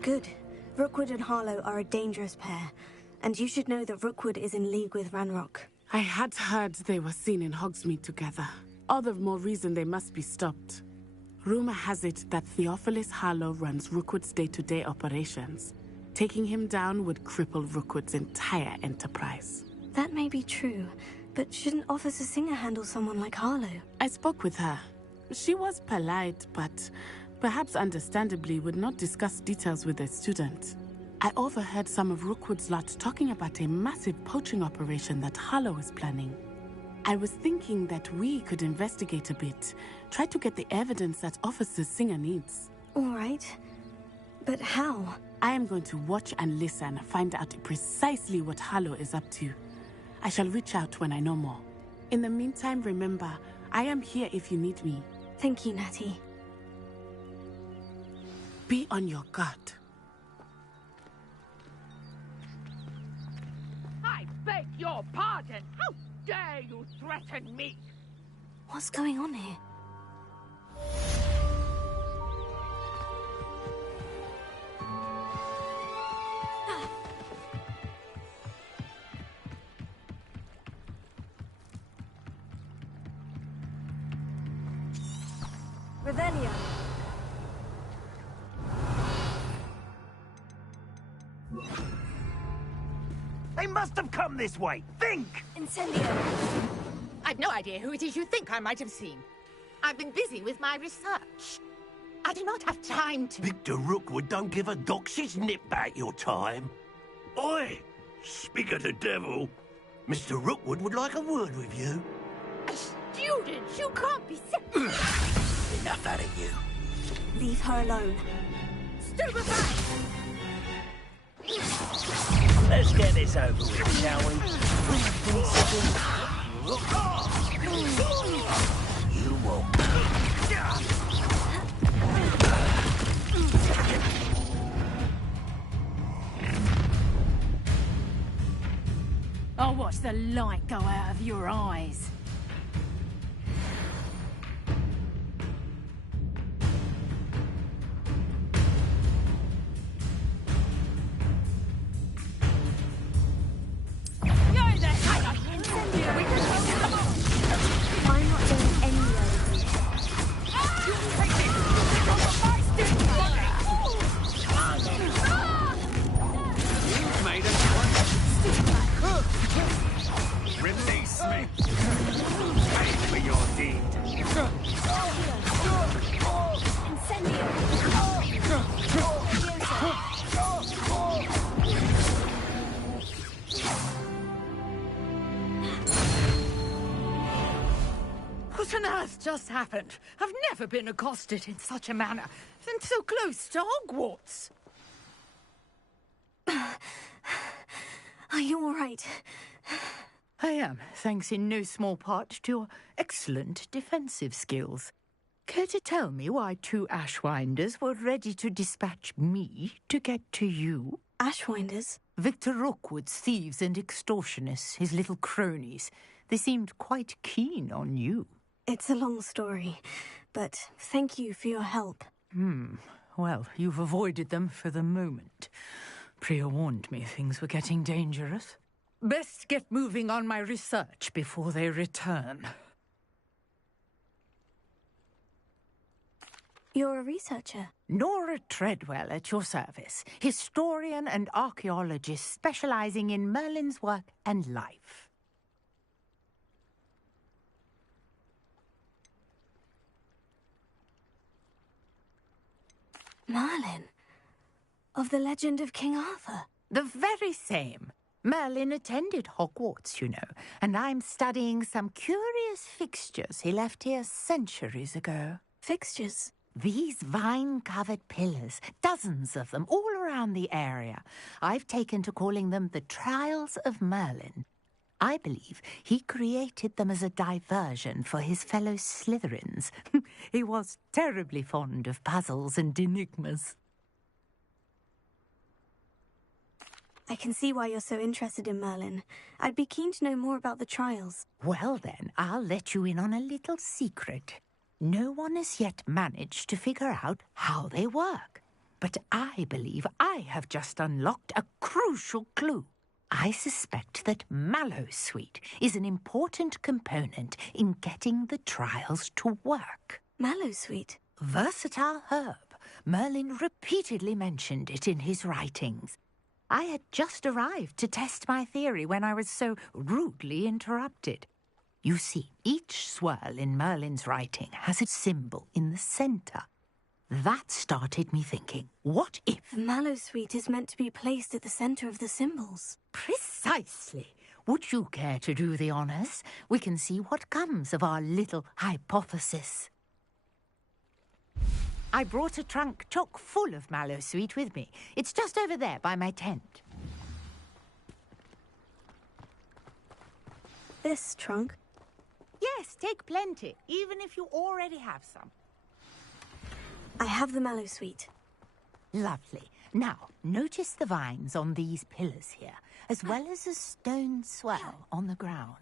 Good. Rookwood and Harlow are a dangerous pair, and you should know that Rookwood is in league with Ranrock. I had heard they were seen in Hogsmeade together. All the more reason they must be stopped. Rumor has it that Theophilus Harlow runs Rookwood's day-to-day operations. Taking him down would cripple Rookwood's entire enterprise. That may be true, but shouldn't Officer Singer handle someone like Harlow? I spoke with her. She was polite, but perhaps understandably would not discuss details with a student. I overheard some of Rookwood's lot talking about a massive poaching operation that Harlow is planning. I was thinking that we could investigate a bit, try to get the evidence that Officer Singer needs. All right. But how? I am going to watch and listen, find out precisely what Harlow is up to. I shall reach out when I know more. In the meantime, remember, I am here if you need me. Thank you, Natty. Be on your guard. I beg your pardon. How dare you threaten me? What's going on here? Revelio. They must have come this way. Think! Incendio. I've no idea who it is you think I might have seen. I've been busy with my research. I do not have time to... Victor Rookwood don't give a doxy's nip back your time. Oi! Speak of the devil. Mr. Rookwood would like a word with you. A student? You can't be Enough out of you. Leave her alone. Stupefy! Let's get this over with, shall we? You won't. I'll watch the light go out of your eyes. I'm not going anywhere. You've made a Release me! Pay for your deed! What on earth just happened? I've never been accosted in such a manner, and so close to Hogwarts. Are you all right? I am, thanks in no small part to your excellent defensive skills. Care to tell me why 2 Ashwinders were ready to dispatch me to get to you? Ashwinders? Victor Rookwood's thieves and extortionists, his little cronies. They seemed quite keen on you. It's a long story, but thank you for your help. Well, you've avoided them for the moment. Priya warned me things were getting dangerous. Best get moving on my research before they return. You're a researcher? Nora Treadwell at your service, historian and archaeologist specializing in Merlin's work and life. Merlin? Of the legend of King Arthur? The very same. Merlin attended Hogwarts, you know, and I'm studying some curious fixtures he left here centuries ago. Fixtures? These vine-covered pillars, dozens of them, all around the area. I've taken to calling them the Trials of Merlin. I believe he created them as a diversion for his fellow Slytherins. He was terribly fond of puzzles and enigmas. I can see why you're so interested in Merlin. I'd be keen to know more about the trials. Well then, I'll let you in on a little secret. No one has yet managed to figure out how they work. But I believe I have just unlocked a crucial clue. I suspect that Mallowsweet is an important component in getting the trials to work. Mallowsweet? Versatile herb. Merlin repeatedly mentioned it in his writings. I had just arrived to test my theory when I was so rudely interrupted. You see, each swirl in Merlin's writing has a symbol in the centre. That started me thinking, what if... The Mallowsweet is meant to be placed at the centre of the symbols. Precisely. Would you care to do the honours? We can see what comes of our little hypothesis. I brought a trunk chock full of Mallowsweet with me. It's just over there by my tent. This trunk? Yes, take plenty, even if you already have some. I have the Mallowsweet. Lovely. Now, notice the vines on these pillars here, as well as a stone swell on the ground.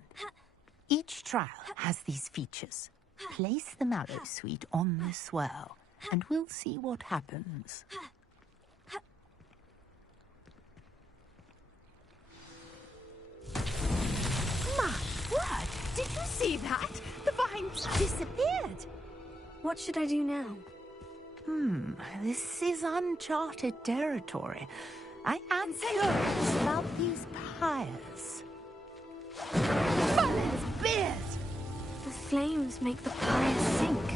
Each trial has these features. Place the Mallowsweet on the swell, and we'll see what happens. My word! Did you see that? The vines disappeared. What should I do now? This is uncharted territory. I am curious about these pyres. Merlin's beard! The flames make the pyre sink.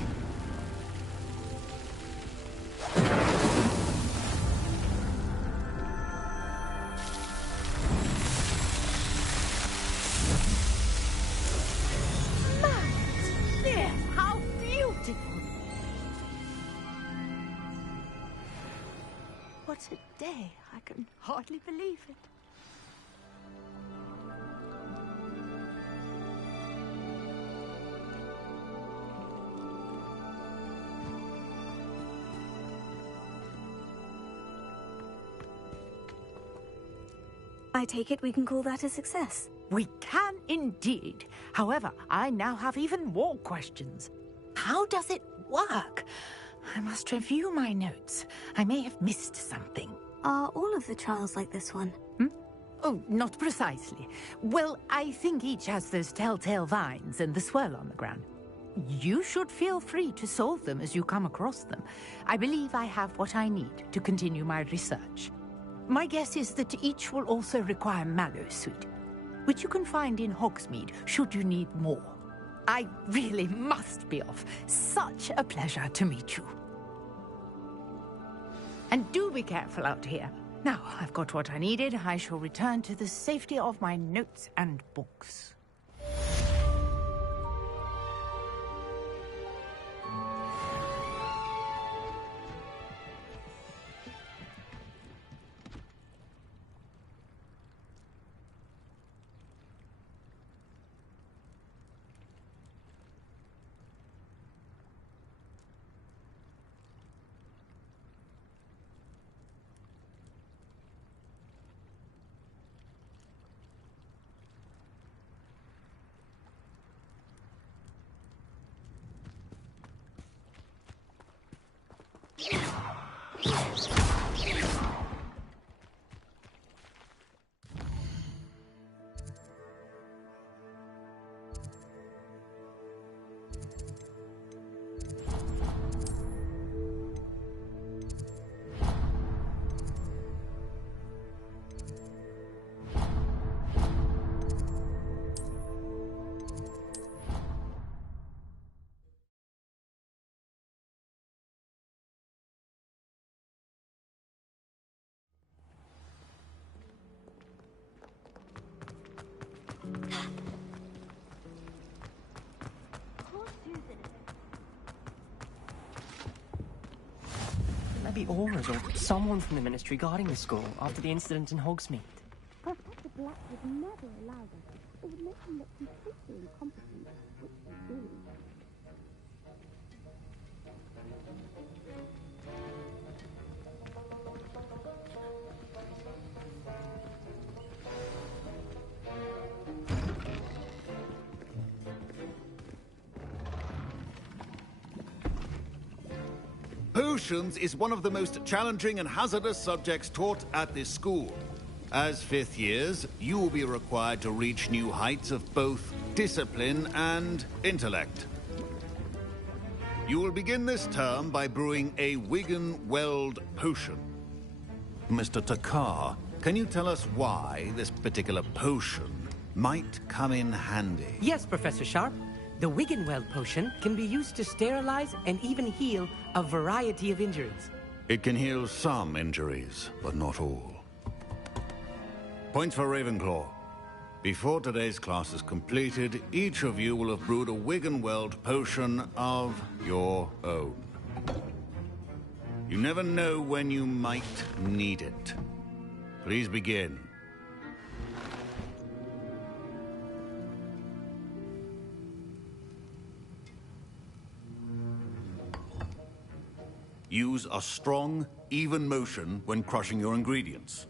day. I can hardly believe it. I take it we can call that a success. We can indeed. However, I now have even more questions. How does it work? I must review my notes. I may have missed something. Are all of the trials like this one? Oh, not precisely. Well, I think each has those telltale vines and the swirl on the ground. You should feel free to solve them as you come across them. I believe I have what I need to continue my research. My guess is that each will also require Mallowsweet, which you can find in Hogsmeade should you need more. I really must be off. Such a pleasure to meet you. And do be careful out here. Now I've got what I needed, I shall return to the safety of my notes and books. Maybe Aurors or someone from the Ministry guarding the school after the incident in Hogsmeade. Professor Black would never allow that. It would make him look completely incompetent, which he do. Potions is one of the most challenging and hazardous subjects taught at this school. As fifth years, you will be required to reach new heights of both discipline and intellect. You will begin this term by brewing a Wiggenweld potion. Mr. Takar, can you tell us why this particular potion might come in handy? Yes, Professor Sharp. The Wiggenweld potion can be used to sterilize and even heal a variety of injuries. It can heal some injuries, but not all. Points for Ravenclaw. Before today's class is completed, each of you will have brewed a Wiggenweld potion of your own. You never know when you might need it. Please begin. Use a strong, even motion when crushing your ingredients.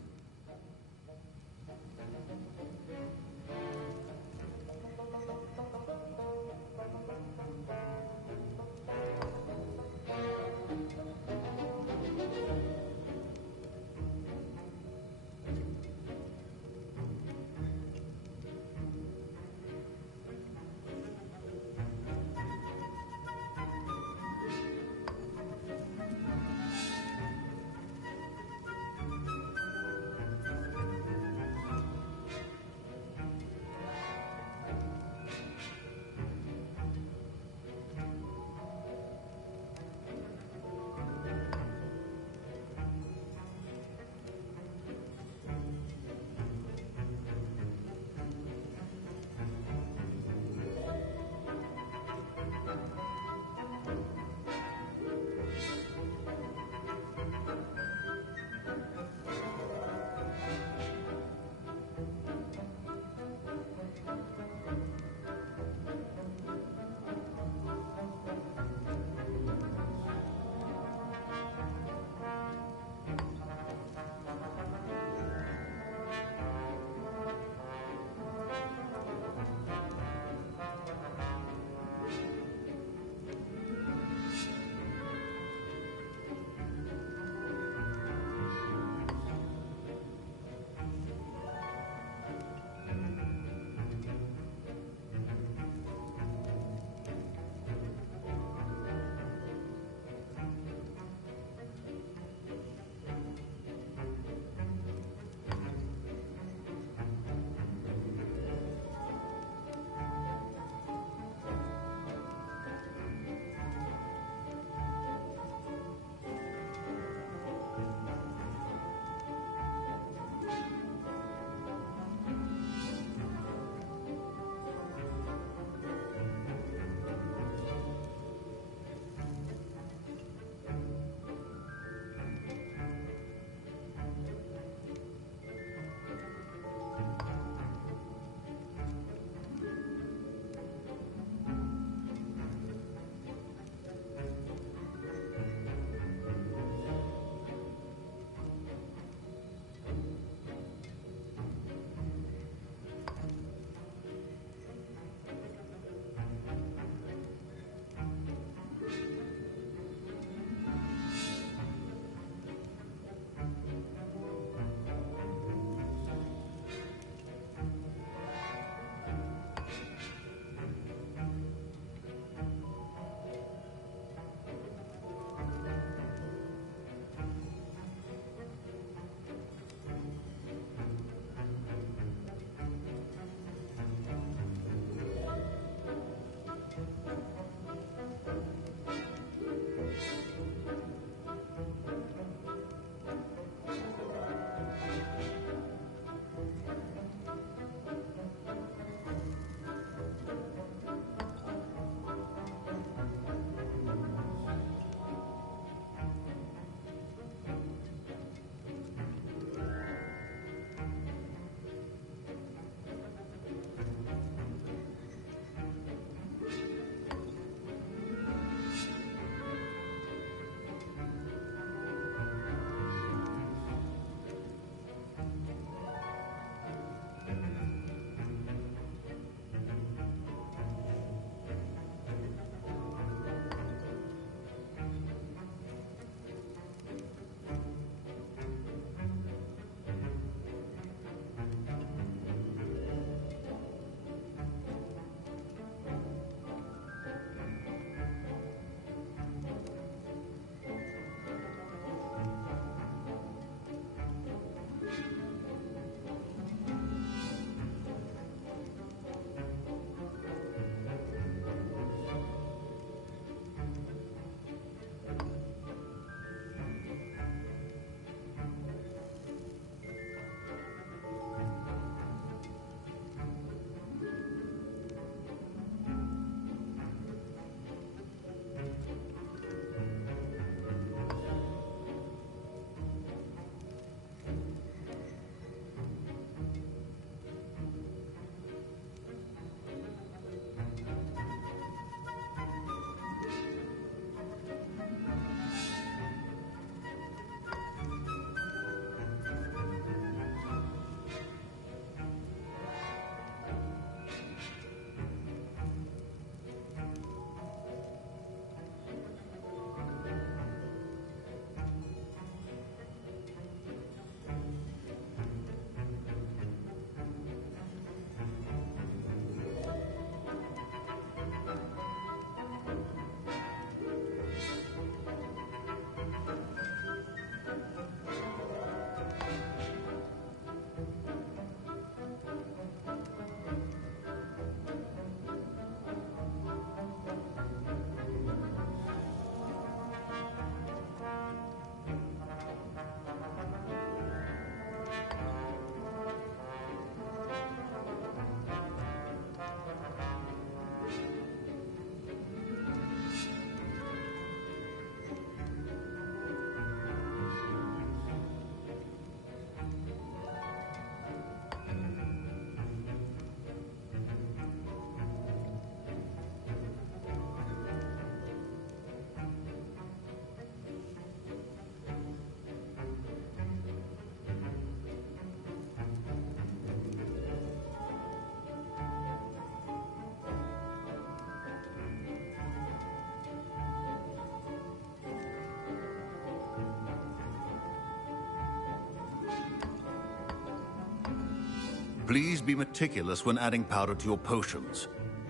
Please be meticulous when adding powder to your potions.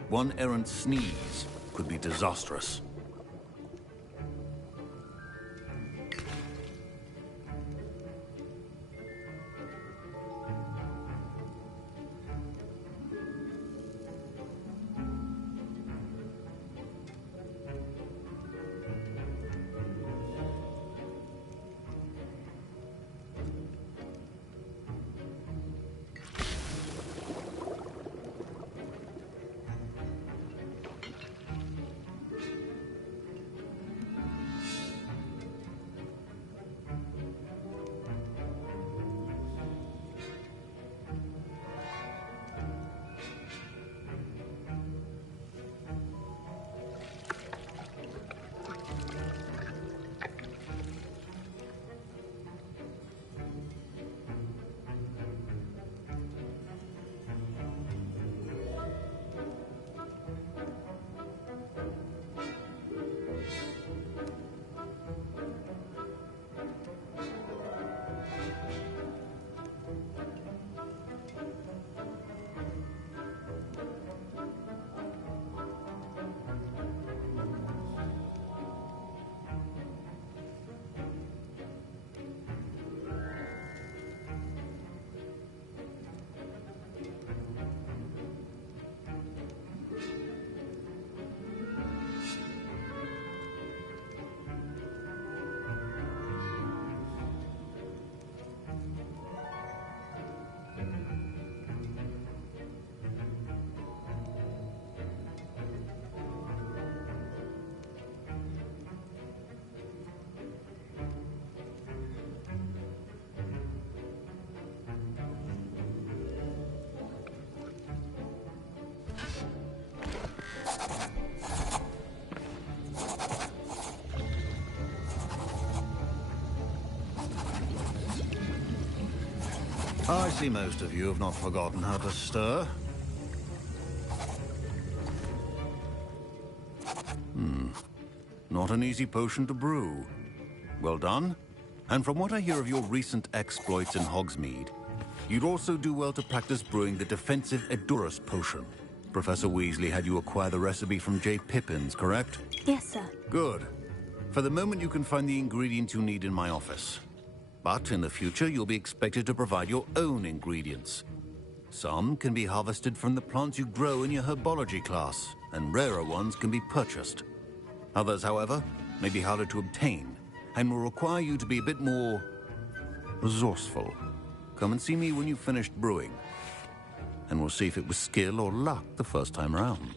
One errant sneeze could be disastrous. I see most of you have not forgotten how to stir. Not an easy potion to brew. Well done. And from what I hear of your recent exploits in Hogsmeade, you'd also do well to practice brewing the defensive Edurus potion. Professor Weasley had you acquire the recipe from J. Pippins, correct? Yes, sir. Good. For the moment, you can find the ingredients you need in my office. But in the future, you'll be expected to provide your own ingredients. Some can be harvested from the plants you grow in your herbology class, and rarer ones can be purchased. Others, however, may be harder to obtain, and will require you to be a bit more resourceful. Come and see me when you've finished brewing, and we'll see if it was skill or luck the first time around.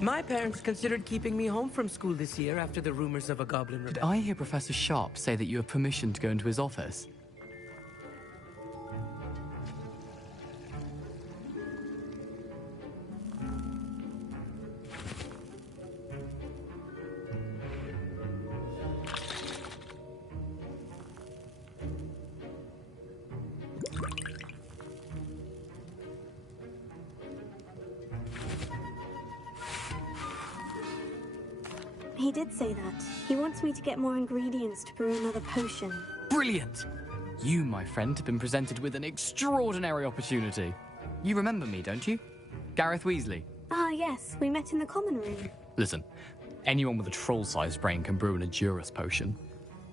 My parents considered keeping me home from school this year after the rumors of a goblin Did rebellion. I hear Professor Sharp say that you have permission to go into his office? He did say that. He wants me to get more ingredients to brew another potion. Brilliant! You, my friend, have been presented with an extraordinary opportunity. You remember me, don't you? Gareth Weasley. Ah, yes. We met in the common room. Listen, anyone with a troll-sized brain can brew an Edurus potion.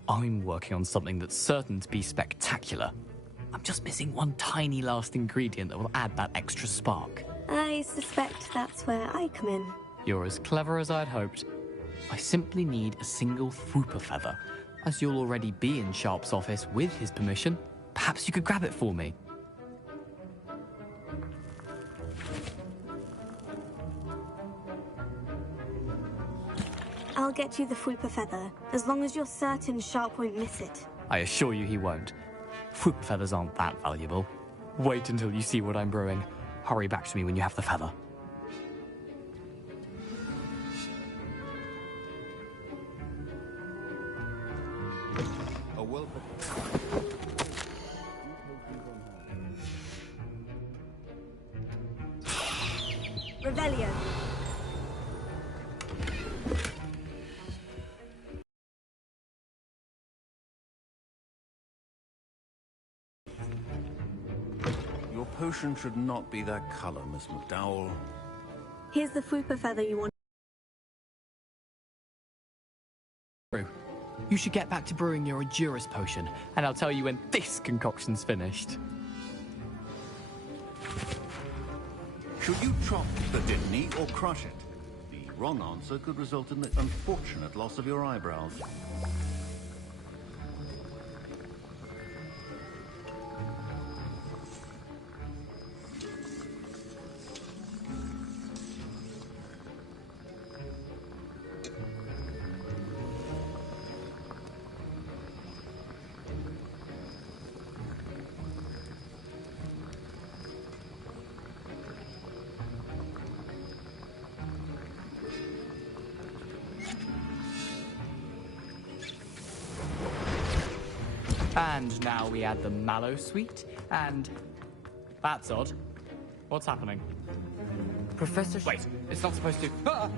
I'm working on something that's certain to be spectacular. I'm just missing one tiny last ingredient that will add that extra spark. I suspect that's where I come in. You're as clever as I'd hoped. I simply need a single Fwooper feather. As you'll already be in Sharp's office with his permission, perhaps you could grab it for me. I'll get you the Fwooper feather, as long as you're certain Sharp won't miss it. I assure you he won't. Fwooper feathers aren't that valuable. Wait until you see what I'm brewing. Hurry back to me when you have the feather. Revelio. Your potion should not be that color, Miss McDowell. Here's the Fwooper feather you want. You should get back to brewing your Edurus potion, and I'll tell you when this concoction's finished. Should you chop the Dittany or crush it? The wrong answer could result in the unfortunate loss of your eyebrows. And now we add the mallow sweet, and... That's odd. What's happening? Professor... Wait, it's not supposed to... Ah!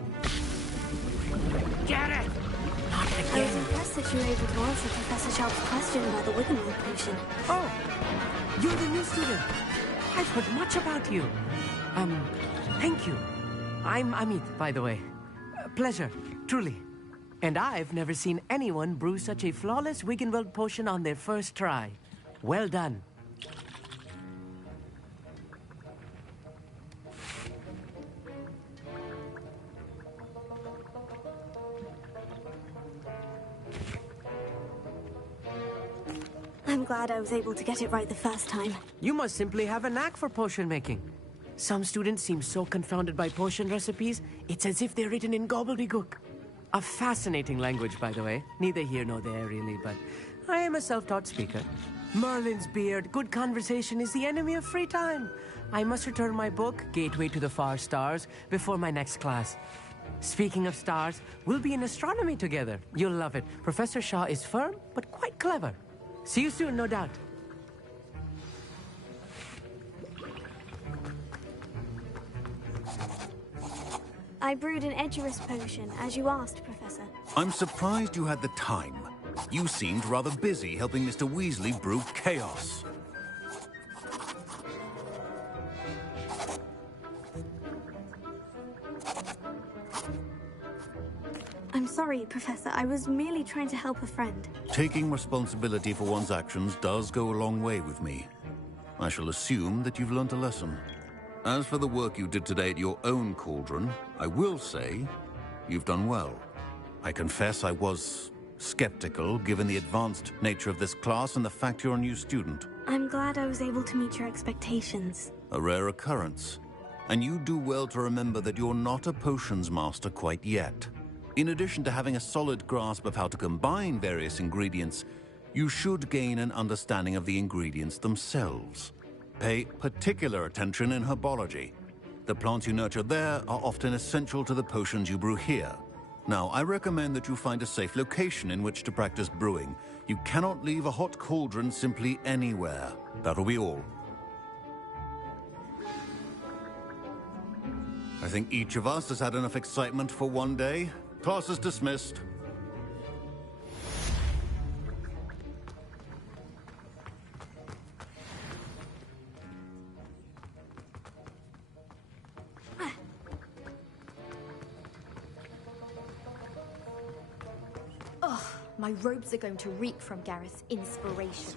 Get it! I was impressed that you were able to answer Professor Sharp's question about the Wiggenweld potion. Oh, you're the new student. I've heard much about you. Thank you. I'm Amit, by the way. Pleasure, truly. And I've never seen anyone brew such a flawless Wiggenweld potion on their first try. Well done. I'm glad I was able to get it right the first time. You must simply have a knack for potion making. Some students seem so confounded by potion recipes, it's as if they're written in gobbledygook. A fascinating language, by the way. Neither here nor there, really, but I am a self-taught speaker. Merlin's beard, good conversation is the enemy of free time. I must return my book, Gateway to the Far Stars, before my next class. Speaking of stars, we'll be in astronomy together. You'll love it. Professor Shaw is firm, but quite clever. See you soon, no doubt. I brewed an Edurus potion, as you asked, Professor. I'm surprised you had the time. You seemed rather busy helping Mr. Weasley brew chaos. I'm sorry, Professor. I was merely trying to help a friend. Taking responsibility for one's actions does go a long way with me. I shall assume that you've learnt a lesson. As for the work you did today at your own cauldron, I will say you've done well. I confess I was skeptical, given the advanced nature of this class and the fact you're a new student. I'm glad I was able to meet your expectations. A rare occurrence. And you do well to remember that you're not a potions master quite yet. In addition to having a solid grasp of how to combine various ingredients, you should gain an understanding of the ingredients themselves. Pay particular attention in herbology. The plants you nurture there are often essential to the potions you brew here. Now, I recommend that you find a safe location in which to practice brewing. You cannot leave a hot cauldron simply anywhere. That'll be all. I think each of us has had enough excitement for one day. Class is dismissed. Ugh, my robes are going to reek from Gareth's inspiration.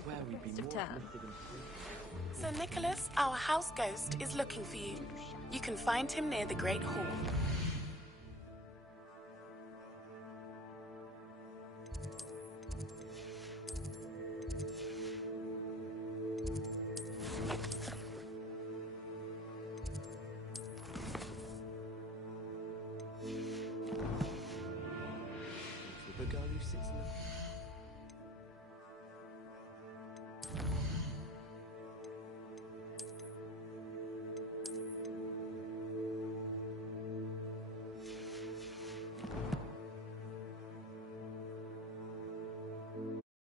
Sir Nicholas, our house ghost, is looking for you. You can find him near the Great Hall. The girl who sits in the...